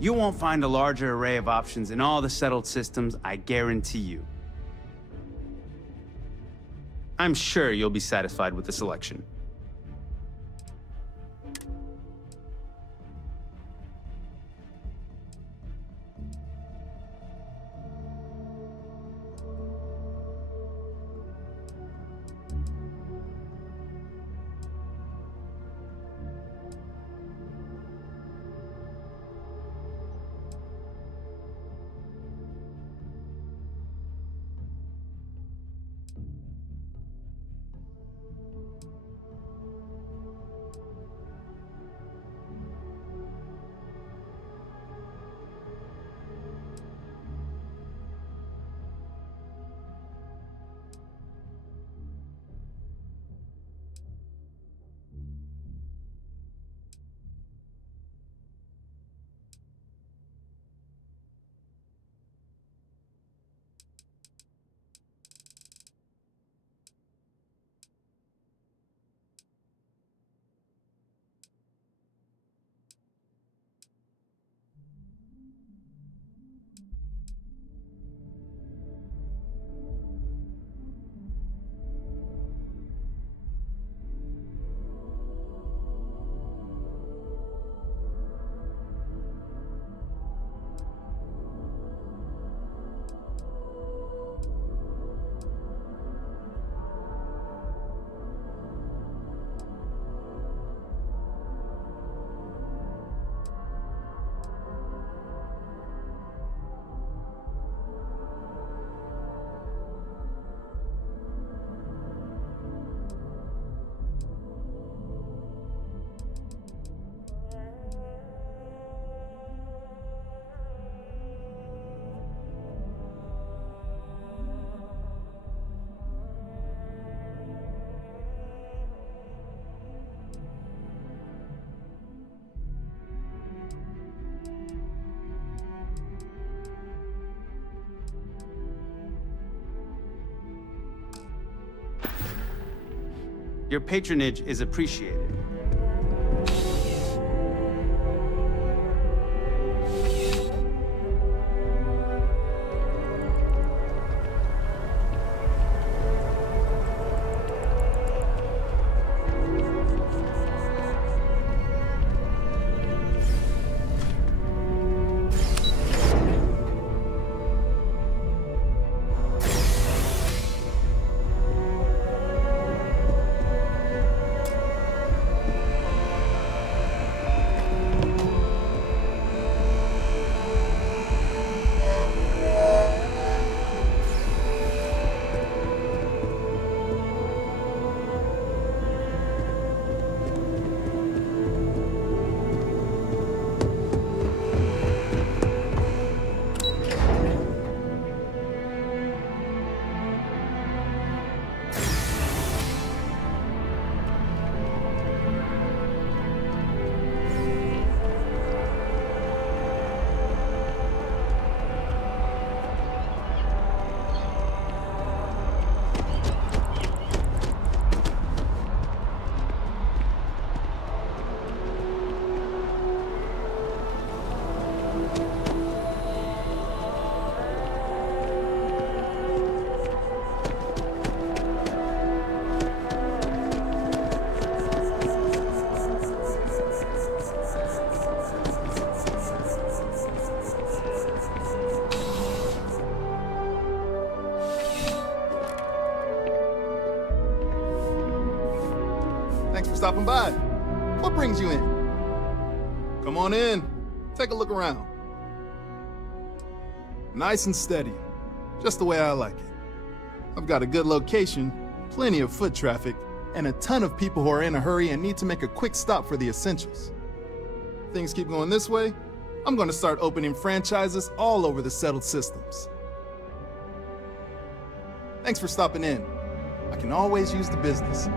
You won't find a larger array of options in all the settled systems, I guarantee you. I'm sure you'll be satisfied with the selection. Your patronage is appreciated. Thanks for stopping by. What brings you in? Come on in. Take a look around. Nice and steady. Just the way I like it. I've got a good location, plenty of foot traffic, and a ton of people who are in a hurry and need to make a quick stop for the essentials. If things keep going this way, I'm going to start opening franchises all over the settled systems. Thanks for stopping in. I can always use the business.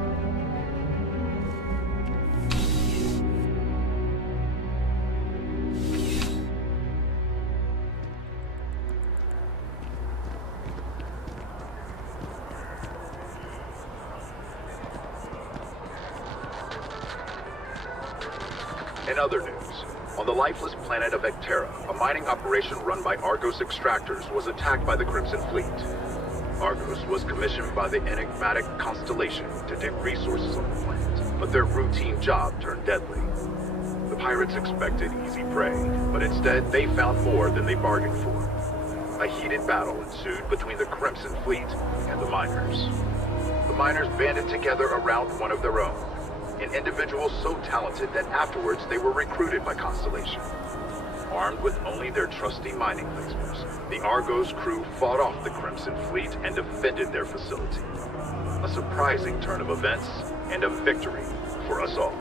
In other news, on the lifeless planet of Vectera, a mining operation run by Argos extractors was attacked by the Crimson Fleet. Argos was commissioned by the enigmatic Constellation to dig resources on the planet, but their routine job turned deadly. The pirates expected easy prey, but instead they found more than they bargained for. A heated battle ensued between the Crimson Fleet and the miners. The miners banded together around one of their own, an individual so talented that afterwards they were recruited by Constellation. Armed with only their trusty mining lasers, the Argos crew fought off the Crimson Fleet and defended their facility. A surprising turn of events and a victory for us all.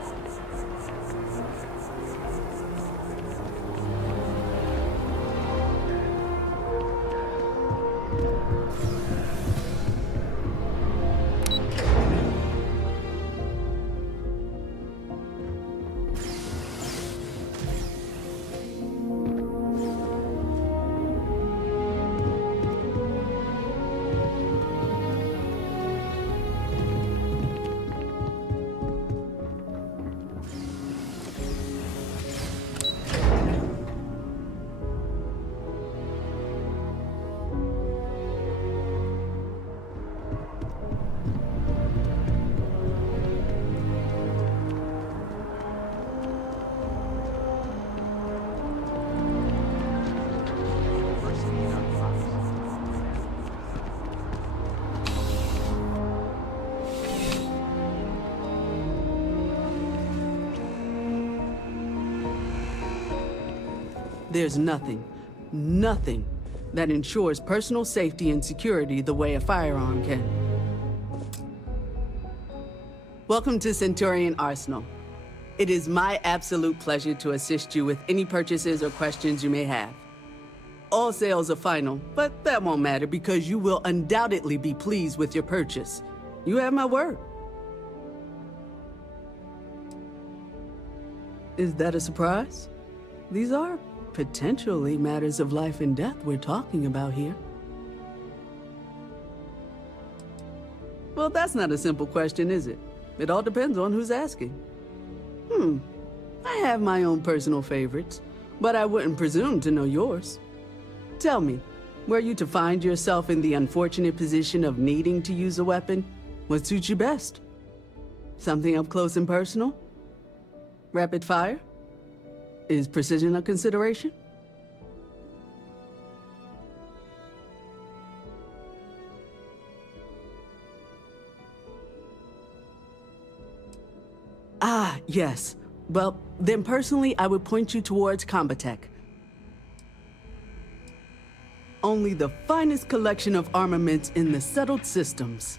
There's nothing that ensures personal safety and security the way a firearm can. Welcome to Centurion Arsenal. It is my absolute pleasure to assist you with any purchases or questions you may have. All sales are final, but that won't matter because you will undoubtedly be pleased with your purchase. You have my word. Is that a surprise? These are potentially matters of life and death we're talking about here. Well, that's not a simple question, is it? It all depends on who's asking. I have my own personal favorites, but I wouldn't presume to know yours. Tell me, were you to find yourself in the unfortunate position of needing to use a weapon, what suits you best? Something up close and personal? Rapid fire? Is precision a consideration? Ah, yes. Well, then personally, I would point you towards Combatech. Only the finest collection of armaments in the settled systems.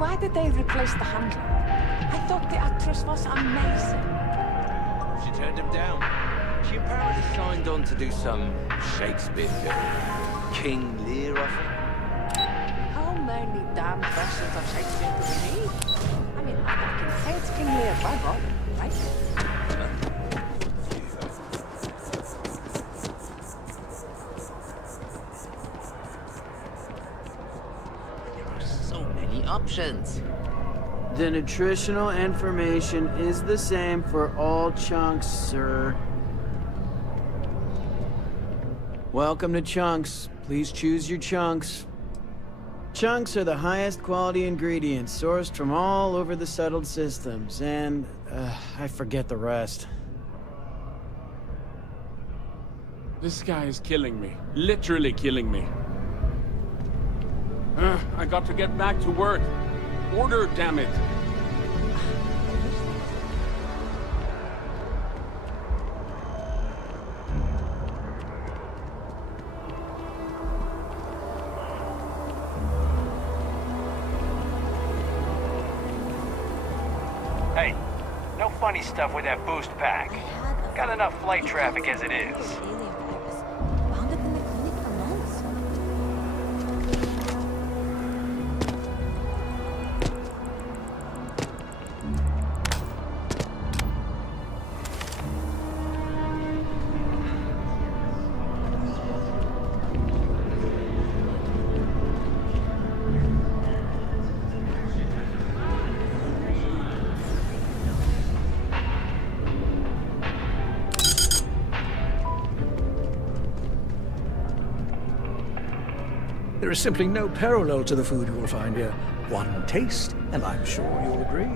why did they replace the handler? I thought the actress was amazing. She turned him down. She apparently signed on to do some Shakespeare film. King Lear, I think. How many damn versions of Shakespeare do we need? I mean, I can say it's King Lear by God, right? Options. The nutritional information is the same for all chunks, sir. Welcome to Chunks. Please choose your chunks. Chunks are the highest quality ingredients sourced from all over the settled systems, and I forget the rest. This guy is killing me. Literally killing me. I got to get back to work. Order, damn it. Hey, no funny stuff with that boost pack. Got enough flight traffic as it is. There is simply no parallel to the food you will find here. One taste, and I'm sure you'll agree.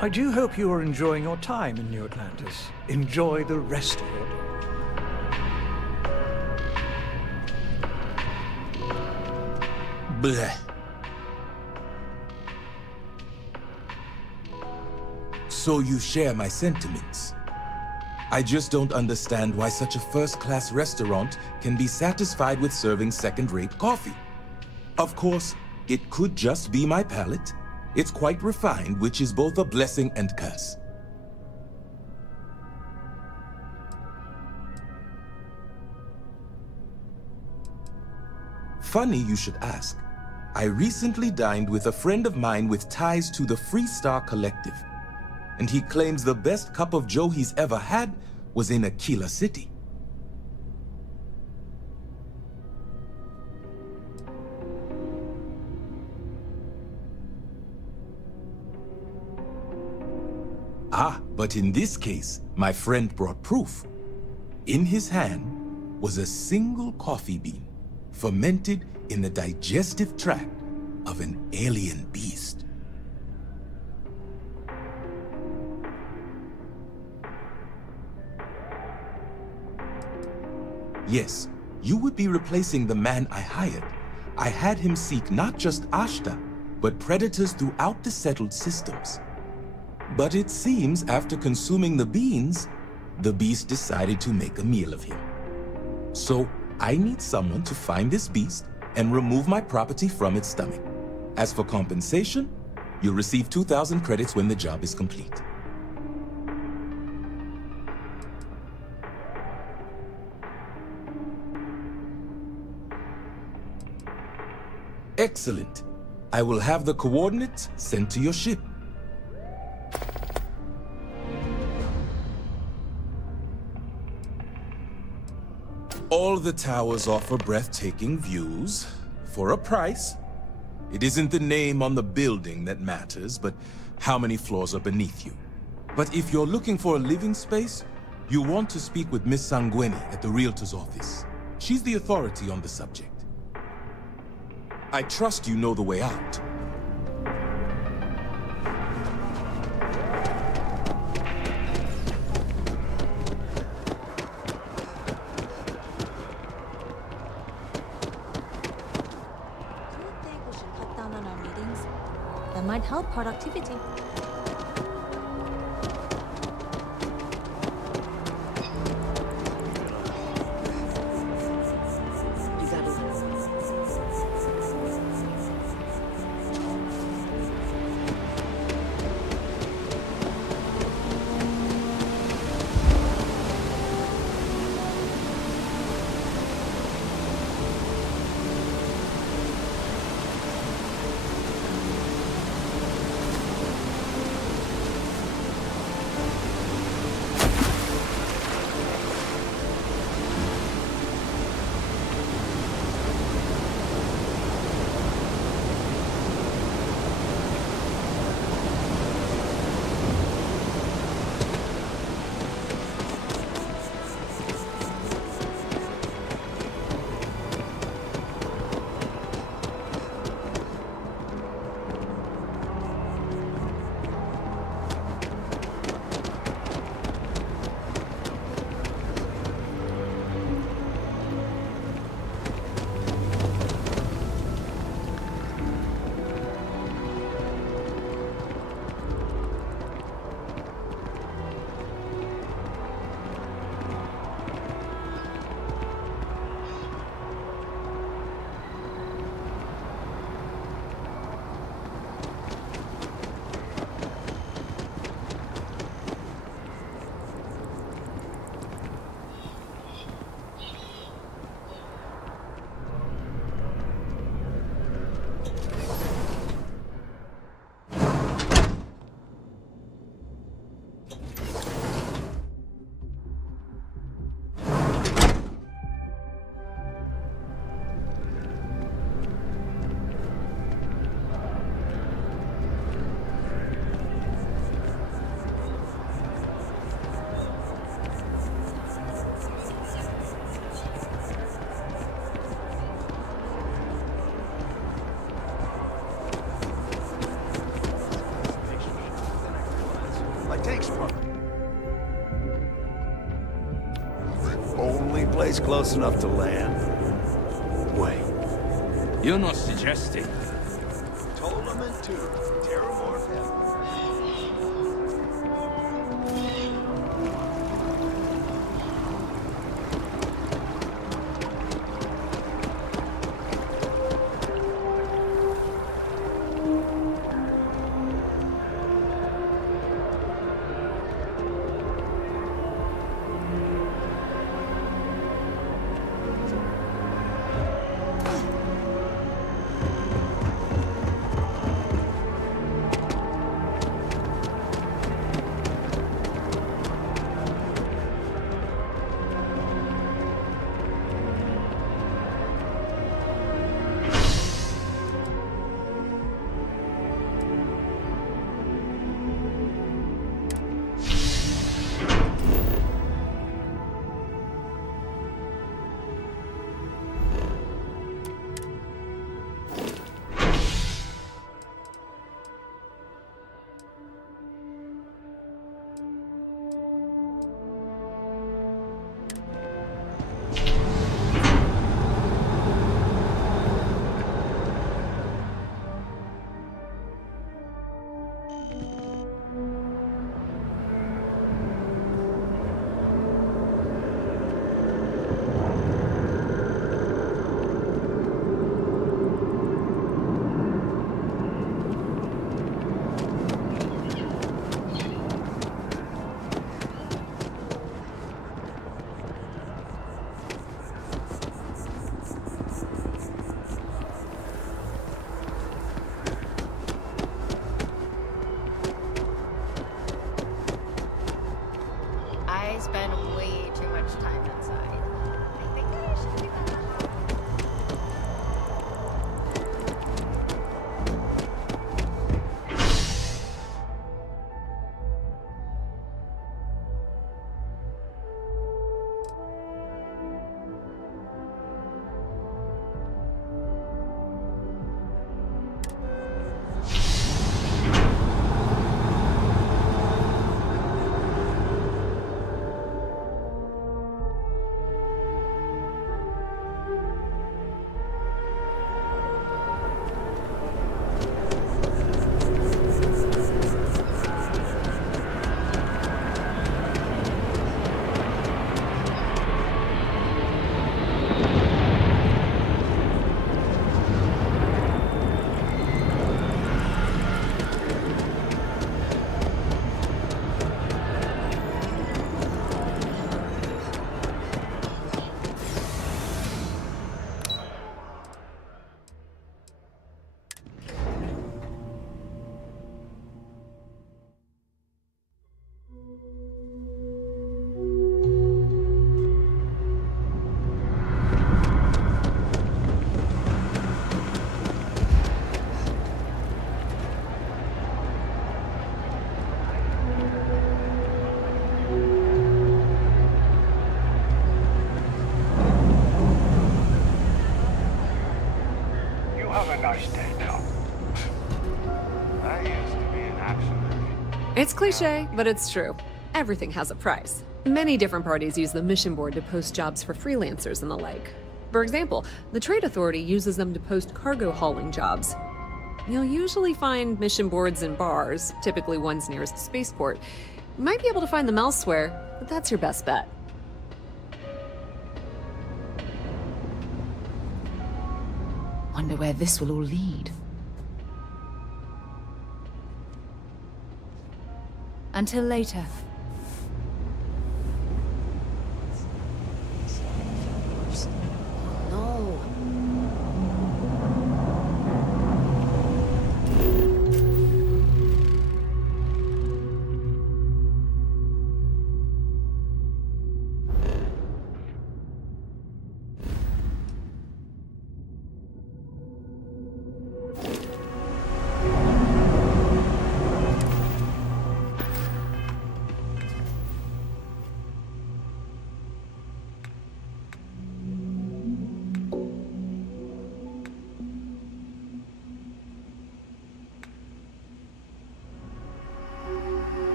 I do hope you are enjoying your time in New Atlantis. Enjoy the rest of your day. Bleh. So you share my sentiments. I just don't understand why such a first-class restaurant can be satisfied with serving second-rate coffee. Of course, it could just be my palate. It's quite refined, which is both a blessing and curse. Funny you should ask. I recently dined with a friend of mine with ties to the Freestar Collective, and he claims the best cup of joe he's ever had was in Aquila City. Ah, but in this case, my friend brought proof. In his hand was a single coffee bean, fermented in the digestive tract of an alien beast. Yes, you would be replacing the man I hired. I had him seek not just Ashta, but predators throughout the settled systems. But it seems after consuming the beans, the beast decided to make a meal of him. So I need someone to find this beast and remove my property from its stomach. As for compensation, you'll receive 2,000 credits when the job is complete. Excellent. I will have the coordinates sent to your ship. All the towers offer breathtaking views. For a price. It isn't the name on the building that matters, but how many floors are beneath you. But if you're looking for a living space, you want to speak with Miss Sanguini at the Realtor's office. She's the authority on the subject. I trust you know the way out. That might help productivity. place close enough to land? Wait. You're not suggesting... Tournament 2, Terramorph Heaven. spend way too much time inside. I think I should keep that out. It's cliche, but it's true. Everything has a price. Many different parties use the mission board to post jobs for freelancers and the like. For example, the Trade Authority uses them to post cargo hauling jobs. You'll usually find mission boards in bars, typically ones nearest the spaceport. You might be able to find them elsewhere, but that's your best bet. Wonder where this will all lead. Until later. No.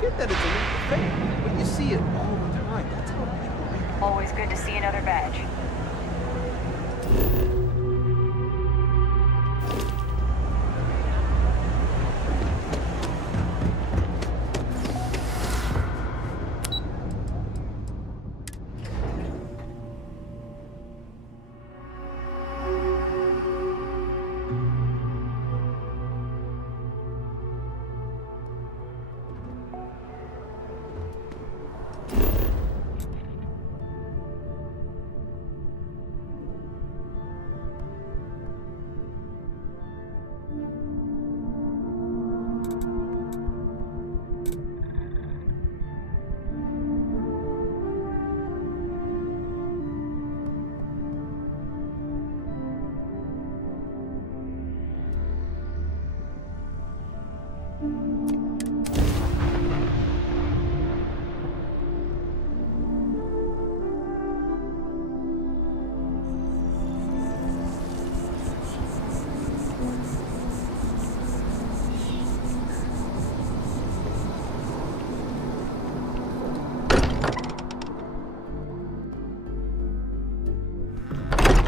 get that it's a leap of faith, but you see it all the time. That's how people make. Always good to see another badge.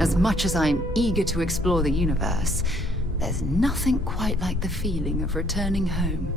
As much as I'm eager to explore the universe, there's nothing quite like the feeling of returning home.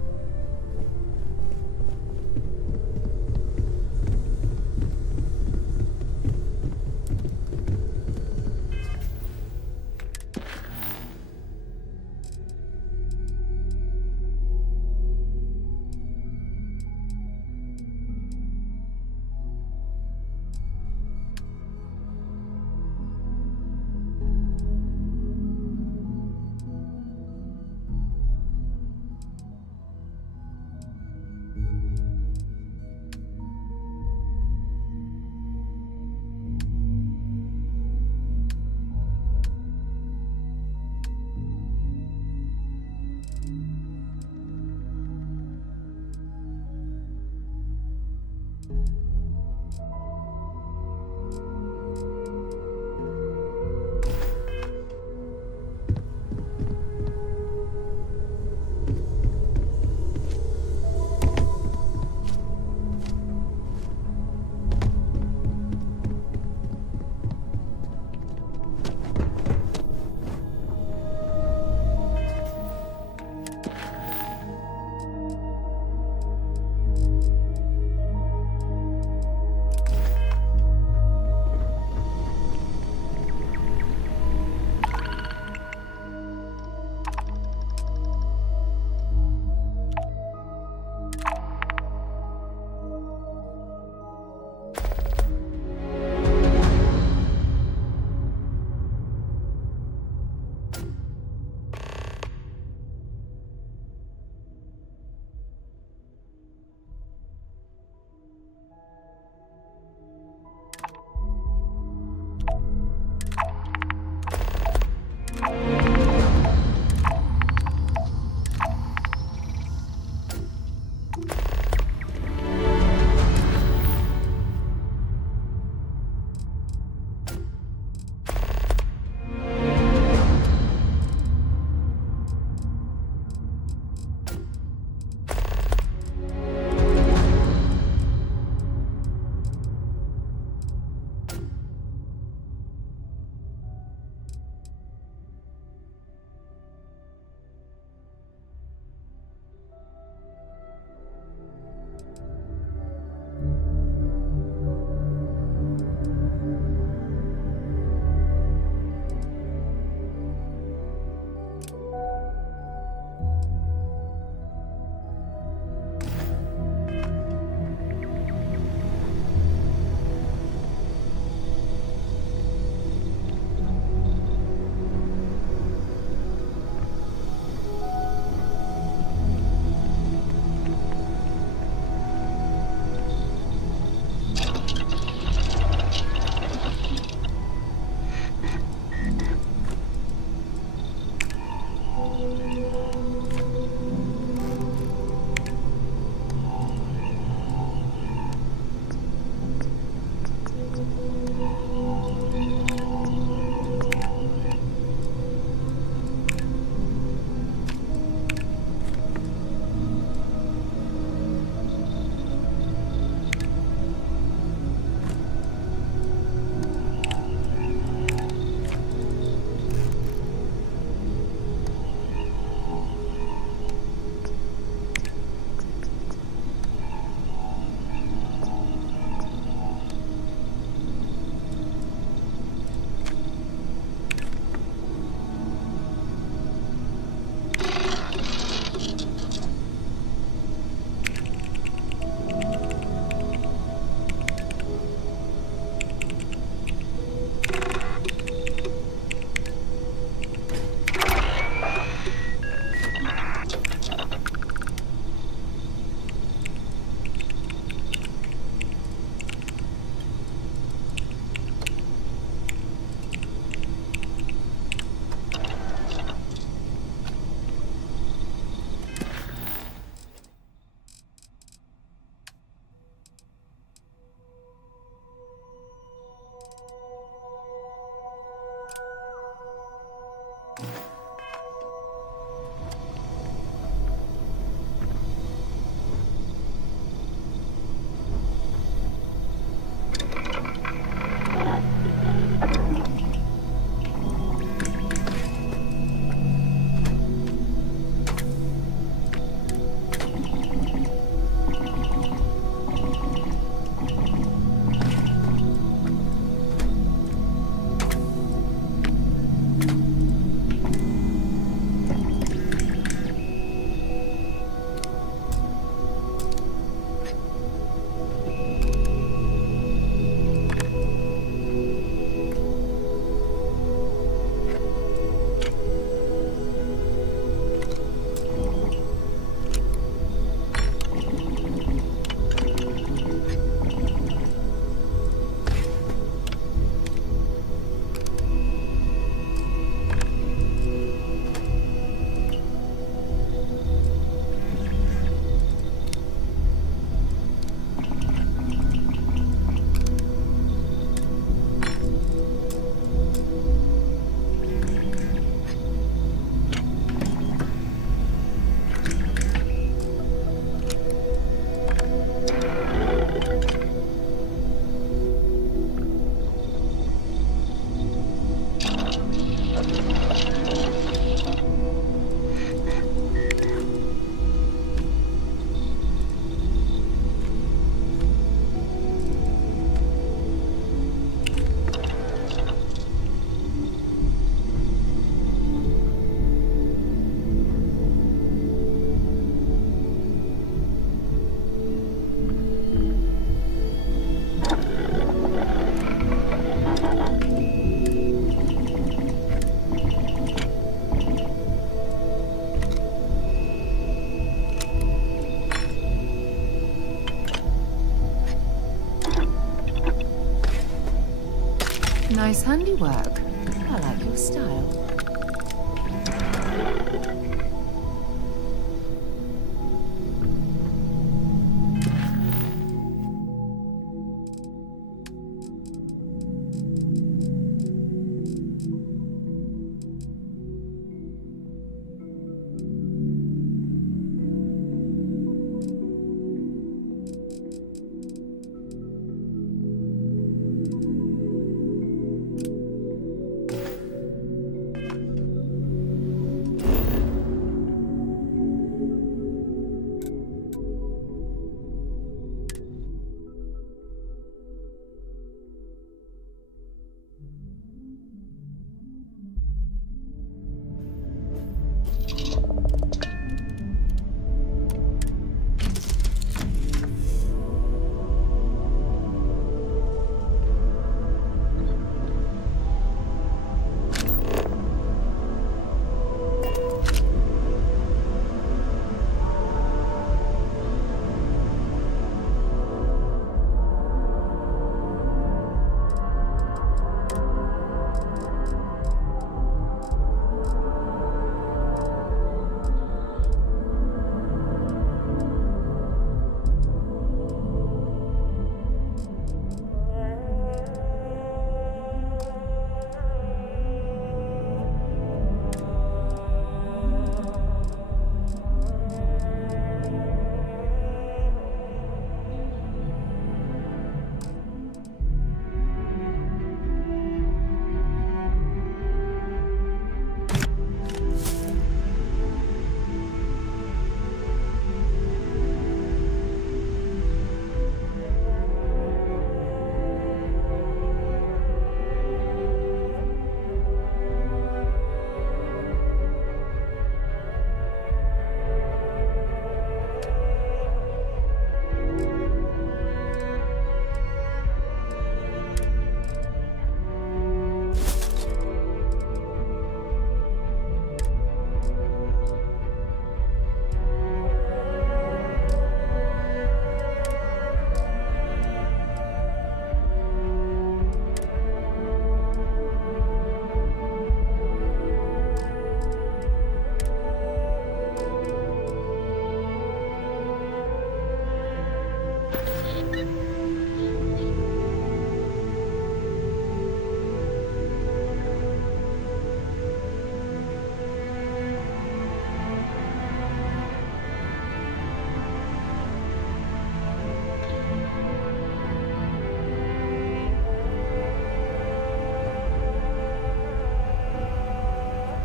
Nice handiwork. I like your style.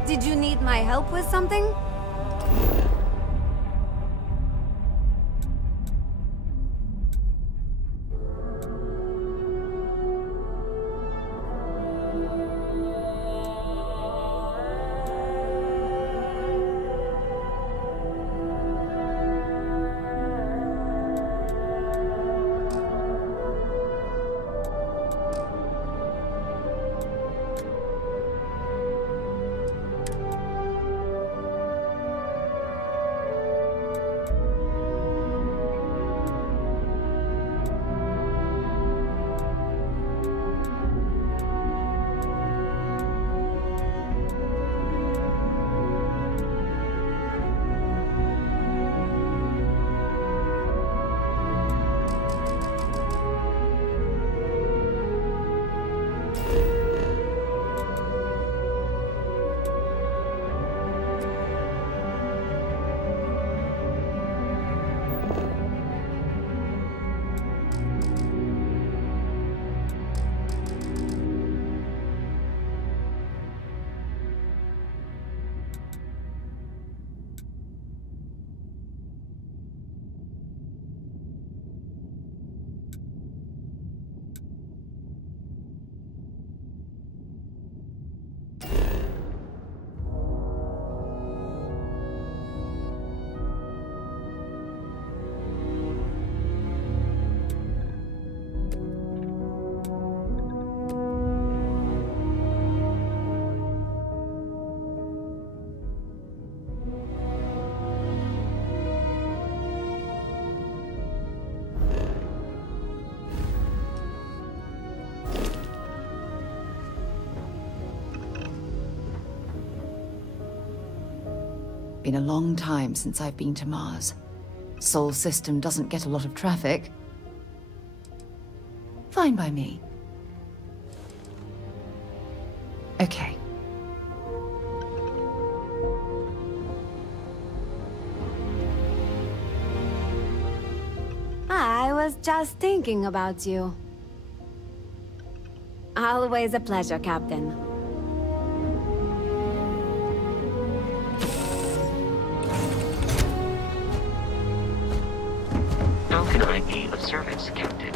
Did you need my help with something? Been a long time since I've been to Mars. Sol system doesn't get a lot of traffic. Fine by me. Okay. I was just thinking about you. Always a pleasure, Captain. How can I be of service, Captain?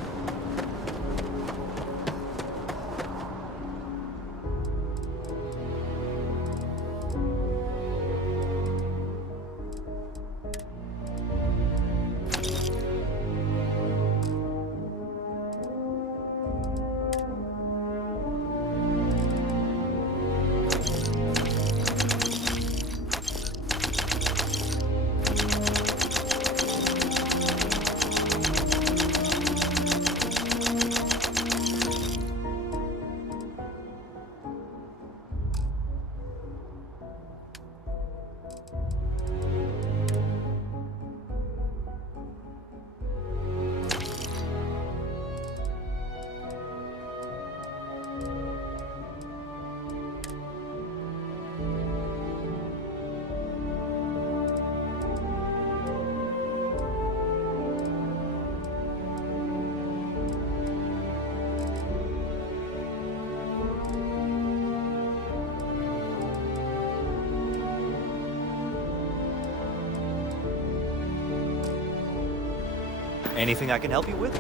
Anything I can help you with?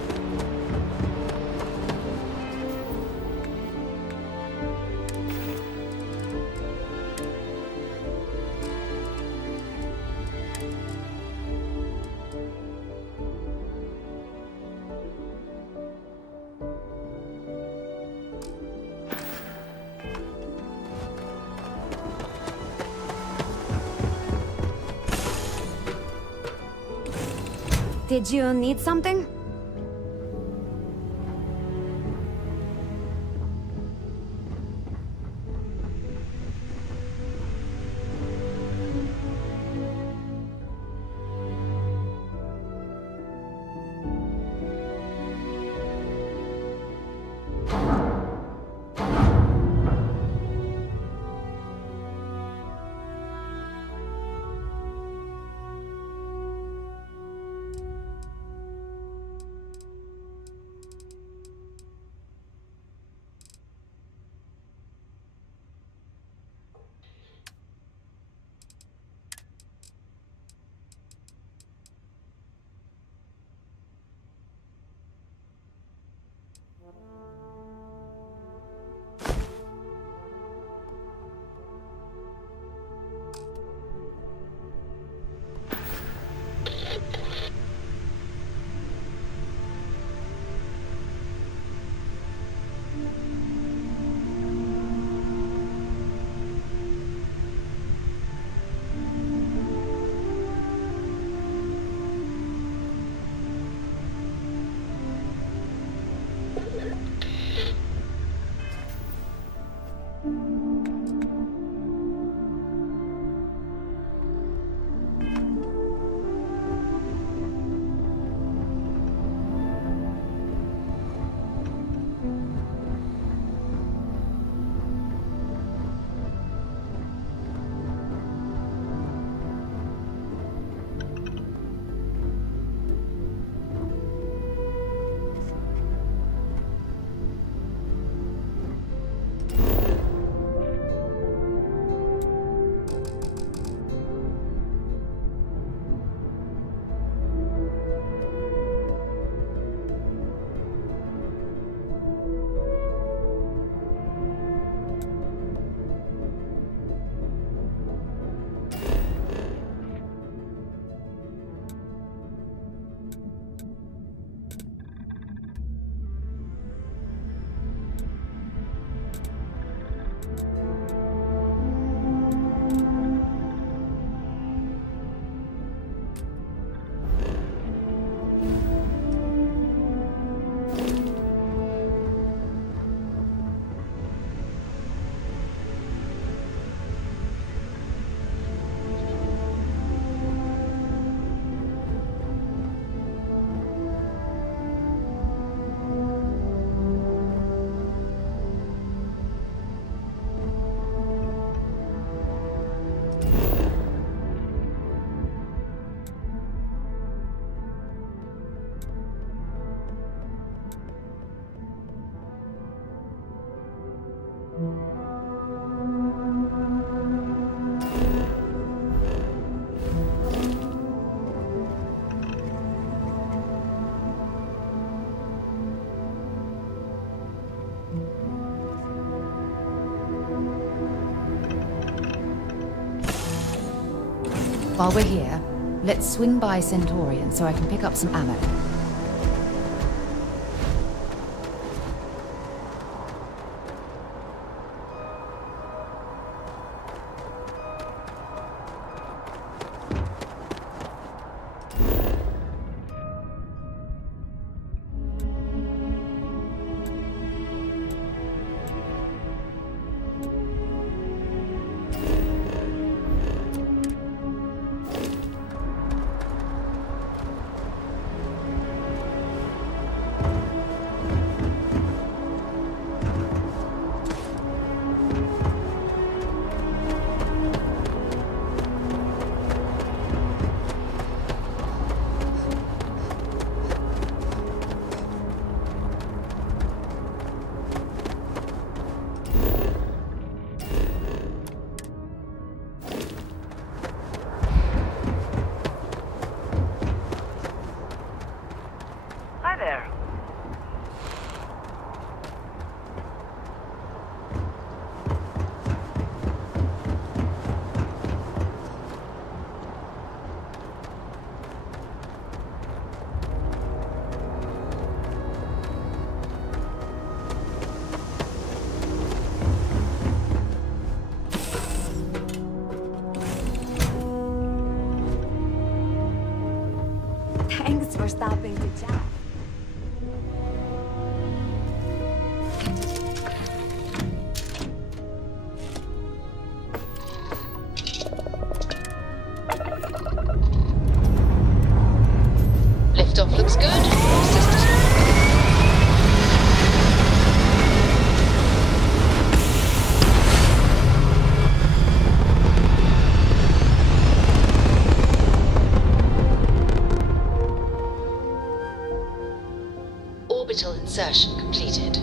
Did you need something? While we're here, let's swing by Centaurian so I can pick up some ammo. Thanks for stopping to chat. Liftoff looks good. Systems. Orbital insertion completed.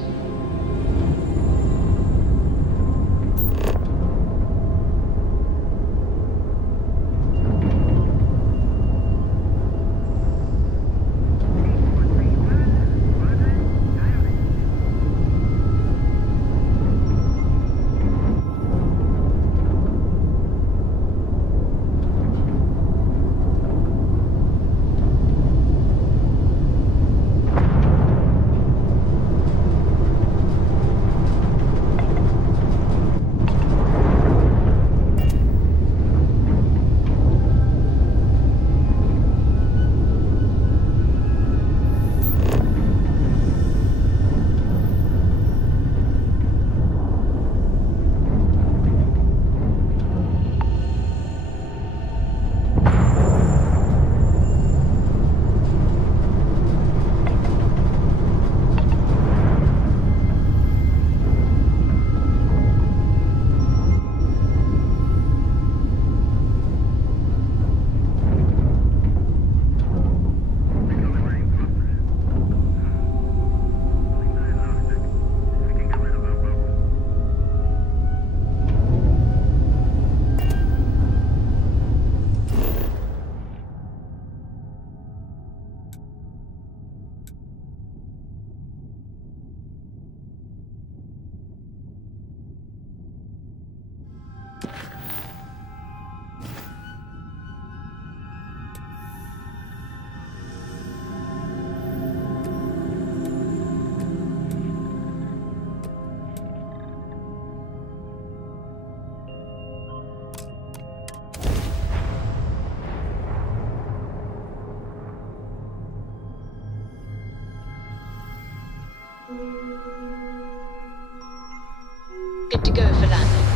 Good to go for landing.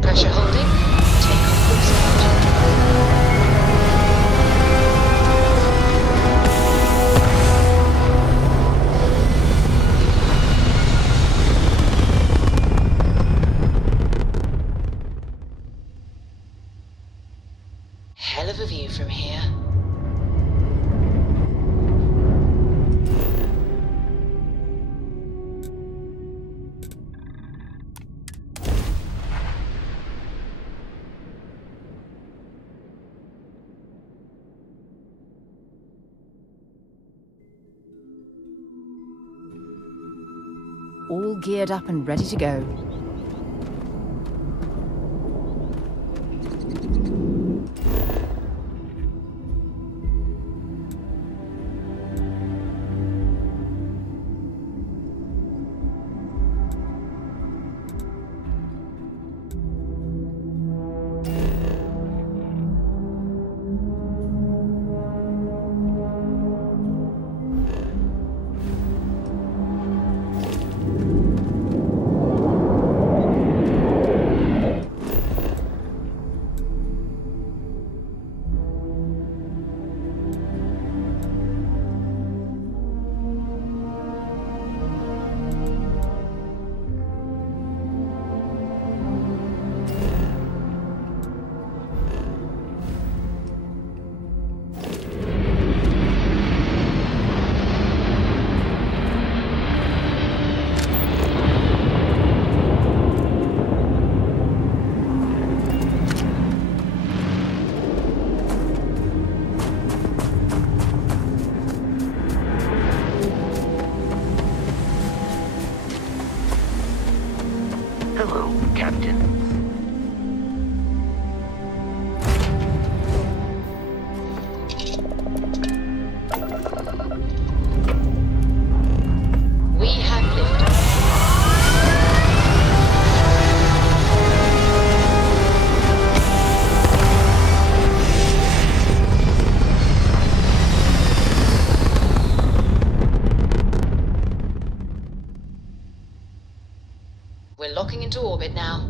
Pressure holding. Take off full speed. all geared up and ready to go. Hello, Captain. We have liftoff. We're locking into orbit now.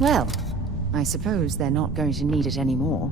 Well, I suppose they're not going to need it anymore.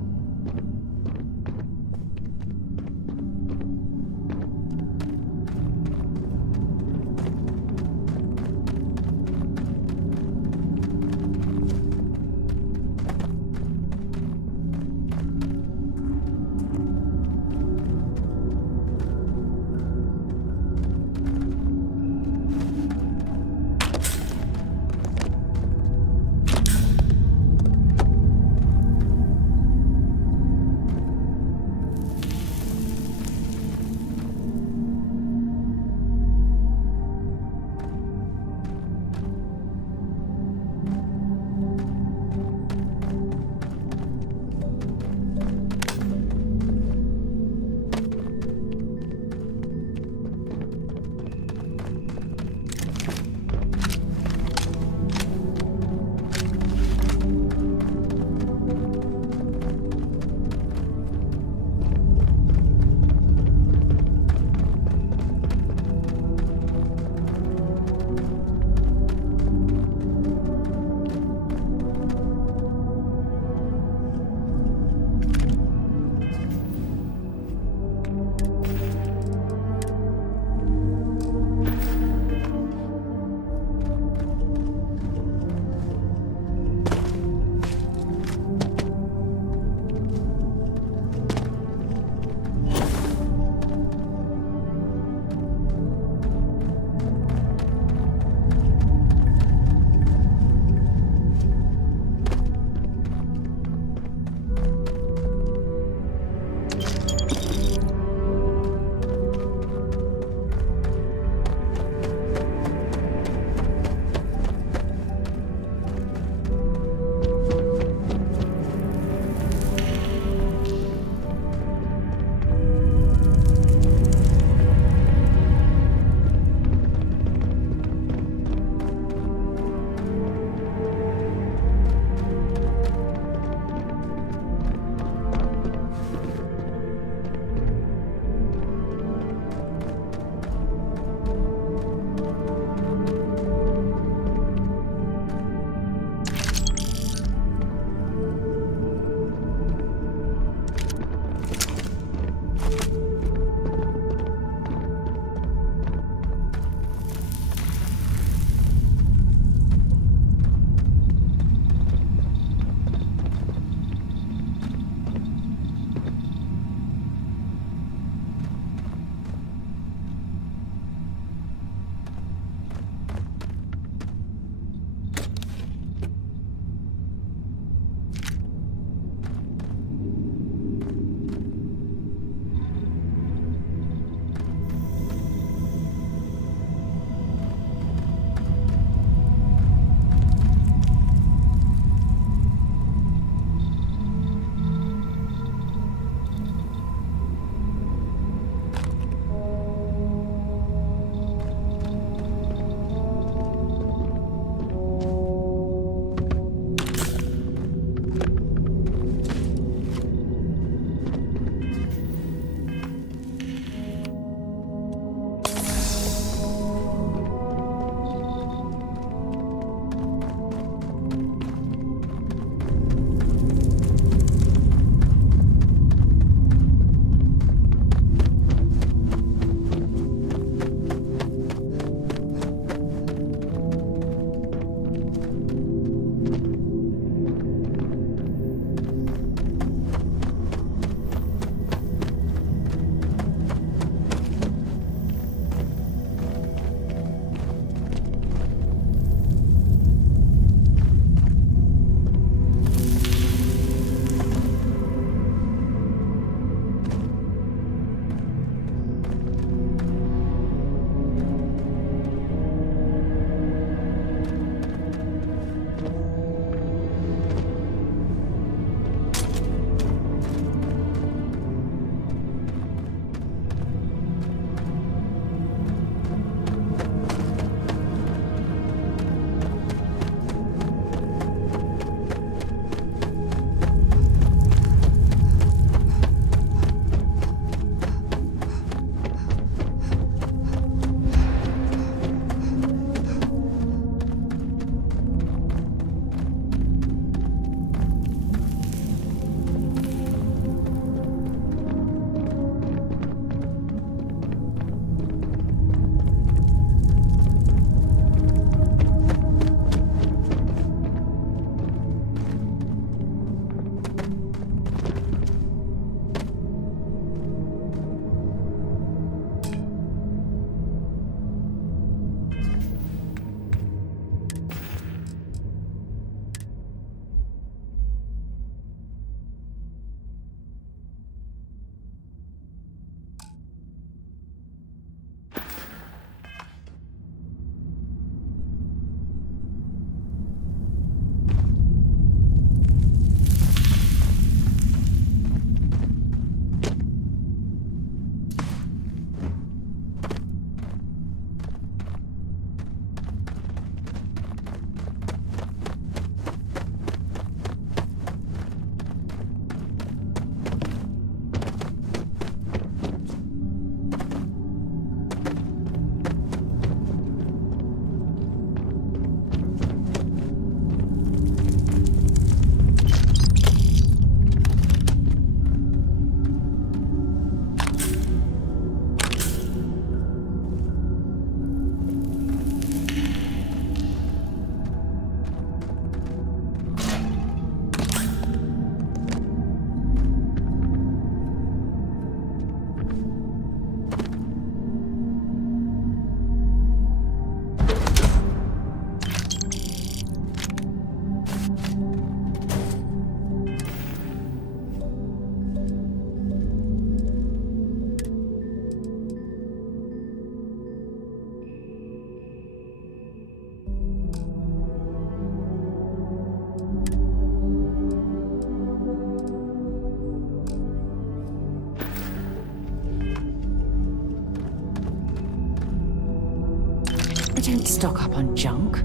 don't stock up on junk.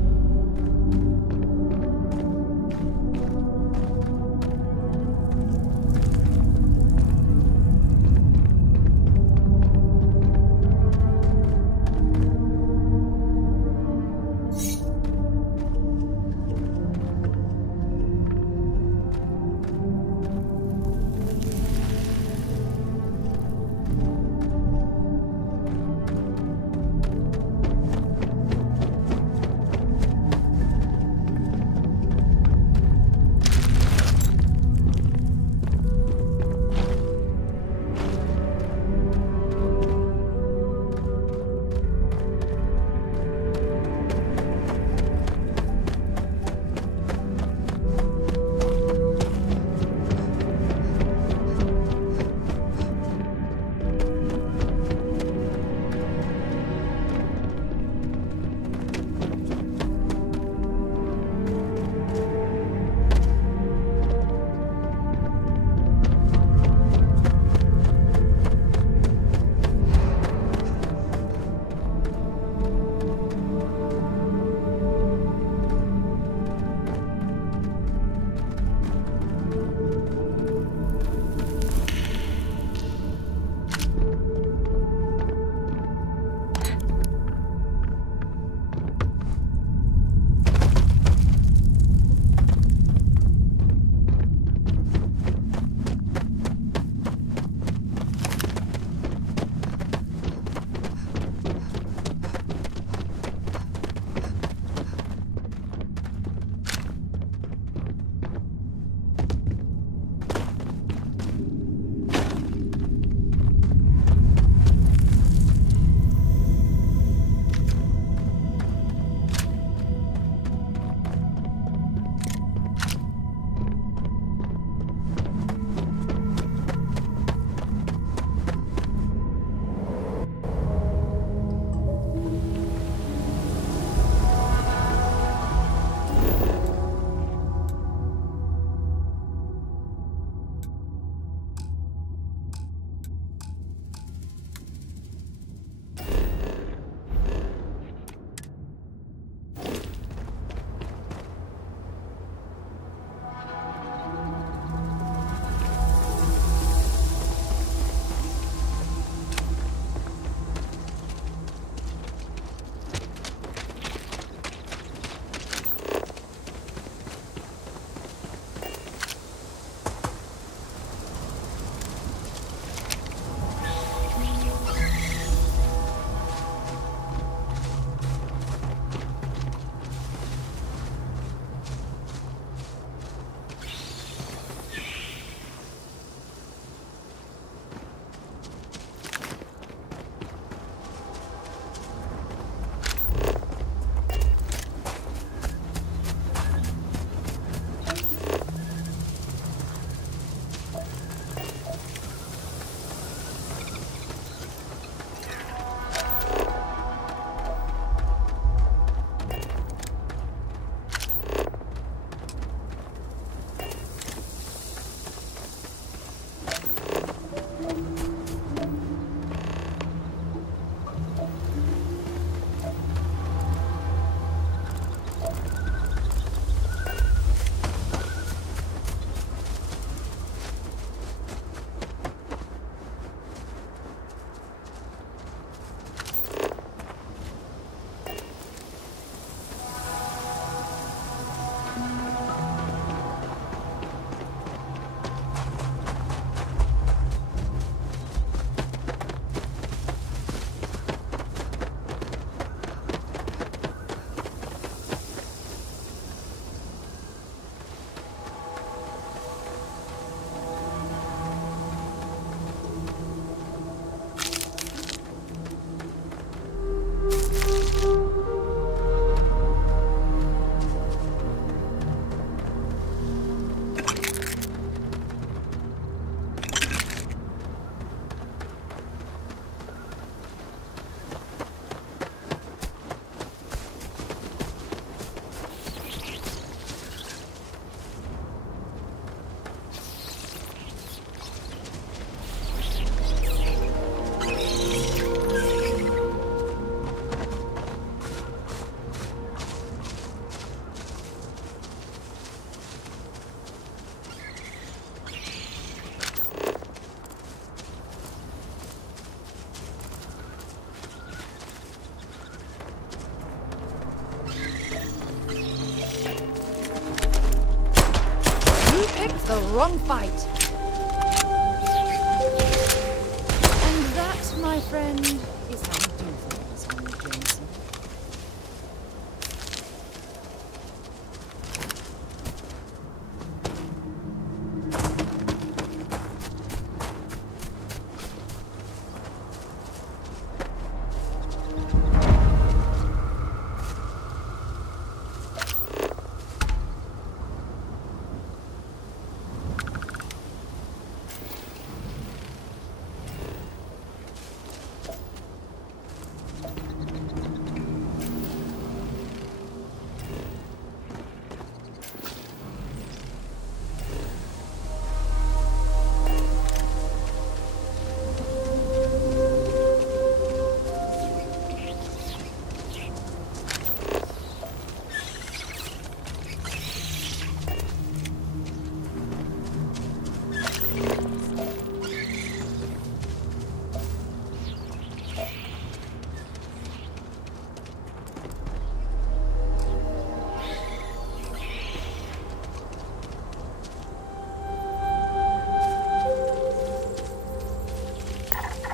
picked the wrong fight. And that, my friend, is how you do things on the Jameson.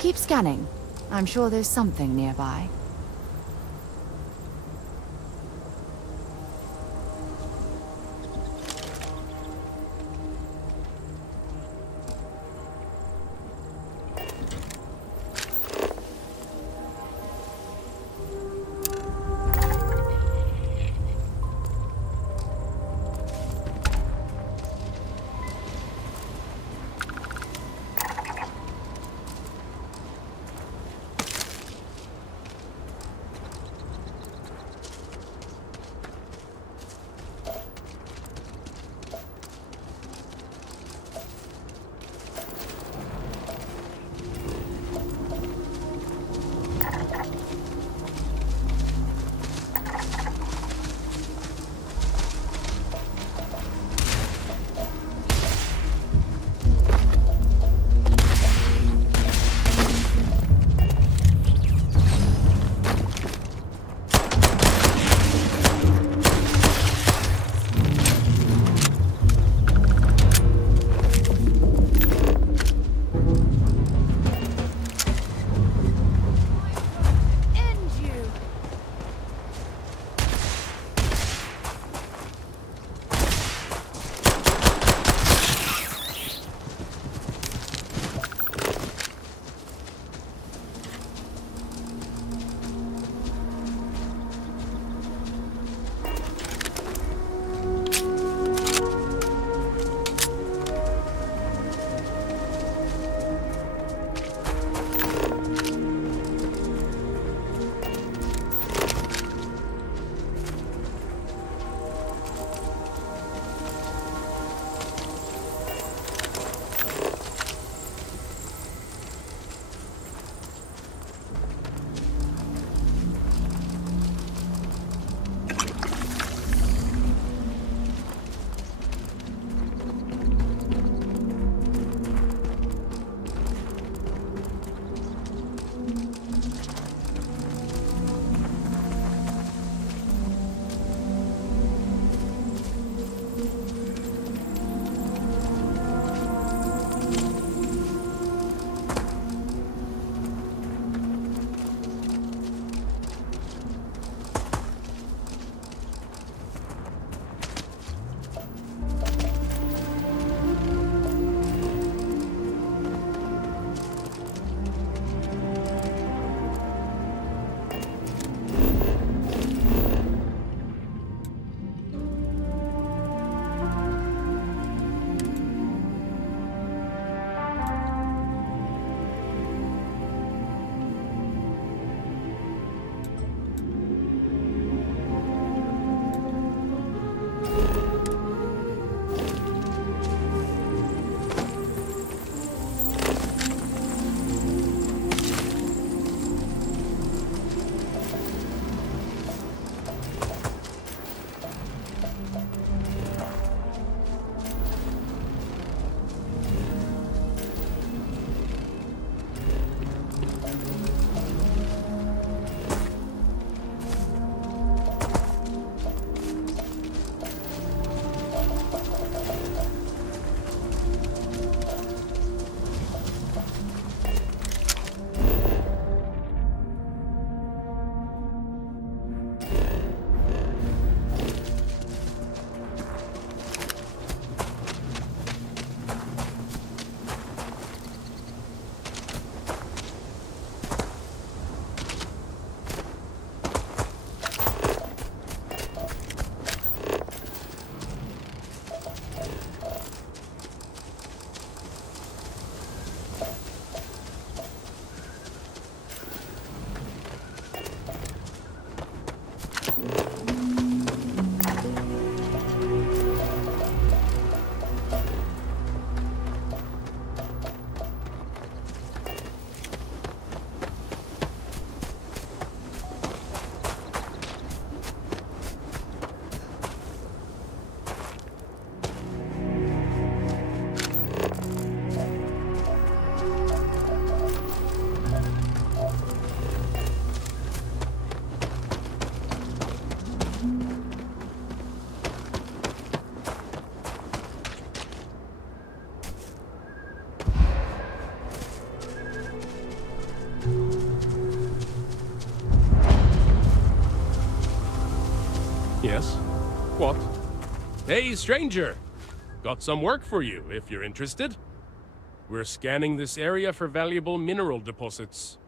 Keep scanning. I'm sure there's something nearby. Yes? What? Hey, stranger! Got some work for you, if you're interested. We're scanning this area for valuable mineral deposits.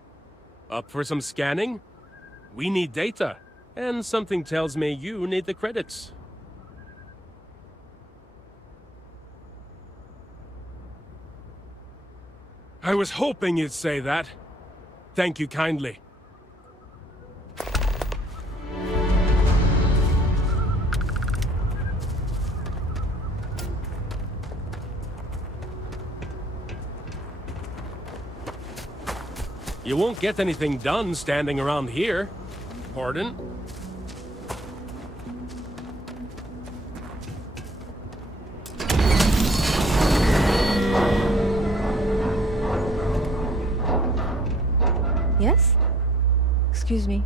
Up for some scanning? We need data, and something tells me you need the credits. I was hoping you'd say that. Thank you kindly. You won't get anything done standing around here. Pardon? Yes? Excuse me.